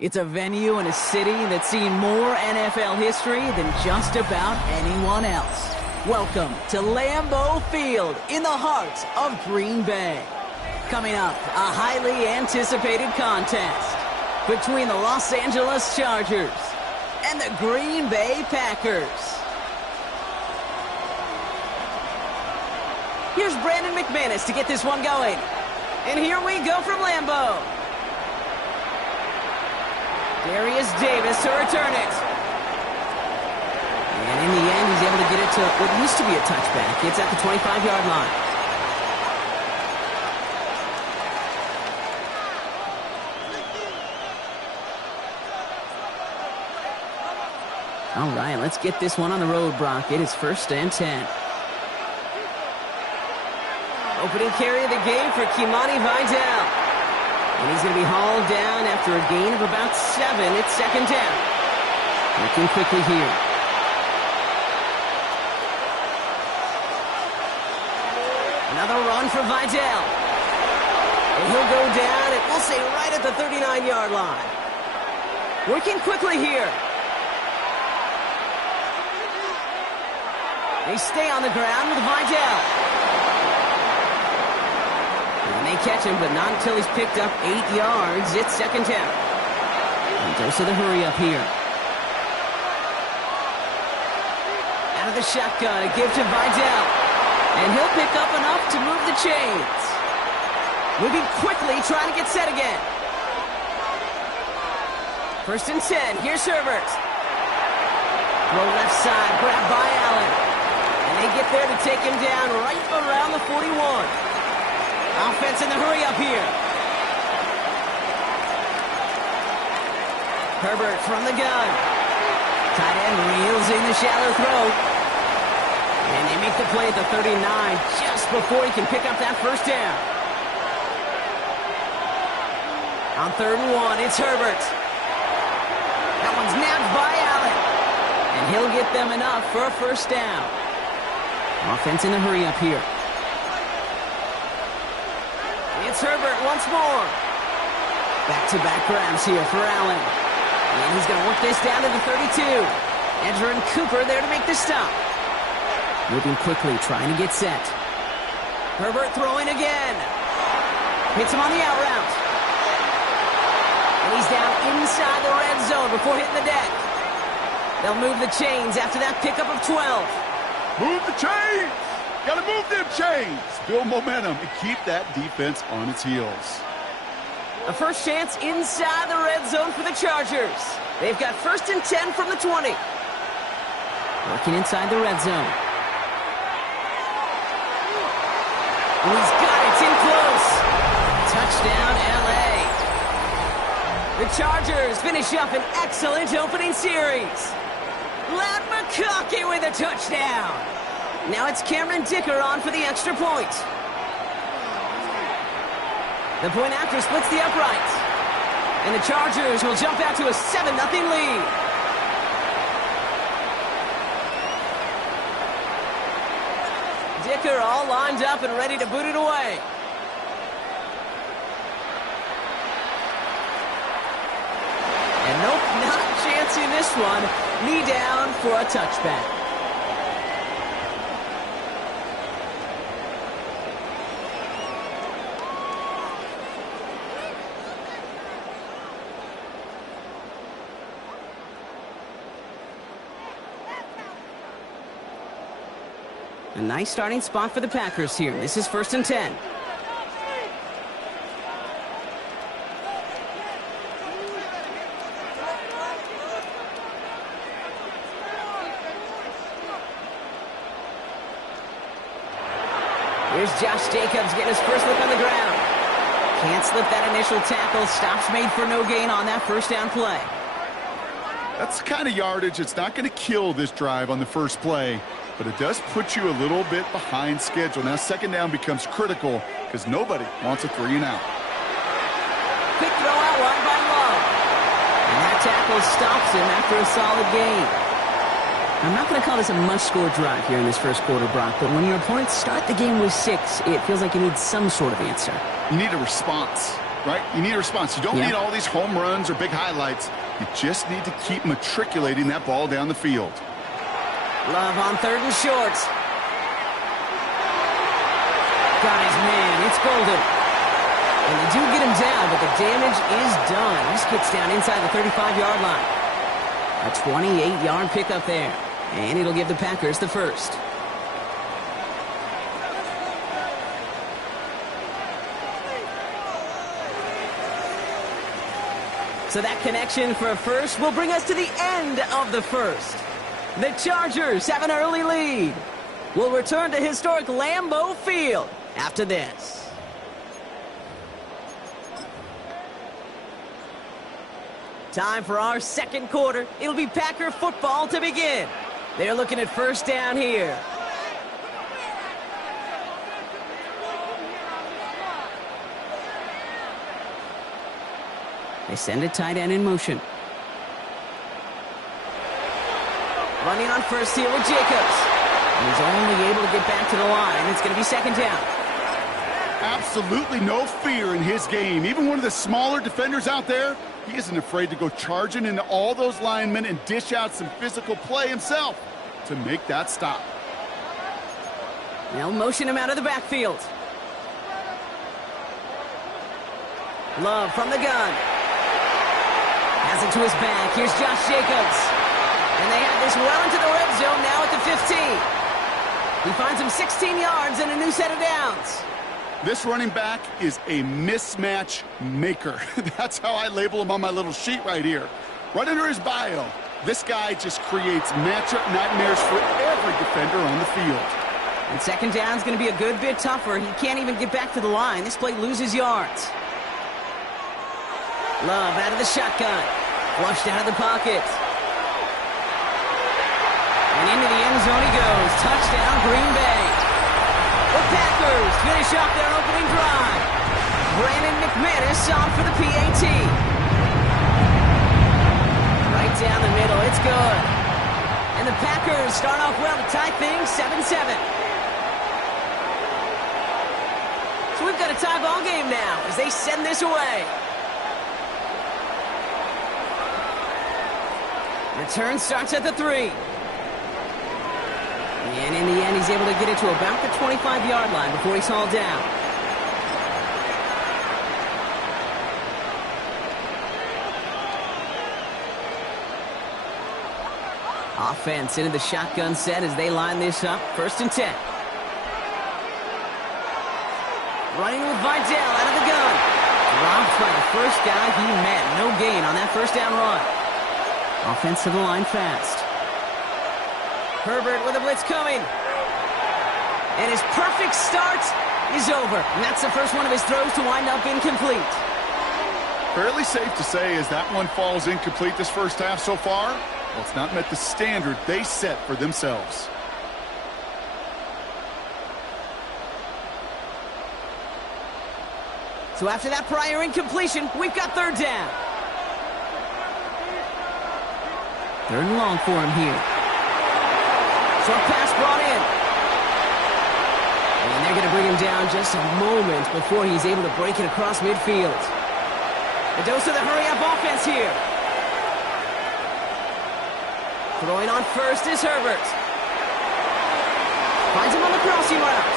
It's a venue and a city that's seen more NFL history than just about anyone else. Welcome to Lambeau Field in the heart of Green Bay. Coming up, a highly anticipated contest between the Los Angeles Chargers and the Green Bay Packers. Here's Brandon McManus to get this one going. And here we go from Lambeau. Darius Davis to return it. And in the end, he's able to get it to what used to be a touchback. It's at the 25-yard line. All right, let's get this one on the road, Brock. It is 1st and 10. Opening carry of the game for Kimani Vidal. And he's going to be hauled down after a gain of about 7. It's 2nd down. Looking quickly here. Another run for Vidal. And he'll go down, and we'll say right at the 39-yard line. Working quickly here. They stay on the ground with Vidal. And they catch him, but not until he's picked up 8 yards. It's 2nd down. And dose of the hurry up here. Out of the shotgun, a give to Vidal. And he'll pick up enough to move the chains. Moving quickly, trying to get set again. 1st and 10. Here's Herbert. Throw left side, grabbed by Allen. And they get there to take him down right around the 41. Offense in the hurry up here. Herbert from the gun. Tight end reels in the shallow throw. And they make the play at the 39 just before he can pick up that 1st down. On 3rd and 1, it's Herbert. That one's nabbed by Allen. And he'll get them enough for a 1st down. Offense in the hurry up here. It's Herbert once more. Back-to-back grabs here for Allen. And he's going to work this down to the 32. Edgerrin Cooper there to make the stop. Moving quickly, trying to get set. Herbert throwing again. Hits him on the out route. And he's down inside the red zone before hitting the deck. They'll move the chains after that pickup of 12. Move the chains! Gotta move them chains! Build momentum and keep that defense on its heels. A 1st chance inside the red zone for the Chargers. They've got 1st and 10 from the 20. Working inside the red zone. Oh, he's got it. It's in close. Touchdown, L.A. The Chargers finish up an excellent opening series. Lat McConkey with a touchdown. Now it's Cameron Dicker on for the extra point. The point after splits the uprights. And the Chargers will jump out to a 7-0 lead. Dicker all lined up and ready to boot it away. And nope, not chancing this one. Knee down for a touchback. A nice starting spot for the Packers here. This is 1st and 10. Here's Josh Jacobs getting his first look on the ground. Can't slip that initial tackle. Stops made for no gain on that 1st down play. That's the kind of yardage that's not going to kill this drive on the first play, but it does put you a little bit behind schedule. Now 2nd down becomes critical because nobody wants a 3 and out. Quick throw out wide by Love. And that tackle stops him after a solid gain. I'm not going to call this a must-score drive here in this 1st quarter, Brock, but when your opponents start the game with 6, it feels like you need some sort of answer. You need a response. right? You need a response. You don't need all these home runs or big highlights. You just need to keep matriculating that ball down the field. Love on 3rd and short. Got his man. It's Golden. And they do get him down, but the damage is done. This gets down inside the 35-yard line. A 28-yard pickup there. And it'll give the Packers the first. So that connection for a first will bring us to the end of the first. The Chargers have an early lead. We'll return to historic Lambeau Field after this. Time for our second quarter. It'll be Packer football to begin. They're looking at first down here. They send a tight end in motion. Running on first here with Jacobs. And he's only able to get back to the line. It's going to be second down. Absolutely no fear in his game. Even one of the smaller defenders out there, he isn't afraid to go charging into all those linemen and dish out some physical play himself to make that stop. They'll motion him out of the backfield. Love from the gun. Has it to his back. Here's Josh Jacobs. And they have this well into the red zone now at the 15. He finds him 16 yards and a new set of downs. This running back is a mismatch maker. That's how I label him on my little sheet right here. Right under his bio, this guy just creates matchup nightmares for every defender on the field. And second down's going to be a good bit tougher. He can't even get back to the line. This play loses yards. Love out of the shotgun. Flushed out of the pocket. And into the end zone he goes. Touchdown, Green Bay. The Packers finish off their opening drive. Brandon McManus on for the PAT. Right down the middle, it's good. And the Packers start off well to tie things 7-7. So we've got a tie ball game now as they send this away. Return starts at the 3. And in the end, he's able to get it to about the 25-yard line before he's hauled down. Offense into the shotgun set as they line this up. 1st and 10. Running with Vidal out of the gun. Dropped by the first guy he met. No gain on that first down run. Offense to the line fast. Herbert with a blitz coming. And his perfect start is over. And that's the first one of his throws to wind up incomplete. Fairly safe to say as that one falls incomplete this first half so far, well, it's not met the standard they set for themselves. So after that prior incompletion, we've got third down. Third and long for him here. Short pass brought in. And they're going to bring him down just a moment before he's able to break it across midfield. A dose of the hurry-up offense here. Throwing on first is Herbert. Finds him on the crossing route.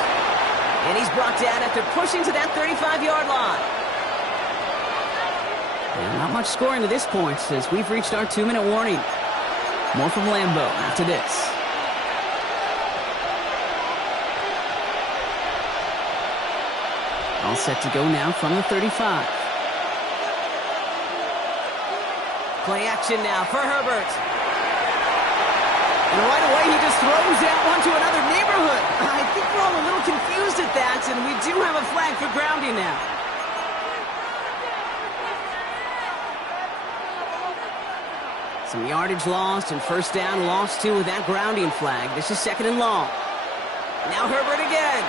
And he's brought down after pushing to that 35-yard line. And not much scoring to this point as we've reached our 2-minute warning. More from Lambeau after this. All set to go now from the 35. Play action now for Herbert. And right away he just throws that one to another neighborhood. I think we're all a little confused at that, and we do have a flag for grounding now. Some yardage lost and first down lost too with that grounding flag. This is second and long. Now Herbert again.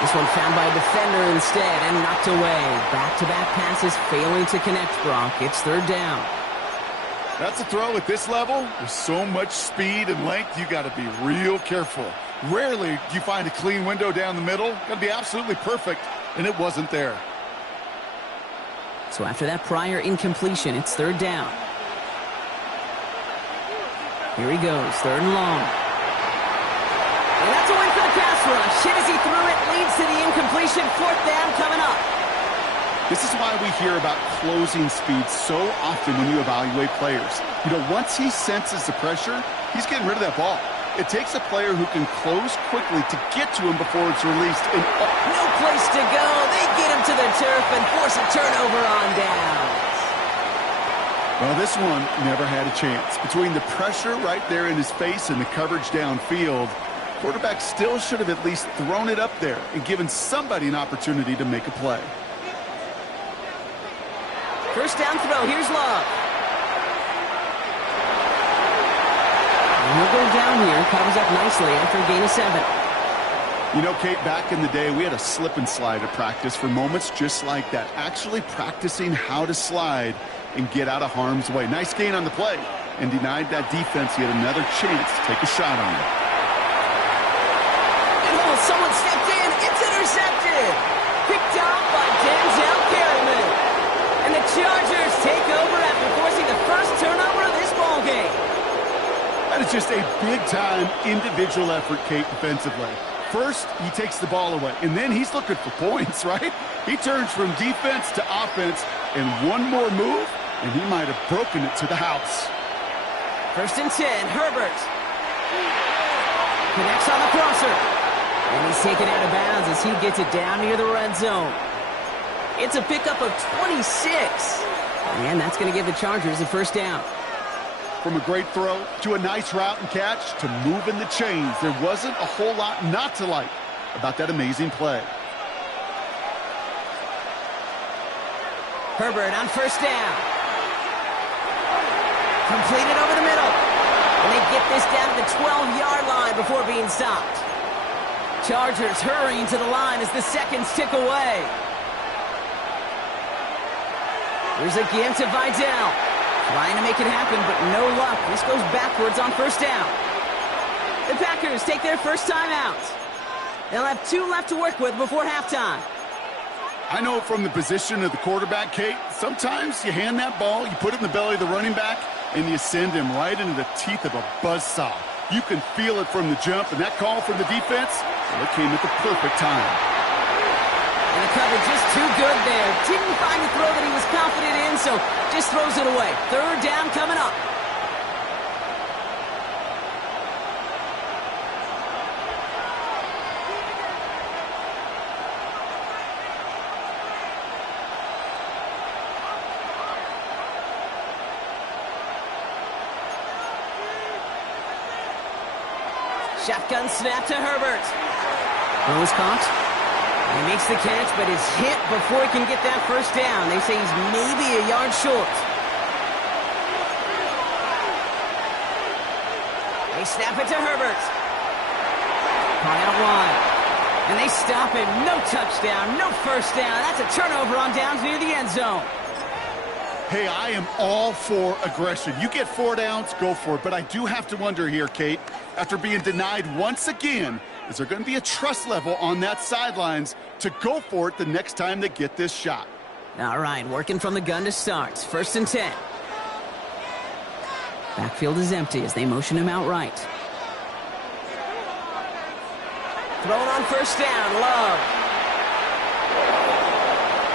This one found by a defender instead and knocked away. Back-to-back passes failing to connect, Brock. It's third down. That's a throw at this level. There's so much speed and length, you got to be real careful. Rarely do you find a clean window down the middle. Got to be absolutely perfect. and it wasn't there. So after that prior incompletion, it's third down. Here he goes, third and long. And that's a win for the pass rush. Hit as he threw it, leads to the incompletion. Fourth down coming up. This is why we hear about closing speed so often when you evaluate players. You know, once he senses the pressure, he's getting rid of that ball. It takes a player who can close quickly to get to him before it's released. And no place to go. They get him to the turf and force a turnover on downs. Well, this one never had a chance. Between the pressure right there in his face and the coverage downfield, quarterback still should have at least thrown it up there and given somebody an opportunity to make a play. First down throw. Here's Love. He'll go down here, covers up nicely after a gain of 7. You know, Kate, back in the day, we had a slip and slide at practice for moments just like that. Actually practicing how to slide and get out of harm's way. Nice gain on the play, and denied that defense yet another chance to take a shot on him. Oh, someone stepped in. It's intercepted. Picked off by Denzel Perryman. And the Chargers take over after forcing the first turnover of this ballgame. That is just a big-time individual effort, Kate, defensively. First, he takes the ball away, and then he's looking for points, right? He turns from defense to offense, and one more move, and he might have broken it to the house. First and 10, Herbert. Connects on the crosser. And he's taken out of bounds as he gets it down near the red zone. It's a pickup of 26. And that's going to give the Chargers a first down. From a great throw to a nice route and catch to moving the chains, there wasn't a whole lot not to like about that amazing play. Herbert on first down. Completed over the middle. And they get this down to the 12-yard line before being stopped. Chargers hurrying to the line as the seconds tick away. Here's a give to Vidal. Trying to make it happen, but no luck. This goes backwards on first down. The Packers take their first time out. They'll have 2 left to work with before halftime. I know from the position of the quarterback, Kate, sometimes you hand that ball, you put it in the belly of the running back, and you send him right into the teeth of a buzzsaw. You can feel it from the jump, and that call from the defense, well, it came at the perfect time. And the cover just too good there. Didn't find the throw that he was confident in, so just throws it away. Third down coming up. Shotgun snap to Herbert. Throws caught. He makes the catch, but is hit before he can get that first down. They say he's maybe a yard short. They snap it to Herbert. Caught out wide. And they stop him. No touchdown, no first down. That's a turnover on downs near the end zone. Hey, I am all for aggression. You get 4 downs, go for it. But I do have to wonder here, Kate, after being denied once again, is there going to be a trust level on that sidelines to go for it the next time they get this shot? All right, working from the gun to start. First and 10. Backfield is empty as they motion him out right. Thrown on first down, Love.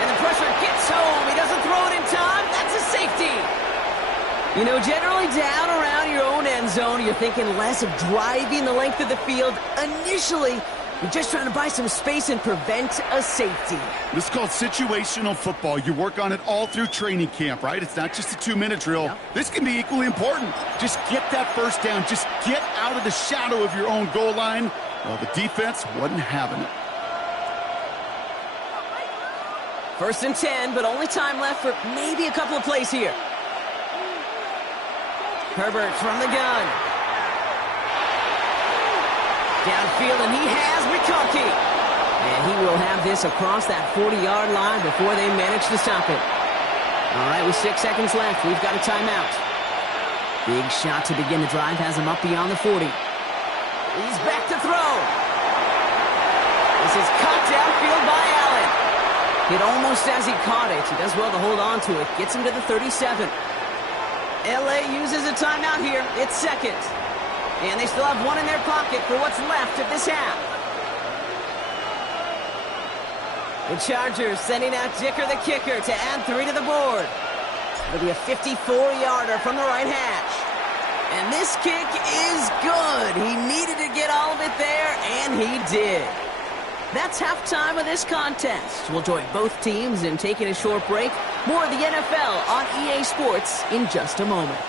And the pressure gets home. He doesn't throw it in time. That's a safety. You know, generally down around your own end zone, you're thinking less of driving the length of the field. Initially, you're just trying to buy some space and prevent a safety. This is called situational football. You work on it all through training camp, right? It's not just a 2-minute drill. Yep. This can be equally important. Just get that first down. Just get out of the shadow of your own goal line. Well, the defense wasn't having it. First and 10, but only time left for maybe a couple of plays here. Herbert from the gun. Downfield, and he has McConkey. And he will have this across that 40-yard line before they manage to stop it. All right, with 6 seconds left, we've got a timeout. Big shot to begin the drive has him up beyond the 40. He's back to throw. This is caught downfield by Allen. Hit almost as he caught it. He does well to hold on to it. Gets him to the 37. LA uses a timeout here. It's second. And they still have one in their pocket for what's left of this half. The Chargers sending out Dicker the kicker to add 3 to the board. It'll be a 54-yarder from the right hash. And this kick is good. He needed to get all of it there, and he did. That's halftime of this contest. We'll join both teams in taking a short break. More of the NFL on EA Sports in just a moment.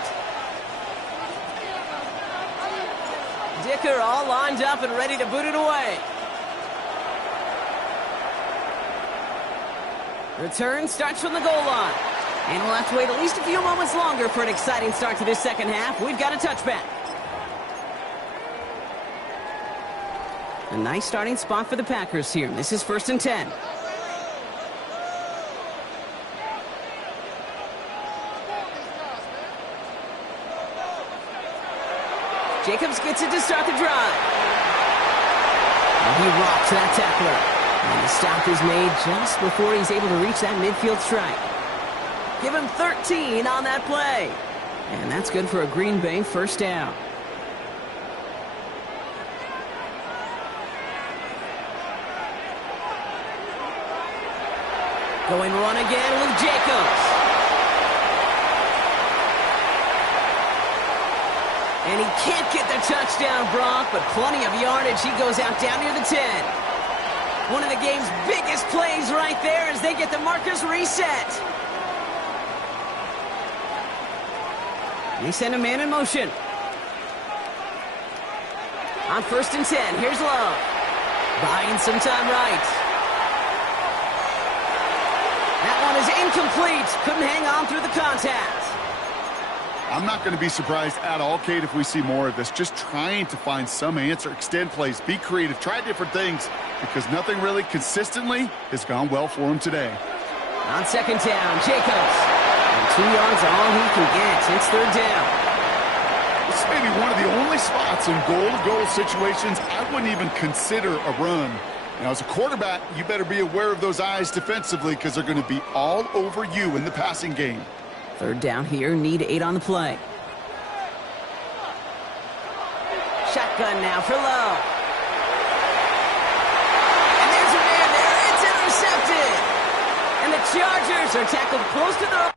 Dicker all lined up and ready to boot it away. Return starts from the goal line. And we'll have to wait at least a few moments longer for an exciting start to this second half. We've got a touchback. A nice starting spot for the Packers here. This is 1st and 10. Jacobs gets it to start the drive. And he rocks that tackler. And the stop is made just before he's able to reach that midfield strike. Give him 13 on that play. And that's good for a Green Bay first down. Going run again with Jacobs. And he can't get the touchdown, Brock, but plenty of yardage. He goes out down near the 10. One of the game's biggest plays right there as they get the markers reset. They send a man in motion. On 1st and 10, here's Love. Buying some time right. That one is incomplete. Couldn't hang on through the contact. I'm not going to be surprised at all, Kate, if we see more of this. Just trying to find some answer, extend plays, be creative, try different things, because nothing really consistently has gone well for him today. On 2nd down, Jacobs. And 2 yards are all he can get. It's 3rd down. This may be one of the only spots in goal-to-goal situations I wouldn't even consider a run. Now, as a quarterback, you better be aware of those eyes defensively because they're going to be all over you in the passing game. 3rd down here, need 8 on the play. Shotgun now for Love. And there's a man there. It's intercepted. And the Chargers are tackled close to the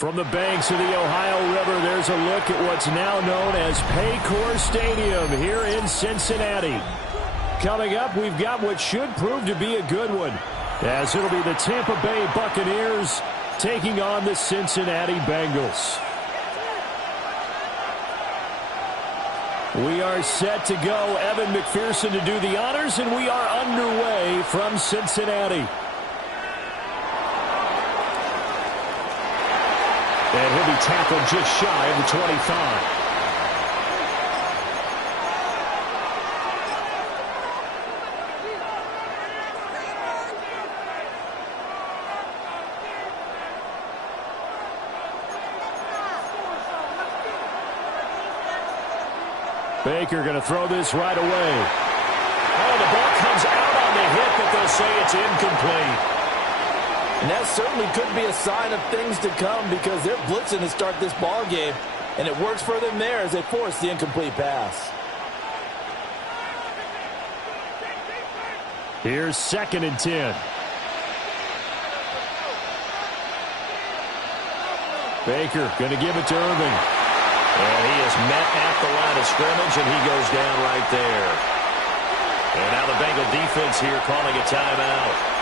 From the banks of the Ohio River, there's a look at what's now known as Paycor Stadium here in Cincinnati. Coming up, we've got what should prove to be a good one, as it'll be the Tampa Bay Buccaneers taking on the Cincinnati Bengals. We are set to go. Evan McPherson to do the honors, and we are underway from Cincinnati. And he'll be tackled just shy of the 25. Baker going to throw this right away. Oh, the ball comes out on the hit, but they'll say it's incomplete. And that certainly could be a sign of things to come because they're blitzing to start this ball game, and it works for them there as they force the incomplete pass. Here's 2nd and 10. Baker going to give it to Irving. And he is met at the line of scrimmage, and he goes down right there. And now the Bengal defense here calling a timeout.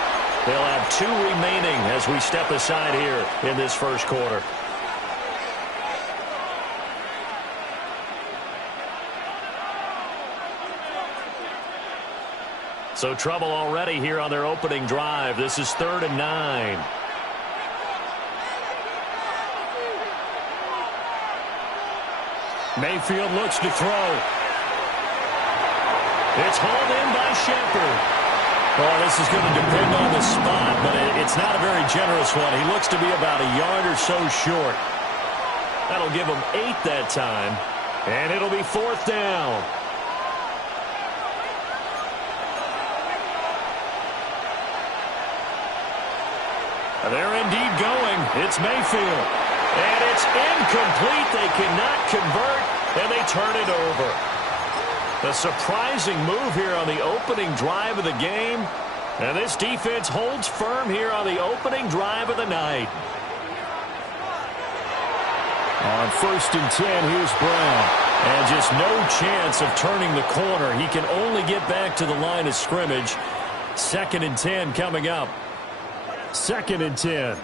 They'll have 2 remaining as we step aside here in this first quarter. So trouble already here on their opening drive. This is 3rd and 9. Mayfield looks to throw. It's hauled in by Shepard. Oh, this is going to depend on the spot, but it's not a very generous one. He looks to be about a yard or so short. That'll give him 8 that time, and it'll be 4th down. They're indeed going. It's Mayfield. And it's incomplete. They cannot convert, and they turn it over. A surprising move here on the opening drive of the game. And this defense holds firm here on the opening drive of the night. On 1st and 10, here's Brown. And just no chance of turning the corner. He can only get back to the line of scrimmage. 2nd and 10 coming up. 2nd and 10.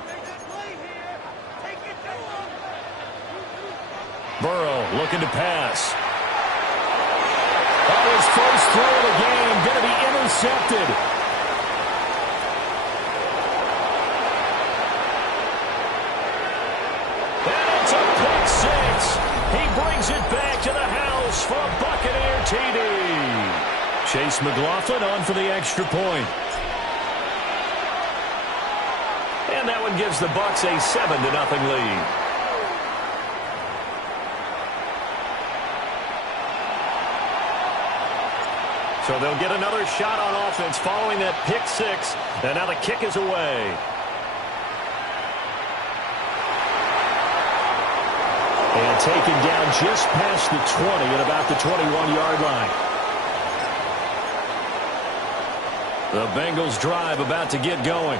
Burrow looking to pass. His first throw of the game going to be intercepted. And it's a pick 6. He brings it back to the house for a Buccaneer TD. Chase McLaughlin on for the extra point. And that one gives the Bucs a 7-0 lead. So they'll get another shot on offense following that pick 6. And now the kick is away. And taken down just past the 20 at about the 21-yard line. The Bengals drive about to get going.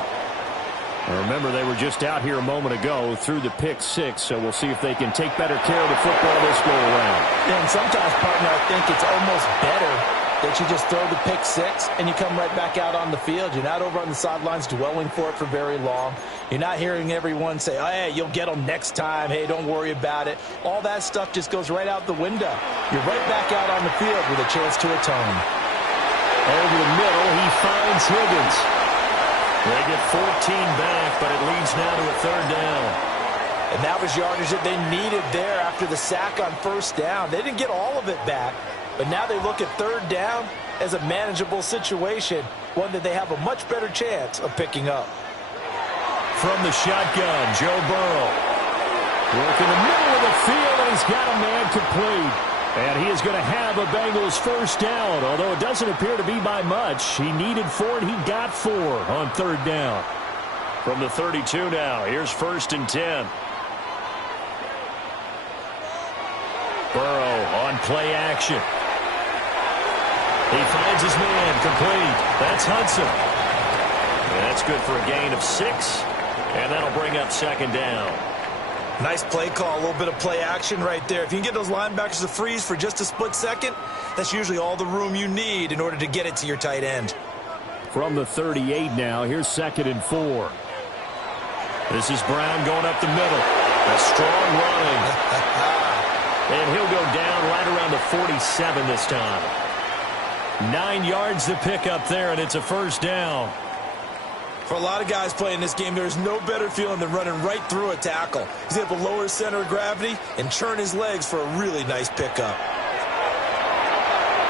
Now remember, they were just out here a moment ago through the pick 6, so we'll see if they can take better care of the football this go around. And sometimes, partner, I think it's almost better that you just throw the pick 6 and you come right back out on the field. You're not over on the sidelines dwelling for it for very long. You're not hearing everyone say, oh, hey, you'll get them next time. Hey, don't worry about it. All that stuff just goes right out the window. You're right back out on the field with a chance to atone. Over the middle, he finds Higgins. They get 14 back, but it leads now to a 3rd down. And that was yardage that they needed there after the sack on 1st down. They didn't get all of it back. But now they look at 3rd down as a manageable situation, one that they have a much better chance of picking up. From the shotgun, Joe Burrow. Work in the middle of the field, and he's got a man complete. And he is going to have a Bengals 1st down, although it doesn't appear to be by much. He needed 4, and he got 4 on 3rd down. From the 32 now, here's 1st and 10. Burrow on play action. He finds his man complete. That's Hudson. And that's good for a gain of 6. And that'll bring up 2nd down. Nice play call, a little bit of play action right there. If you can get those linebackers to freeze for just a split second, that's usually all the room you need in order to get it to your tight end. From the 38 now, here's 2nd and 4. This is Brown going up the middle. A strong running. And he'll go down right around the 47 this time. 9 yards to pick up there, and it's a first down. For a lot of guys playing this game, there's no better feeling than running right through a tackle. He's able to lower his center of gravity and churn his legs for a really nice pickup.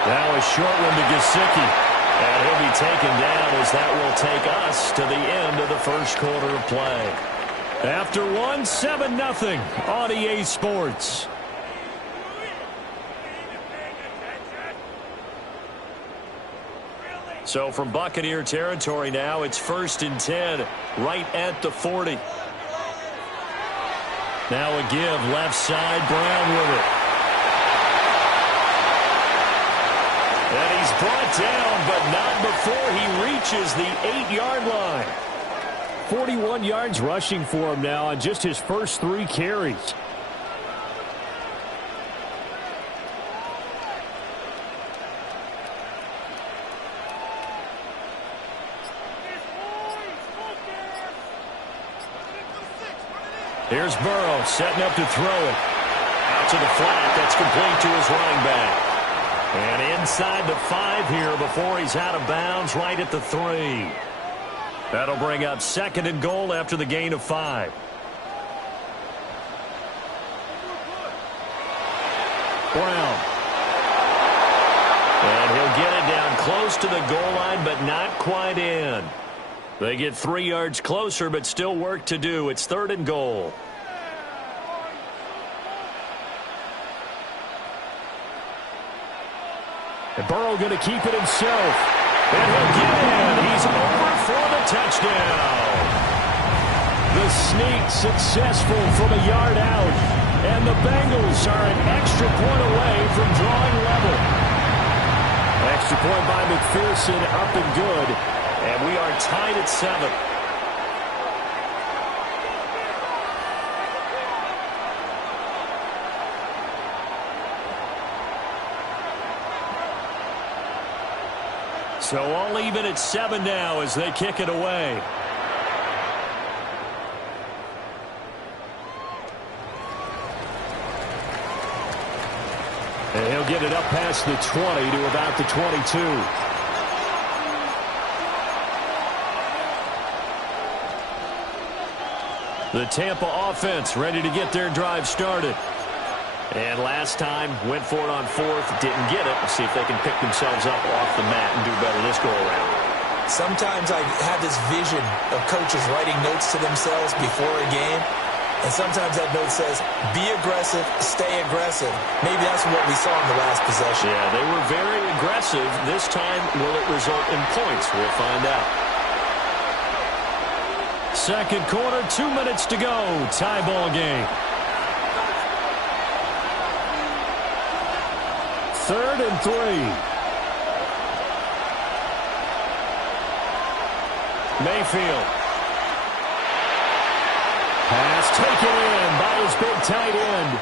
Now a short one to Gesicki. And he'll be taken down as that will take us to the end of the first quarter of play. After 7-0 on EA Sports. So from Buccaneer territory now, it's 1st and 10, right at the 40. Now a give, left side, Brown with it. And he's brought down, but not before he reaches the 8-yard line. 41 yards rushing for him now on just his first 3 carries. Here's Burrow setting up to throw it. Out to the flat. That's complete to his running back. And inside the 5 here before he's out of bounds right at the 3. That'll bring up 2nd and goal after the gain of 5. Brown. And he'll get it down close to the goal line, but not quite in. They get 3 yards closer, but still work to do. It's 3rd and goal. And Burrow going to keep it himself. And he'll get in. He's over for the touchdown. The sneak successful from a yard out. And the Bengals are an extra point away from drawing level. Extra point by McPherson, up and good. And we are tied at 7. So all even at 7 now as they kick it away. And he'll get it up past the 20 to about the 22. The Tampa offense ready to get their drive started. And last time, went for it on 4th, didn't get it. We'll see if they can pick themselves up off the mat and do better this go-around. Sometimes I have this vision of coaches writing notes to themselves before a game. And sometimes that note says, be aggressive, stay aggressive. Maybe that's what we saw in the last possession. Yeah, they were very aggressive. This time, will it result in points? We'll find out. Second quarter, 2 minutes to go. Tie ball game. 3rd and 3. Mayfield. Pass taken in by his big tight end.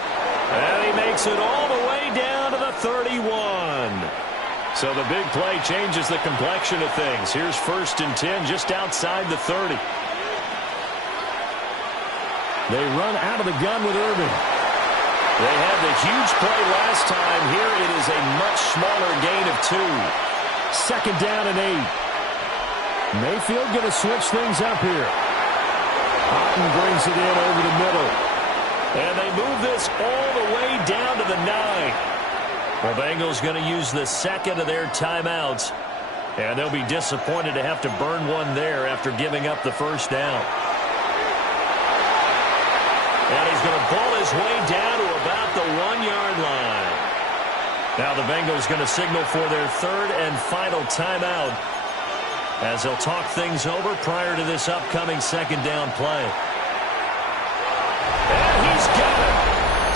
And he makes it all the way down to the 31. So the big play changes the complexion of things. Here's 1st and 10 just outside the 30. They run out of the gun with Irvin. They had the huge play last time. Here it is a much smaller gain of 2. 2nd down and 8. Mayfield going to switch things up here. Otten brings it in over the middle. And they move this all the way down to the 9. Well, Bengals going to use the 2nd of their timeouts. And they'll be disappointed to have to burn one there after giving up the first down. And he's going to ball his way down to about the 1-yard line. Now the Bengals going to signal for their 3rd and final timeout as they'll talk things over prior to this upcoming 2nd down play. And he's got it.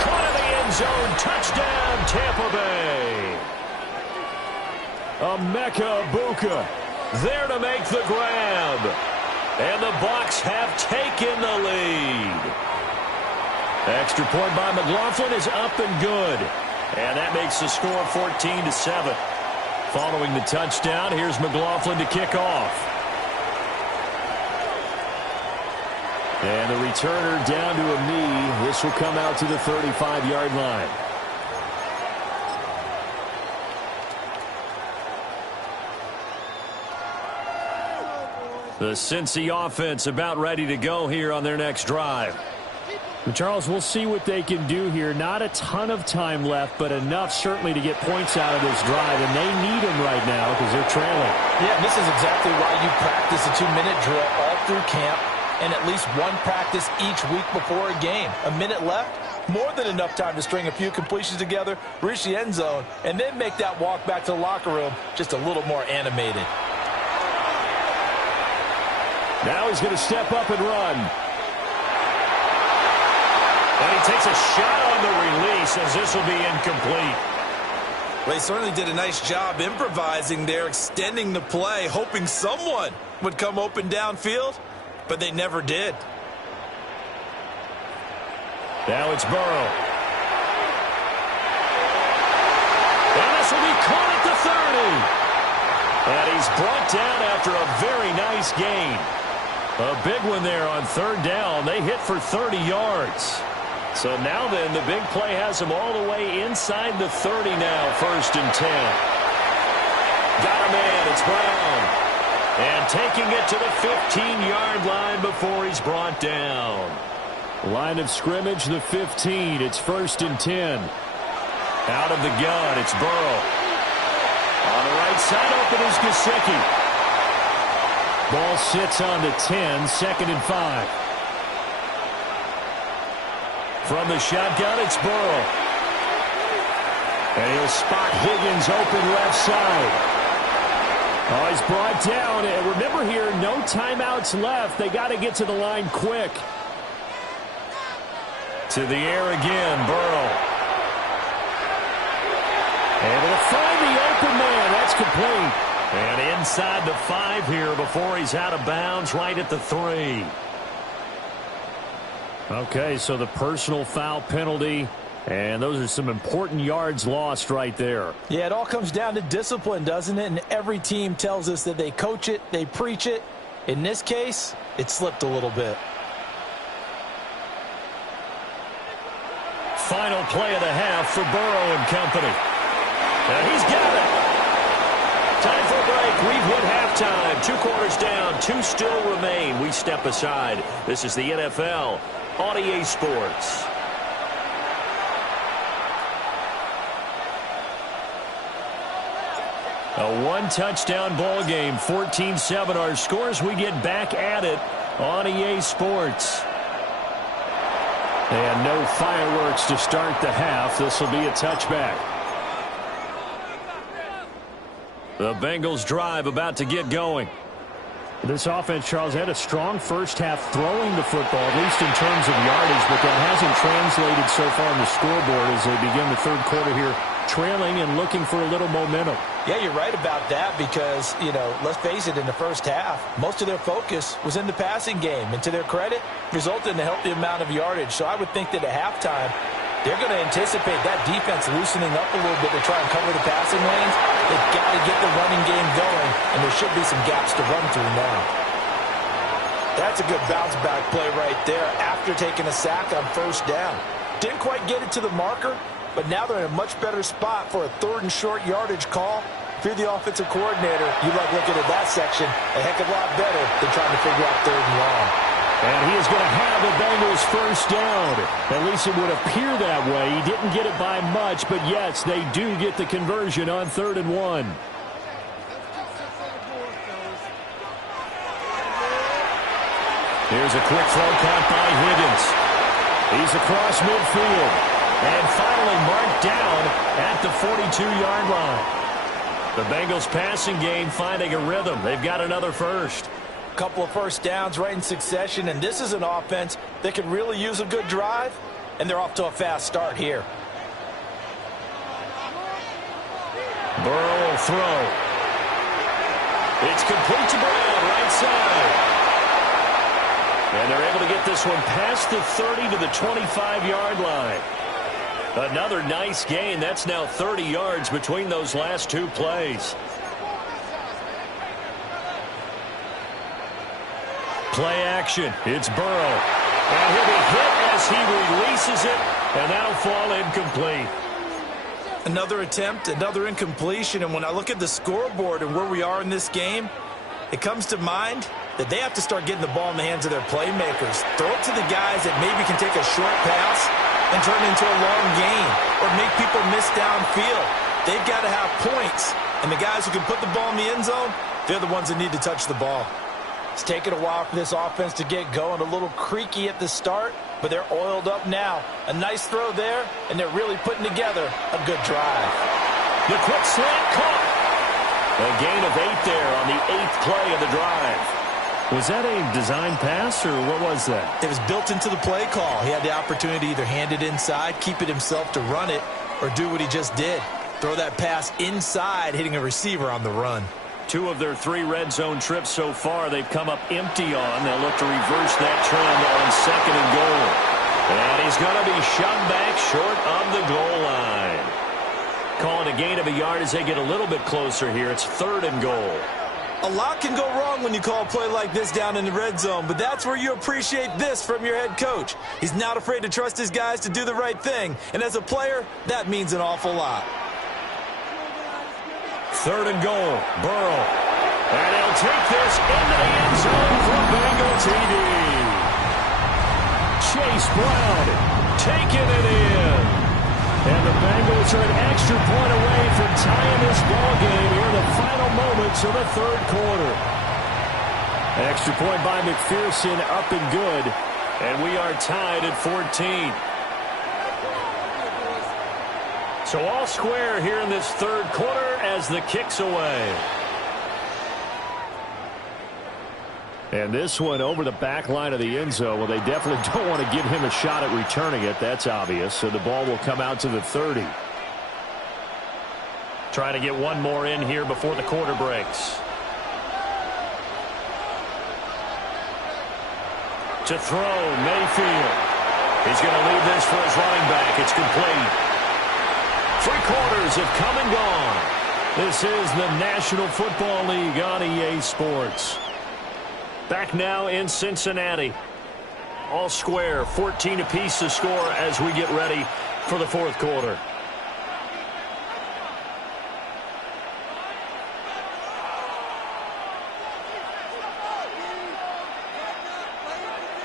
Caught in the end zone. Touchdown, Tampa Bay. Emeka Egbuka there to make the grab. And the Bucs have taken the lead. Extra point by McLaughlin is up and good. And that makes the score 14-7. Following the touchdown, here's McLaughlin to kick off. And the returner down to a knee. This will come out to the 35-yard line. The Cincy offense about ready to go here on their next drive. Charles, we'll see what they can do here. Not a ton of time left, but enough certainly to get points out of this drive, and they need them right now because they're trailing. Yeah, this is exactly why you practice a 2-minute drill all through camp and at least one practice each week before a game. A minute left, more than enough time to string a few completions together, reach the end zone, and then make that walk back to the locker room just a little more animated. Now he's going to step up and run. And he takes a shot on the release as this will be incomplete. Well, he certainly did a nice job improvising there, extending the play, hoping someone would come open downfield, but they never did. Now it's Burrow. And this will be caught at the 30. And he's brought down after a very nice gain. A big one there on third down. They hit for 30 yards. So now then, the big play has him all the way inside the 30 now, 1st and 10. Got a man, it's Brown. And taking it to the 15-yard line before he's brought down. Line of scrimmage, the 15. It's 1st and 10. Out of the gun, it's Burrow. On the right side, open is Gesicki. Ball sits on the 10, 2nd and 5. From the shotgun, it's Burrow. And he'll spot Higgins open left side. Oh, he's brought down. And remember here, no timeouts left. They got to get to the line quick. To the air again, Burrow. Able to find the open man. That's complete. And inside the 5 here before he's out of bounds, right at the 3. Okay, so the personal foul penalty, and those are some important yards lost right there. Yeah, it all comes down to discipline, doesn't it? And every team tells us that they coach it, they preach it. In this case, it slipped a little bit. Final play of the half for Burrow and company. And he's got it. Time for a break. We've hit halftime. 2 quarters down. 2 still remain. We step aside. This is the NFL on EA Sports. A 1-touchdown ball game. 14-7 our scores. We get back at it on EA Sports. And no fireworks to start the half. This will be a touchback. The Bengals drive about to get going. This offense, Charles, had a strong first half throwing the football, at least in terms of yardage, but that hasn't translated so far on the scoreboard as they begin the third quarter here, trailing and looking for a little momentum. Yeah, you're right about that because, you know, let's face it, in the first half, most of their focus was in the passing game. And to their credit, resulted in a healthy amount of yardage. So I would think that at halftime, they're going to anticipate that defense loosening up a little bit to try and cover the passing lanes. They've got to get the running game going, and there should be some gaps to run through now. That's a good bounce-back play right there after taking a sack on first down. Didn't quite get it to the marker, but now they're in a much better spot for a 3rd and short yardage call. If you're the offensive coordinator, you like looking at that section a heck of a lot better than trying to figure out 3rd and long. And he is going to have the Bengals first down. At least it would appear that way. He didn't get it by much, but yes, they do get the conversion on 3rd and 1. Here's a quick throw caught by Higgins. He's across midfield. And finally marked down at the 42-yard line. The Bengals passing game finding a rhythm. They've got another first. Couple of first downs right in succession, and this is an offense that could really use a good drive, and they're off to a fast start here. Burrow will throw. It's complete to Brown, right side. And they're able to get this one past the 30 to the 25-yard line. Another nice gain. That's now 30 yards between those last two plays. Play action. It's Burrow. And he'll be hit as he releases it, and that'll fall incomplete. Another attempt, another incompletion, and when I look at the scoreboard and where we are in this game, it comes to mind that they have to start getting the ball in the hands of their playmakers. Throw it to the guys that maybe can take a short pass and turn it into a long gain or make people miss downfield. They've got to have points, and the guys who can put the ball in the end zone, they're the ones that need to touch the ball. It's taken a while for this offense to get going, a little creaky at the start, but they're oiled up now. A nice throw there, and they're really putting together a good drive. The quick slant caught. A gain of 8 there on the 8th play of the drive. Was that a design pass, or what was that? It was built into the play call. He had the opportunity to either hand it inside, keep it himself to run it, or do what he just did. Throw that pass inside, hitting a receiver on the run. 2 of their 3 red zone trips so far, they've come up empty on. They'll look to reverse that trend on 2nd and goal. And he's going to be shoved back short of the goal line. Calling a gain of a yard as they get a little bit closer here. It's 3rd and goal. A lot can go wrong when you call a play like this down in the red zone, but that's where you appreciate this from your head coach. He's not afraid to trust his guys to do the right thing, and as a player, that means an awful lot. 3rd and goal. Burrow. And he'll take this into the end zone for Bengal TD. Chase Brown taking it in. And the Bengals are an extra point away from tying this ball game here in the final moments of the 3rd quarter. Extra point by McPherson, up and good. And we are tied at 14. So all square here in this 3rd quarter as the kick's away. And this one over the back line of the end zone. Well, they definitely don't want to give him a shot at returning it. That's obvious. So the ball will come out to the 30. Trying to get one more in here before the quarter breaks. To throw, Mayfield. He's going to leave this for his running back. It's complete. 3 quarters have come and gone. This is the National Football League on EA Sports. Back now in Cincinnati. All square, 14 apiece to score as we get ready for the 4th quarter.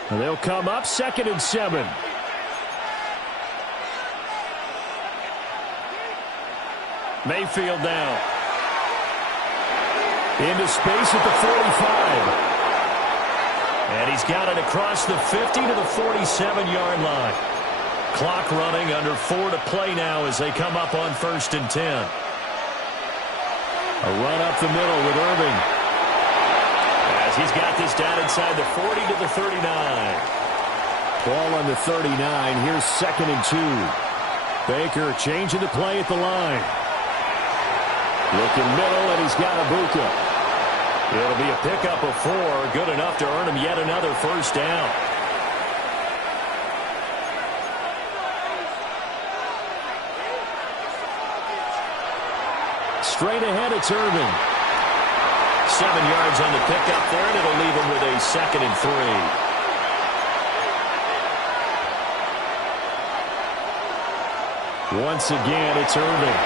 And they'll come up 2nd and 7. Mayfield now. Into space at the 45. And he's got it across the 50 to the 47-yard line. Clock running, under 4 to play now as they come up on 1st and 10. A run up the middle with Irving. As he's got this down inside the 40 to the 39. Ball on the 39. Here's 2nd and 2. Baker changing the play at the line. Looking middle, and he's got Ibuka. It'll be a pickup of 4, good enough to earn him yet another 1st down. Straight ahead, it's Irving. 7 yards on the pickup there, and it'll leave him with a 2nd and 3. Once again, it's Irving.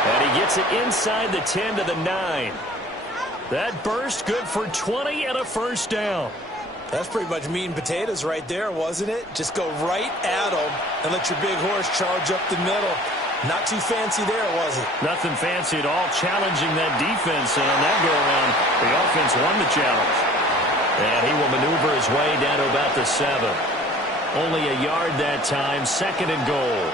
And he gets it inside the 10 to the 9. That burst good for 20 and a 1st down. That's pretty much meat and potatoes right there, wasn't it? Just go right at him and let your big horse charge up the middle. Not too fancy there, was it? Nothing fancy at all, challenging that defense. And on that go-around, the offense won the challenge. And he will maneuver his way down to about the 7. Only a yard that time, 2nd and goal.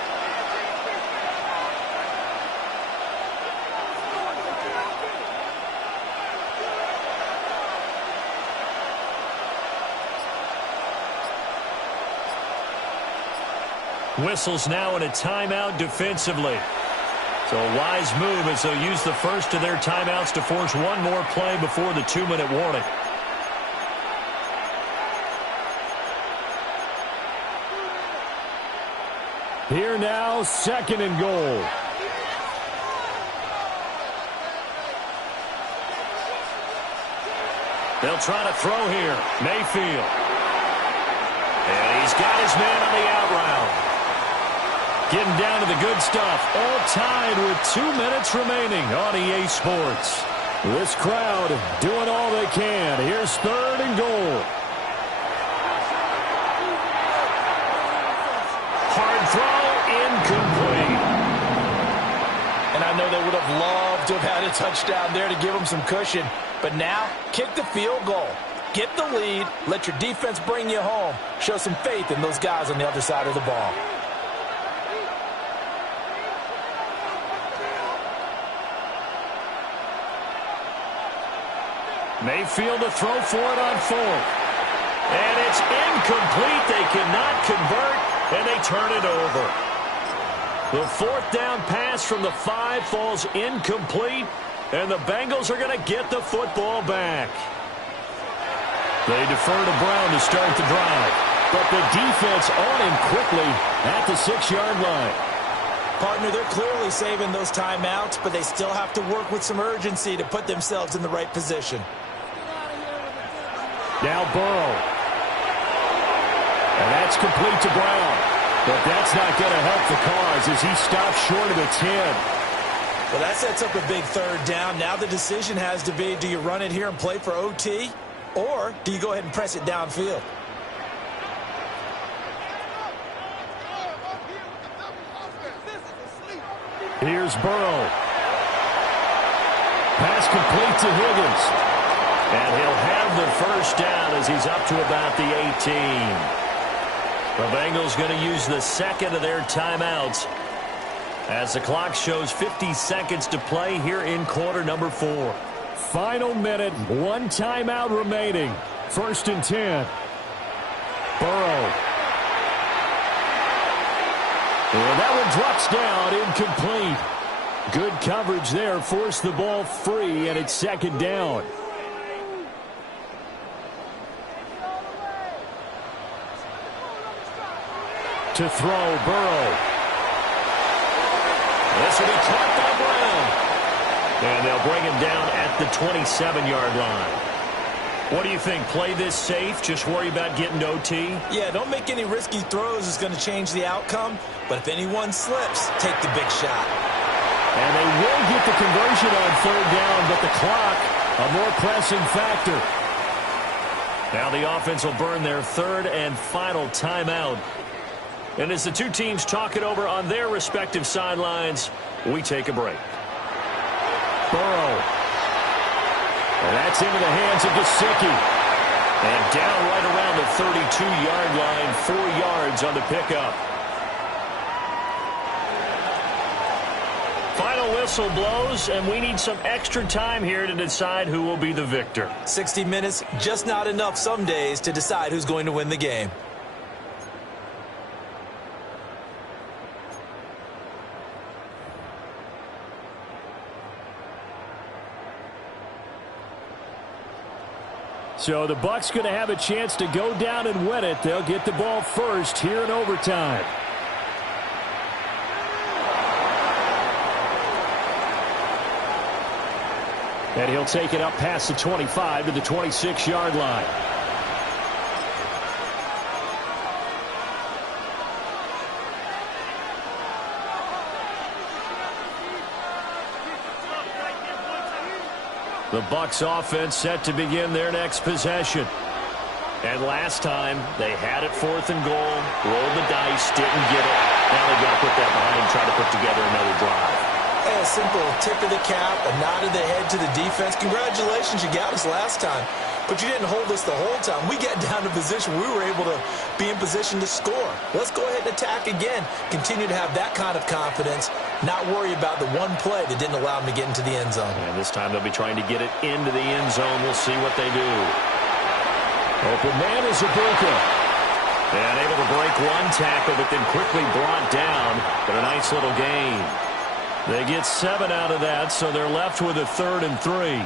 Whistles now in a timeout defensively. So a wise move as they'll use the first of their timeouts to force one more play before the 2-minute warning. Here now, 2nd and goal. They'll try to throw here. Mayfield. And he's got his man on the out route. Getting down to the good stuff. All tied with 2 minutes remaining on EA Sports. This crowd doing all they can. Here's 3rd and goal. Hard throw, incomplete. And I know they would have loved to have had a touchdown there to give them some cushion. But now, kick the field goal. Get the lead. Let your defense bring you home. Show some faith in those guys on the other side of the ball. Mayfield to throw for it on 4th. And it's incomplete. They cannot convert, and they turn it over. The 4th down pass from the 5 falls incomplete, and the Bengals are going to get the football back. They defer to Brown to start the drive, but the defense on him quickly at the 6-yard line. Partner, they're clearly saving those timeouts, but they still have to work with some urgency to put themselves in the right position. Now Burrow. And that's complete to Brown. But that's not going to help the cause as he stops short of the 10. Well, that sets up a big 3rd down. Now the decision has to be, do you run it here and play for OT, or do you go ahead and press it downfield? Here's Burrow. Pass complete to Higgins. And he'll have the 1st down as he's up to about the 18. The Bengals going to use the 2nd of their timeouts as the clock shows 50 seconds to play here in quarter number 4. Final minute, 1 timeout remaining. 1st and 10. Burrow. And that one drops down, incomplete. Good coverage there, forced the ball free, and it's 2nd down. To throw, Burrow. This will be caught by Brown. And they'll bring him down at the 27-yard line. What do you think? Play this safe? Just worry about getting to OT? Yeah, don't make any risky throws. It's going to change the outcome. But if anyone slips, take the big shot. And they will get the conversion on 3rd down, but the clock, a more pressing factor. Now the offense will burn their 3rd and final timeout. And as the two teams talk it over on their respective sidelines, we take a break. Burrow. And that's into the hands of Gesicki. And down right around the 32-yard line, 4 yards on the pickup. Final whistle blows, and we need some extra time here to decide who will be the victor. 60 minutes, just not enough some days to decide who's going to win the game. So the Bucs going to have a chance to go down and win it. They'll get the ball first here in overtime. And he'll take it up past the 25 to the 26-yard line. The Bucs offense set to begin their next possession. And last time, they had it 4th and goal, rolled the dice, didn't get it. Now they've got to put that behind and try to put together another drive. Hey, a simple tip of the cap, a nod of the head to the defense. Congratulations, you got us last time. But you didn't hold us the whole time. We got down to position. We were able to be in position to score. Let's go ahead and attack again. Continue to have that kind of confidence. Not worry about the one play that didn't allow them to get into the end zone. And this time they'll be trying to get it into the end zone. We'll see what they do. Open man is Ibuka. And able to break one tackle, but then quickly brought down. But a nice little gain. They get 7 out of that, so they're left with a 3rd and 3.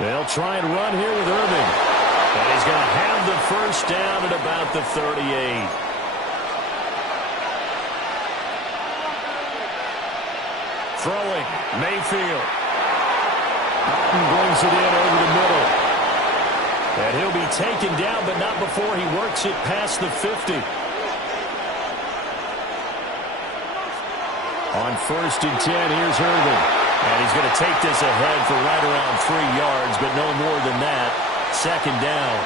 They'll try and run here with Irving. And he's going to have the first down at about the 38. Throwing, Mayfield. Martin brings it in over the middle. And he'll be taken down, but not before he works it past the 50. On 1st and 10, here's Irving. And he's going to take this ahead for right around 3 yards, but no more than that. 2nd down.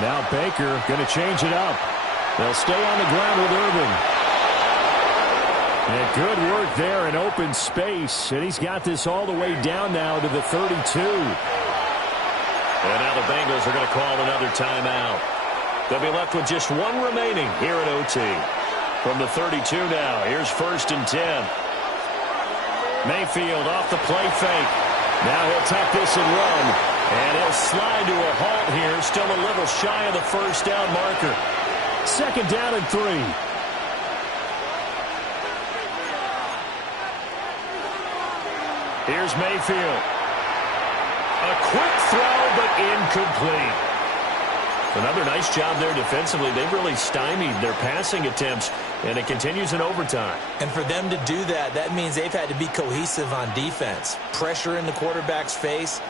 Now Baker going to change it up. They'll stay on the ground with Irving. And good work there in open space. And he's got this all the way down now to the 32. And now the Bengals are going to call another timeout. They'll be left with just one remaining here at OT. From the 32 now, here's 1st and 10. Mayfield off the play fake. Now he'll tuck this and run. And he'll slide to a halt here. Still a little shy of the first down marker. 2nd down and 3. Here's Mayfield. A quick throw, but incomplete. Another nice job there defensively. They've really stymied their passing attempts, and it continues in overtime. And for them to do that, that means they've had to be cohesive on defense. Pressure in the quarterback's face.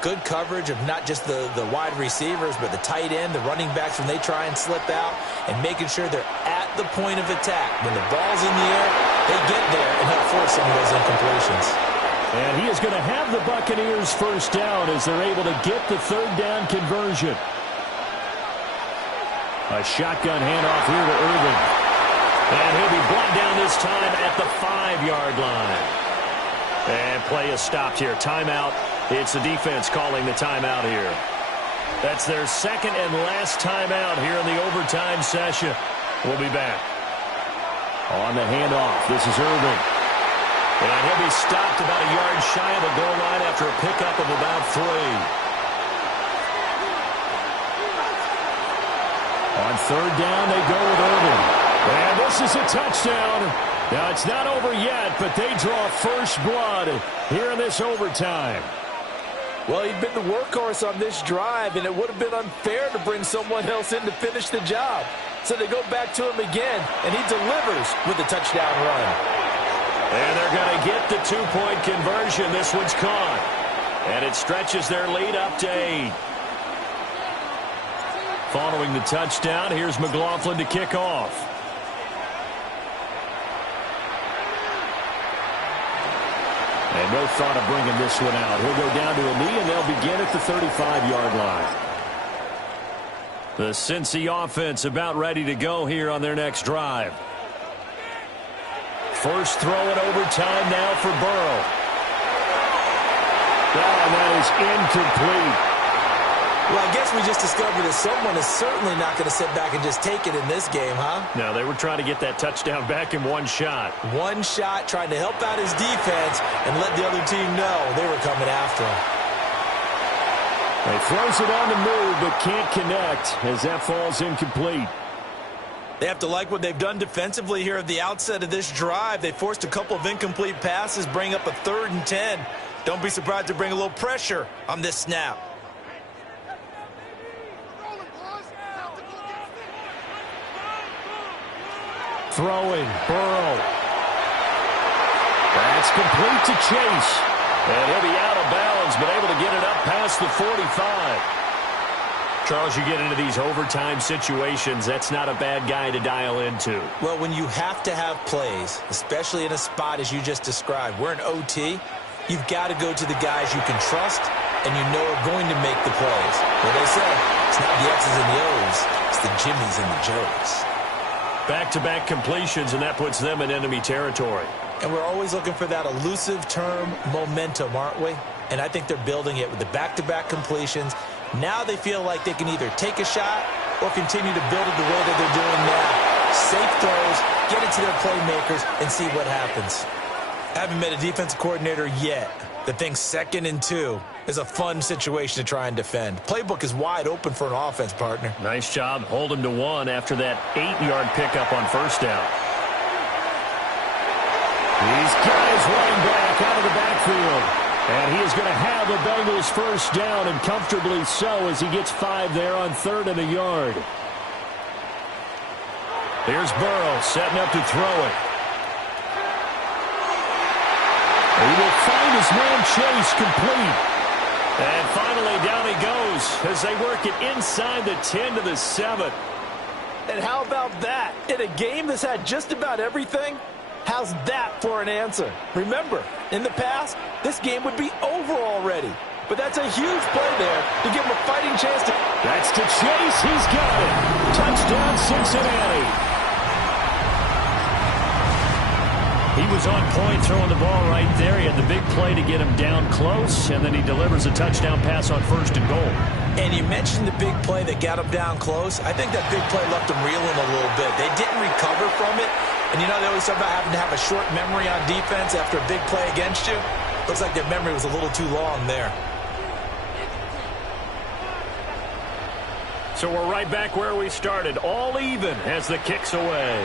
Good coverage of not just the wide receivers, but the tight end, the running backs when they try and slip out, and making sure they're at the point of attack. When the ball's in the air, they get there and help force some of those incompletions. And he is going to have the Buccaneers first down as they're able to get the 3rd down conversion. A shotgun handoff here to Irving. And he'll be brought down this time at the 5-yard line. And play is stopped here. Timeout. It's the defense calling the timeout here. That's their 2nd and last timeout here in the overtime session. We'll be back. On the handoff, this is Irving. And he'll be stopped about a yard shy of the goal line after a pickup of about 3. On 3rd down, they go with Irving. And this is a touchdown. Now, it's not over yet, but they draw first blood here in this overtime. Well, he'd been the workhorse on this drive, and it would have been unfair to bring someone else in to finish the job. So they go back to him again, and he delivers with a touchdown run. And they're going to get the 2-point conversion. This one's caught. And it stretches their lead up to 8. Following the touchdown, here's McLaughlin to kick off. And no thought of bringing this one out. He'll go down to a knee, and they'll begin at the 35-yard line. The Cincy offense about ready to go here on their next drive. First throw in overtime now for Burrow. And that is incomplete. Well, I guess we just discovered that someone is certainly not going to sit back and just take it in this game, huh? No, they were trying to get that touchdown back in one shot. One shot, trying to help out his defense and let the other team know they were coming after him. He throws it on the move, but can't connect as that falls incomplete. They have to like what they've done defensively here at the outset of this drive. They forced a couple of incomplete passes, bring up a 3rd and 10. Don't be surprised to bring a little pressure on this snap. Throwing, Burrow. That's complete to Chase. And he'll be out of bounds, but able to get it up past the 45. Charles, you get into these overtime situations, that's not a bad guy to dial into. Well, when you have to have plays, especially in a spot as you just described, we're in OT, you've got to go to the guys you can trust and you know are going to make the plays. What they say, it's not the X's and the O's, it's the Jimmies and the Joes. Back-to-back completions, and that puts them in enemy territory. And we're always looking for that elusive term, momentum, aren't we? And I think they're building it with the back-to-back completions. Now they feel like they can either take a shot or continue to build it the way that they're doing now. Safe throws, get it to their playmakers, and see what happens. I haven't met a defensive coordinator yet that thinks 2nd and 2 is a fun situation to try and defend. Playbook is wide open for an offense, partner. Nice job. Hold him to 1 after that 8-yard pickup on first down. He's got his running back out of the backfield. And he is going to have a Bengals first down, and comfortably so, as he gets 5 there on 3rd and a yard. Here's Burrow setting up to throw it. He will find his man Chase complete. And finally down he goes as they work it inside the 10 to the 7. And how about that? In a game that's had just about everything, how's that for an answer? Remember, in the past, this game would be over already. But that's a huge play there to give him a fighting chance to... That's to Chase. He's got it. Touchdown, Cincinnati. He was on point throwing the ball right there. He had the big play to get him down close, and then he delivers a touchdown pass on 1st and goal. And you mentioned the big play that got him down close. I think that big play left him reeling a little bit. They didn't recover from it. And you know, they always talk about having to have a short memory on defense after a big play against you. Looks like their memory was a little too long there. So we're right back where we started, all even as the kick's away.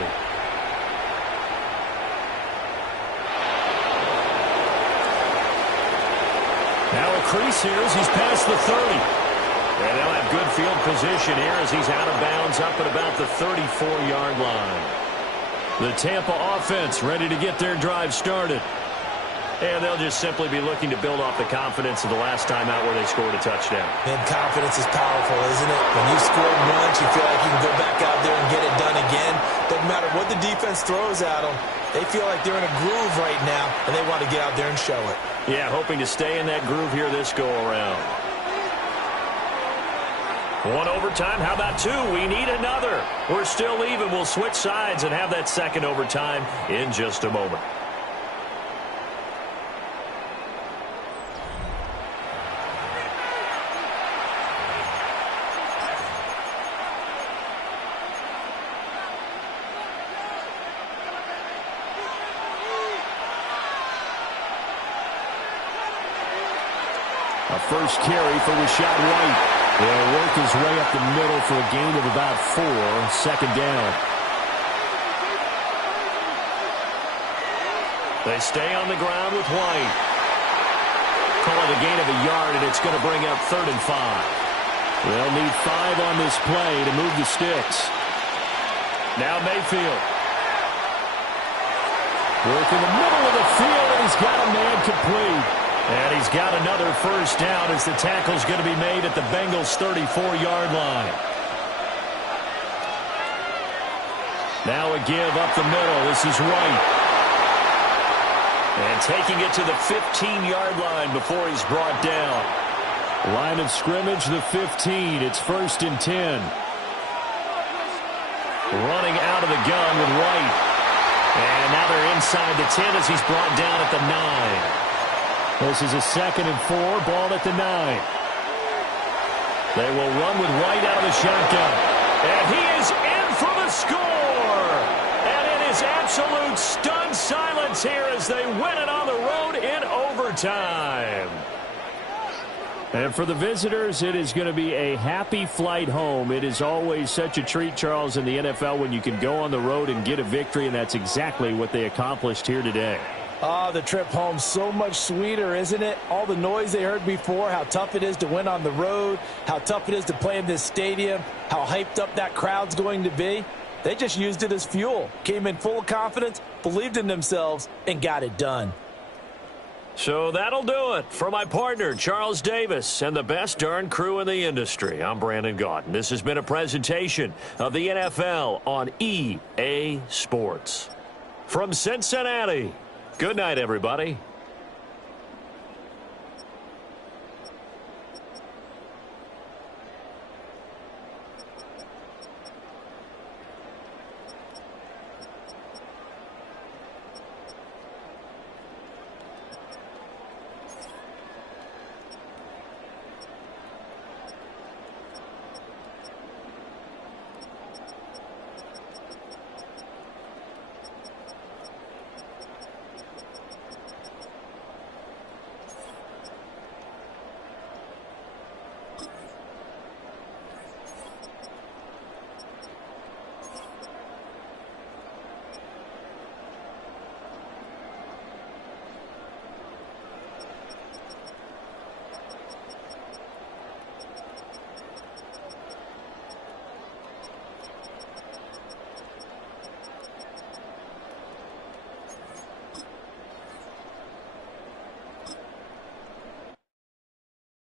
Now a crease here as he's past the 30. And they'll have good field position here as he's out of bounds up at about the 34-yard line. The Tampa offense ready to get their drive started. And they'll just simply be looking to build off the confidence of the last time out where they scored a touchdown. And confidence is powerful, isn't it? When you scored once, you feel like you can go back out there and get it done again. Doesn't matter what the defense throws at them. They feel like they're in a groove right now, and they want to get out there and show it. Yeah, hoping to stay in that groove here this go-around. 1 overtime. How about 2? We need another. We're still even. We'll switch sides and have that second overtime in just a moment. A first carry for Rashad White. He'll work his way up the middle for a gain of about 4. 2nd down. They stay on the ground with White. Call it a gain of a yard, and it's going to bring up 3rd and 5. They'll need 5 on this play to move the sticks. Now Mayfield. Work in the middle of the field, and he's got a man complete. And he's got another first down as the tackle's going to be made at the Bengals' 34-yard line. Now a give up the middle. This is White. And taking it to the 15-yard line before he's brought down. Line of scrimmage, the 15. It's 1st and 10. Running out of the gun with White. And now they're inside the 10 as he's brought down at the 9. This is a 2nd and 4, ball at the 9. They will run with White out of the shotgun. And he is in for the score. And it is absolute stunned silence here as they win it on the road in overtime. And for the visitors, it is going to be a happy flight home. It is always such a treat, Charles, in the NFL when you can go on the road and get a victory, and that's exactly what they accomplished here today. Oh, the trip home so much sweeter, isn't it? All the noise they heard before, how tough it is to win on the road, how tough it is to play in this stadium, how hyped up that crowd's going to be. They just used it as fuel. Came in full of confidence, believed in themselves, and got it done. So that'll do it for my partner, Charles Davis, and the best darn crew in the industry. I'm Brandon Gaudin. This has been a presentation of the NFL on EA Sports. From Cincinnati, good night, everybody.